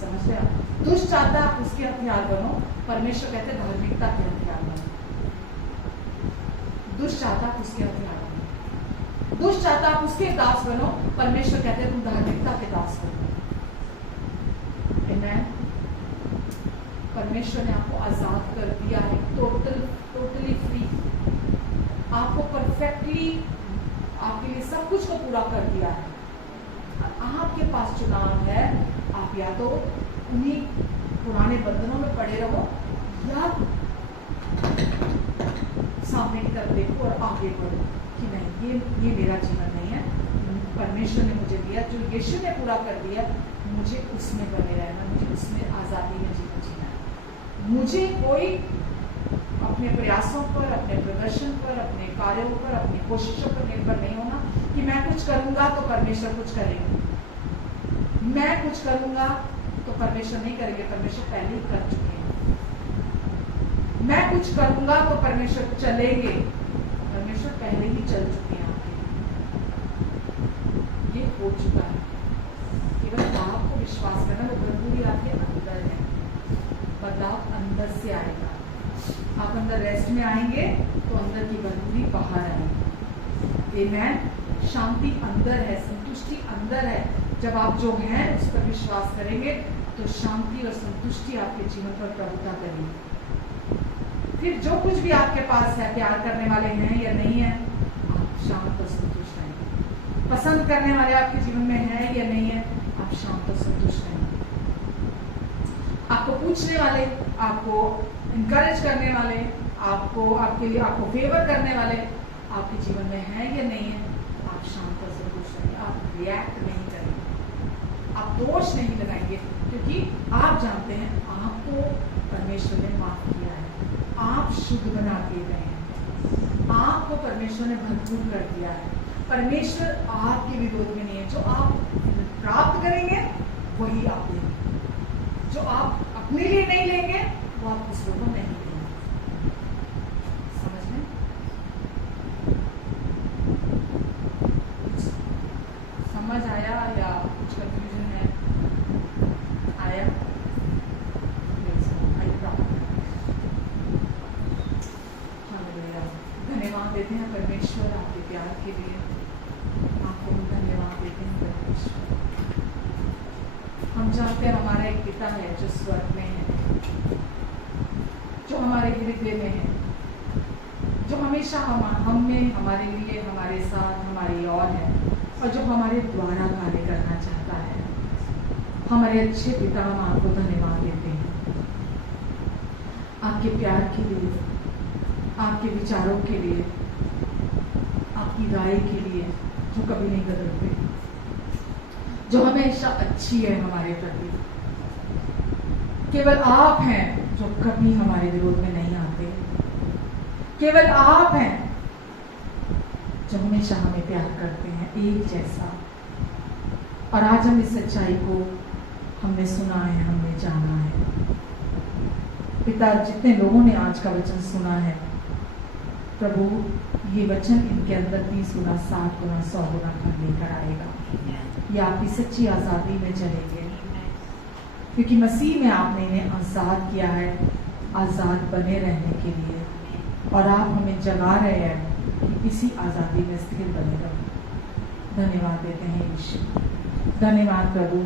समझ रहे आप? दुष्ट चाहता आप उसके हथियार बनो, परमेश्वर कहते हैं धार्मिकता के हथियार बनो। दुष्ट चाहता आप उसके हथियार बनो, दुष्ट चाहता आप उसके दास बनो, परमेश्वर कहते हैं तुम धार्मिकता के दास बनो। परमेश्वर ने आपको आजाद कर दिया है, टोटली फ्री, आपको परफेक्टली आपके लिए सब कुछ को पूरा कर दिया है। आपके पास चुनाव है, आप या तो उन्हीं पुराने बंधनों में पड़े रहो या सामने की तरफ देखो और आगे बढ़ो कि नहीं, ये मेरा जीवन नहीं है, परमेश्वर ने मुझे दिया, जो यीशु ने पूरा कर दिया, मुझे उसमें बने रहना, मुझे उसमें आजादी में जीवन जीना है। मुझे कोई अपने प्रयासों पर, अपने प्रदर्शन पर, अपने कार्यों पर, अपनी कोशिशों पर निर्भर नहीं होना कि मैं कुछ करूंगा तो परमेश्वर कुछ करेंगे, मैं कुछ करूंगा तो परमेश्वर नहीं करेंगे, परमेश्वर पहले ही कर चुके हैं। मैं कुछ करूंगा तो परमेश्वर चलेंगे, परमेश्वर पहले ही चल चुके हैं आपके, ये हो चुका है। केवल आपको विश्वास करना, वो भरपूरी आपके अंदर है, बदलाव अंदर से आएगा। आप अंदर रेस्ट में आएंगे तो अंदर की भरपूरी बाहर आएगी। आमेन। शांति अंदर है, संतुष्टि अंदर है। जब आप जो हैं उस पर विश्वास करेंगे तो शांति और संतुष्टि आपके जीवन पर प्रभुता करेगी। फिर जो कुछ भी आपके पास है, प्यार करने वाले हैं या नहीं है, आप शांत और संतुष्ट हैं। पसंद करने वाले आपके जीवन में है या नहीं है, आप शांत और संतुष्ट हैं। आपको पूछने वाले, आपको इनकरेज करने वाले, आपको आपके लिए आपको फेवर करने वाले आपके जीवन में है या नहीं है, आप शांत और संतुष्ट रहेंगे। आप रिएक्ट नहीं करेंगे, आप दोष नहीं लगाएंगे, क्योंकि आप जानते हैं आपको परमेश्वर ने माफ किया है, आप शुद्ध बना दिए गए हैं, आपको परमेश्वर ने भरपूर कर दिया है। परमेश्वर आपके विरोध में नहीं है। जो आप प्राप्त करेंगे वही आप लेंगे, जो आप अपने लिए नहीं लेंगे वो आप दूसरों को नहीं देंगे। समझ में? समझ आया या कुछ कंफ्यूजन है? आया? धन्यवाद देते हैं परमेश्वर आपके प्यार के लिए, आपको धन्यवाद देते हैं परमेश्वर। हम जानते हैं हमारा एक पिता है जो स्वर्ग में है, जो हमारे हृदय में है, जो हमेशा हम में, हमारे लिए, हमारे साथ, हमारी और है, और जो हमारे द्वारा कार्य करना चाहता है। हमारे अच्छे पिता, हम आपको धन्यवाद देते हैं आपके प्यार के लिए, आपके विचारों के लिए, आपकी राय के लिए, जो कभी नहीं बदलते, जो हमेशा अच्छी है हमारे प्रति। केवल आप हैं जो कभी हमारे विरोध में नहीं आते, केवल आप हैं जो हमेशा हमें प्यार करते हैं एक जैसा। और आज हम इस सच्चाई को हमने सुना है, हमने जाना है। पिता, जितने लोगों ने आज का वचन सुना है प्रभु, ये वचन इनके अंदर 30 गुना, 60 गुना, 100 गुना कर लेकर आएगा। ये आपकी सच्ची आज़ादी में चलेंगे, क्योंकि मसीह में आपने इन्हें आज़ाद किया है, आज़ाद बने रहने के लिए। और आप हमें जगा रहे हैं कि इसी आज़ादी में स्थिर बने रहो। धन्यवाद देते हैं यीशु। धन्यवाद प्रभु,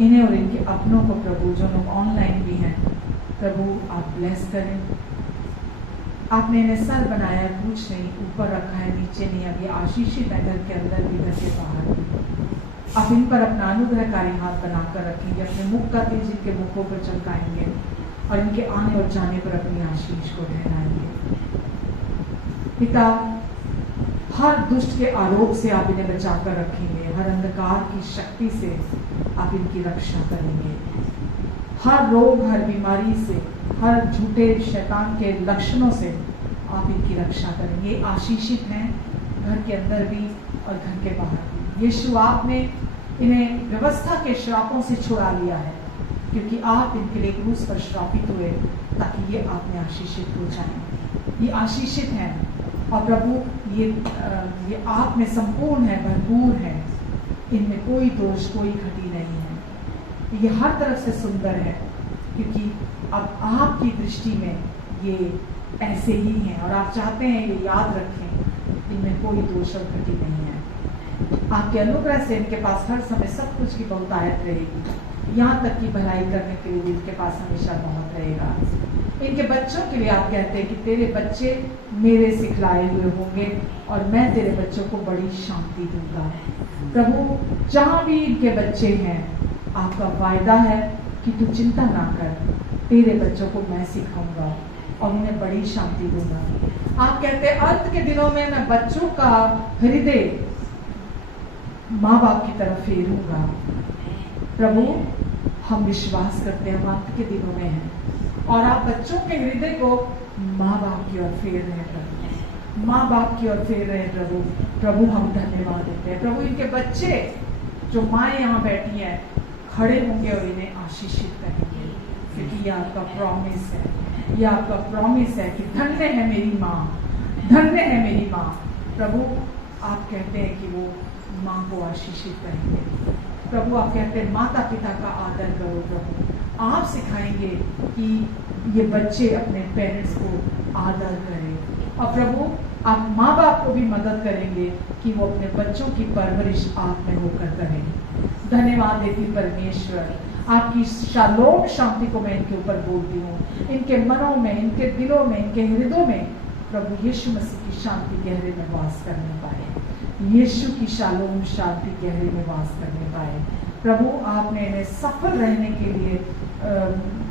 इन्हें और इनके अपनों को प्रभु, जो लोग ऑनलाइन भी हैं प्रभु, आप ब्लेस करें। आपने इन्हें सर बनाया, कुछ नहीं ऊपर रखा है, नीचे नहीं। अब ये आशीषित है, घर के अंदर भी, घर के बाहर भी। आप इन पर अपना अनुग्रहकारी हाथ बनाकर रखेंगे, अपने मुख का तेज इनके मुखों पर चमकाएंगे और इनके आने और जाने पर अपनी आशीष को ठहराएंगे। पिता, हर दुष्ट के आरोप से आप इन्हें बचाकर रखेंगे, हर अंधकार की शक्ति से आप इनकी रक्षा करेंगे, हर रोग, हर बीमारी से, हर झूठे शैतान के लक्षणों से आप इनकी रक्षा करेंगे। आशीषित हैं घर के अंदर भी और घर के बाहर भी। यीशु, आपने इन्हें व्यवस्था के श्रापों से छुड़ा लिया है, क्योंकि आप इनके लिए क्रूस पर श्रापित हुए ताकि ये आप में आशीषित हो जाएं। ये आशीषित हैं और प्रभु ये आप में संपूर्ण है, भरपूर है, इनमें कोई दोष, कोई घटी नहीं है। ये हर तरफ से सुंदर है, क्योंकि अब आपकी दृष्टि में ये ऐसे ही हैं और आप चाहते हैं ये याद रखें, इनमें कोई दोष और घटी नहीं है। आपके अनुग्रह से इनके पास हर समय सब कुछ की बहुतायत रहेगी, यहाँ तक कि भलाई करने के लिए भी इनके पास हमेशा बहुत रहेगा। इनके बच्चों के लिए आप कहते हैं कि तेरे बच्चे मेरे सिखलाए हुए होंगे और मैं तेरे बच्चों को बड़ी शांति दूंगा। प्रभु, जहाँ भी इनके बच्चे हैं, आपका वायदा है कि तू चिंता ना कर, तेरे बच्चों को मैं सिखाऊंगा और उन्हें बड़ी शांति दूंगा। आप कहते हैं अंत के दिनों में मैं बच्चों का हृदय माँ बाप की तरफ फेरूंगा। प्रभु, हम विश्वास करते हैं हम अंत के दिनों में हैं और आप बच्चों के हृदय को माँ बाप की ओर फेर रहे हैं प्रभु, माँ बाप की ओर फेर रहे हैं प्रभु। प्रभु, हम धन्यवाद देते हैं प्रभु, इनके बच्चे जो माँ यहाँ बैठी हैं खड़े होंगे और इन्हें आशीषित करेंगे, क्योंकि ये आपका प्रॉमिस है, ये आपका प्रॉमिस है कि धन्य है मेरी माँ, धन्य है मेरी माँ। प्रभु आप कहते हैं कि वो माँ को आशीषित करेंगे। प्रभु आप कहते हैं माता पिता का आदर करो। प्रभु आप सिखाएंगे कि ये बच्चे अपने पेरेंट्स को आदर करें। और प्रभु आप माँ बाप को भी मदद करेंगे कि वो अपने बच्चों की परवरिश आप में होकर करें। धन्यवाद देती परमेश्वर, आपकी शालोम शांति को मैं इनके ऊपर बोलती हूँ, इनके मनों में, इनके दिलों में, इनके हृदयों में प्रभु यीशु मसीह की शांति गहरे में वास करने पाए, यीशु की शालोम शांति गहरे में वास करने पाए। प्रभु आपने इन्हें सफल रहने के लिए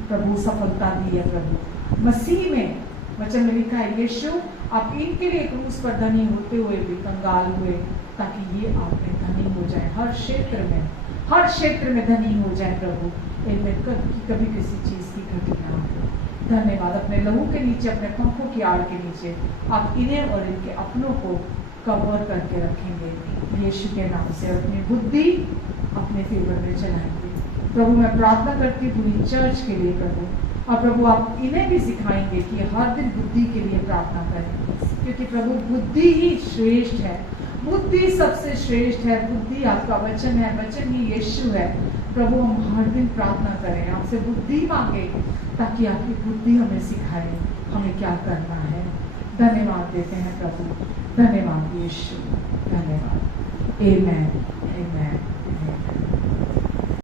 प्रभु सफलता दी है। प्रभु मसीह में वचन में लिखा है यीशु आप इनके लिए क्रूस पर धनी होते हुए भी कंगाल हुए, ताकि ये आप में धनी हो जाए, हर क्षेत्र में धनी हो जाए। प्रभु इनमें कभी किसी चीज की घटी ना हो। धन्यवाद, अपने लहू के नीचे, अपने पंखों की आड़ के नीचे आप इन्हें और इनके अपनों को कवर करके रखेंगे यीशु के नाम से, अपनी बुद्धि अपने फेवर में चलाएंगे। प्रभु मैं प्रार्थना करती हूँ पूरी चर्च के लिए प्रभु, और प्रभु आप इन्हें भी सिखाएंगे कि हर दिन बुद्धि के लिए प्रार्थना करें, क्योंकि प्रभु बुद्धि ही श्रेष्ठ है, बुद्धि सबसे श्रेष्ठ है। बुद्धि आपका वचन है, वचन ही यीशु है। प्रभु हम हर दिन प्रार्थना करें, आपसे बुद्धि मांगे, ताकि आपकी बुद्धि हमें सिखाए हमें क्या करना है। धन्यवाद देते हैं प्रभु, धन्यवाद यीशु, धन्यवाद। आमेन।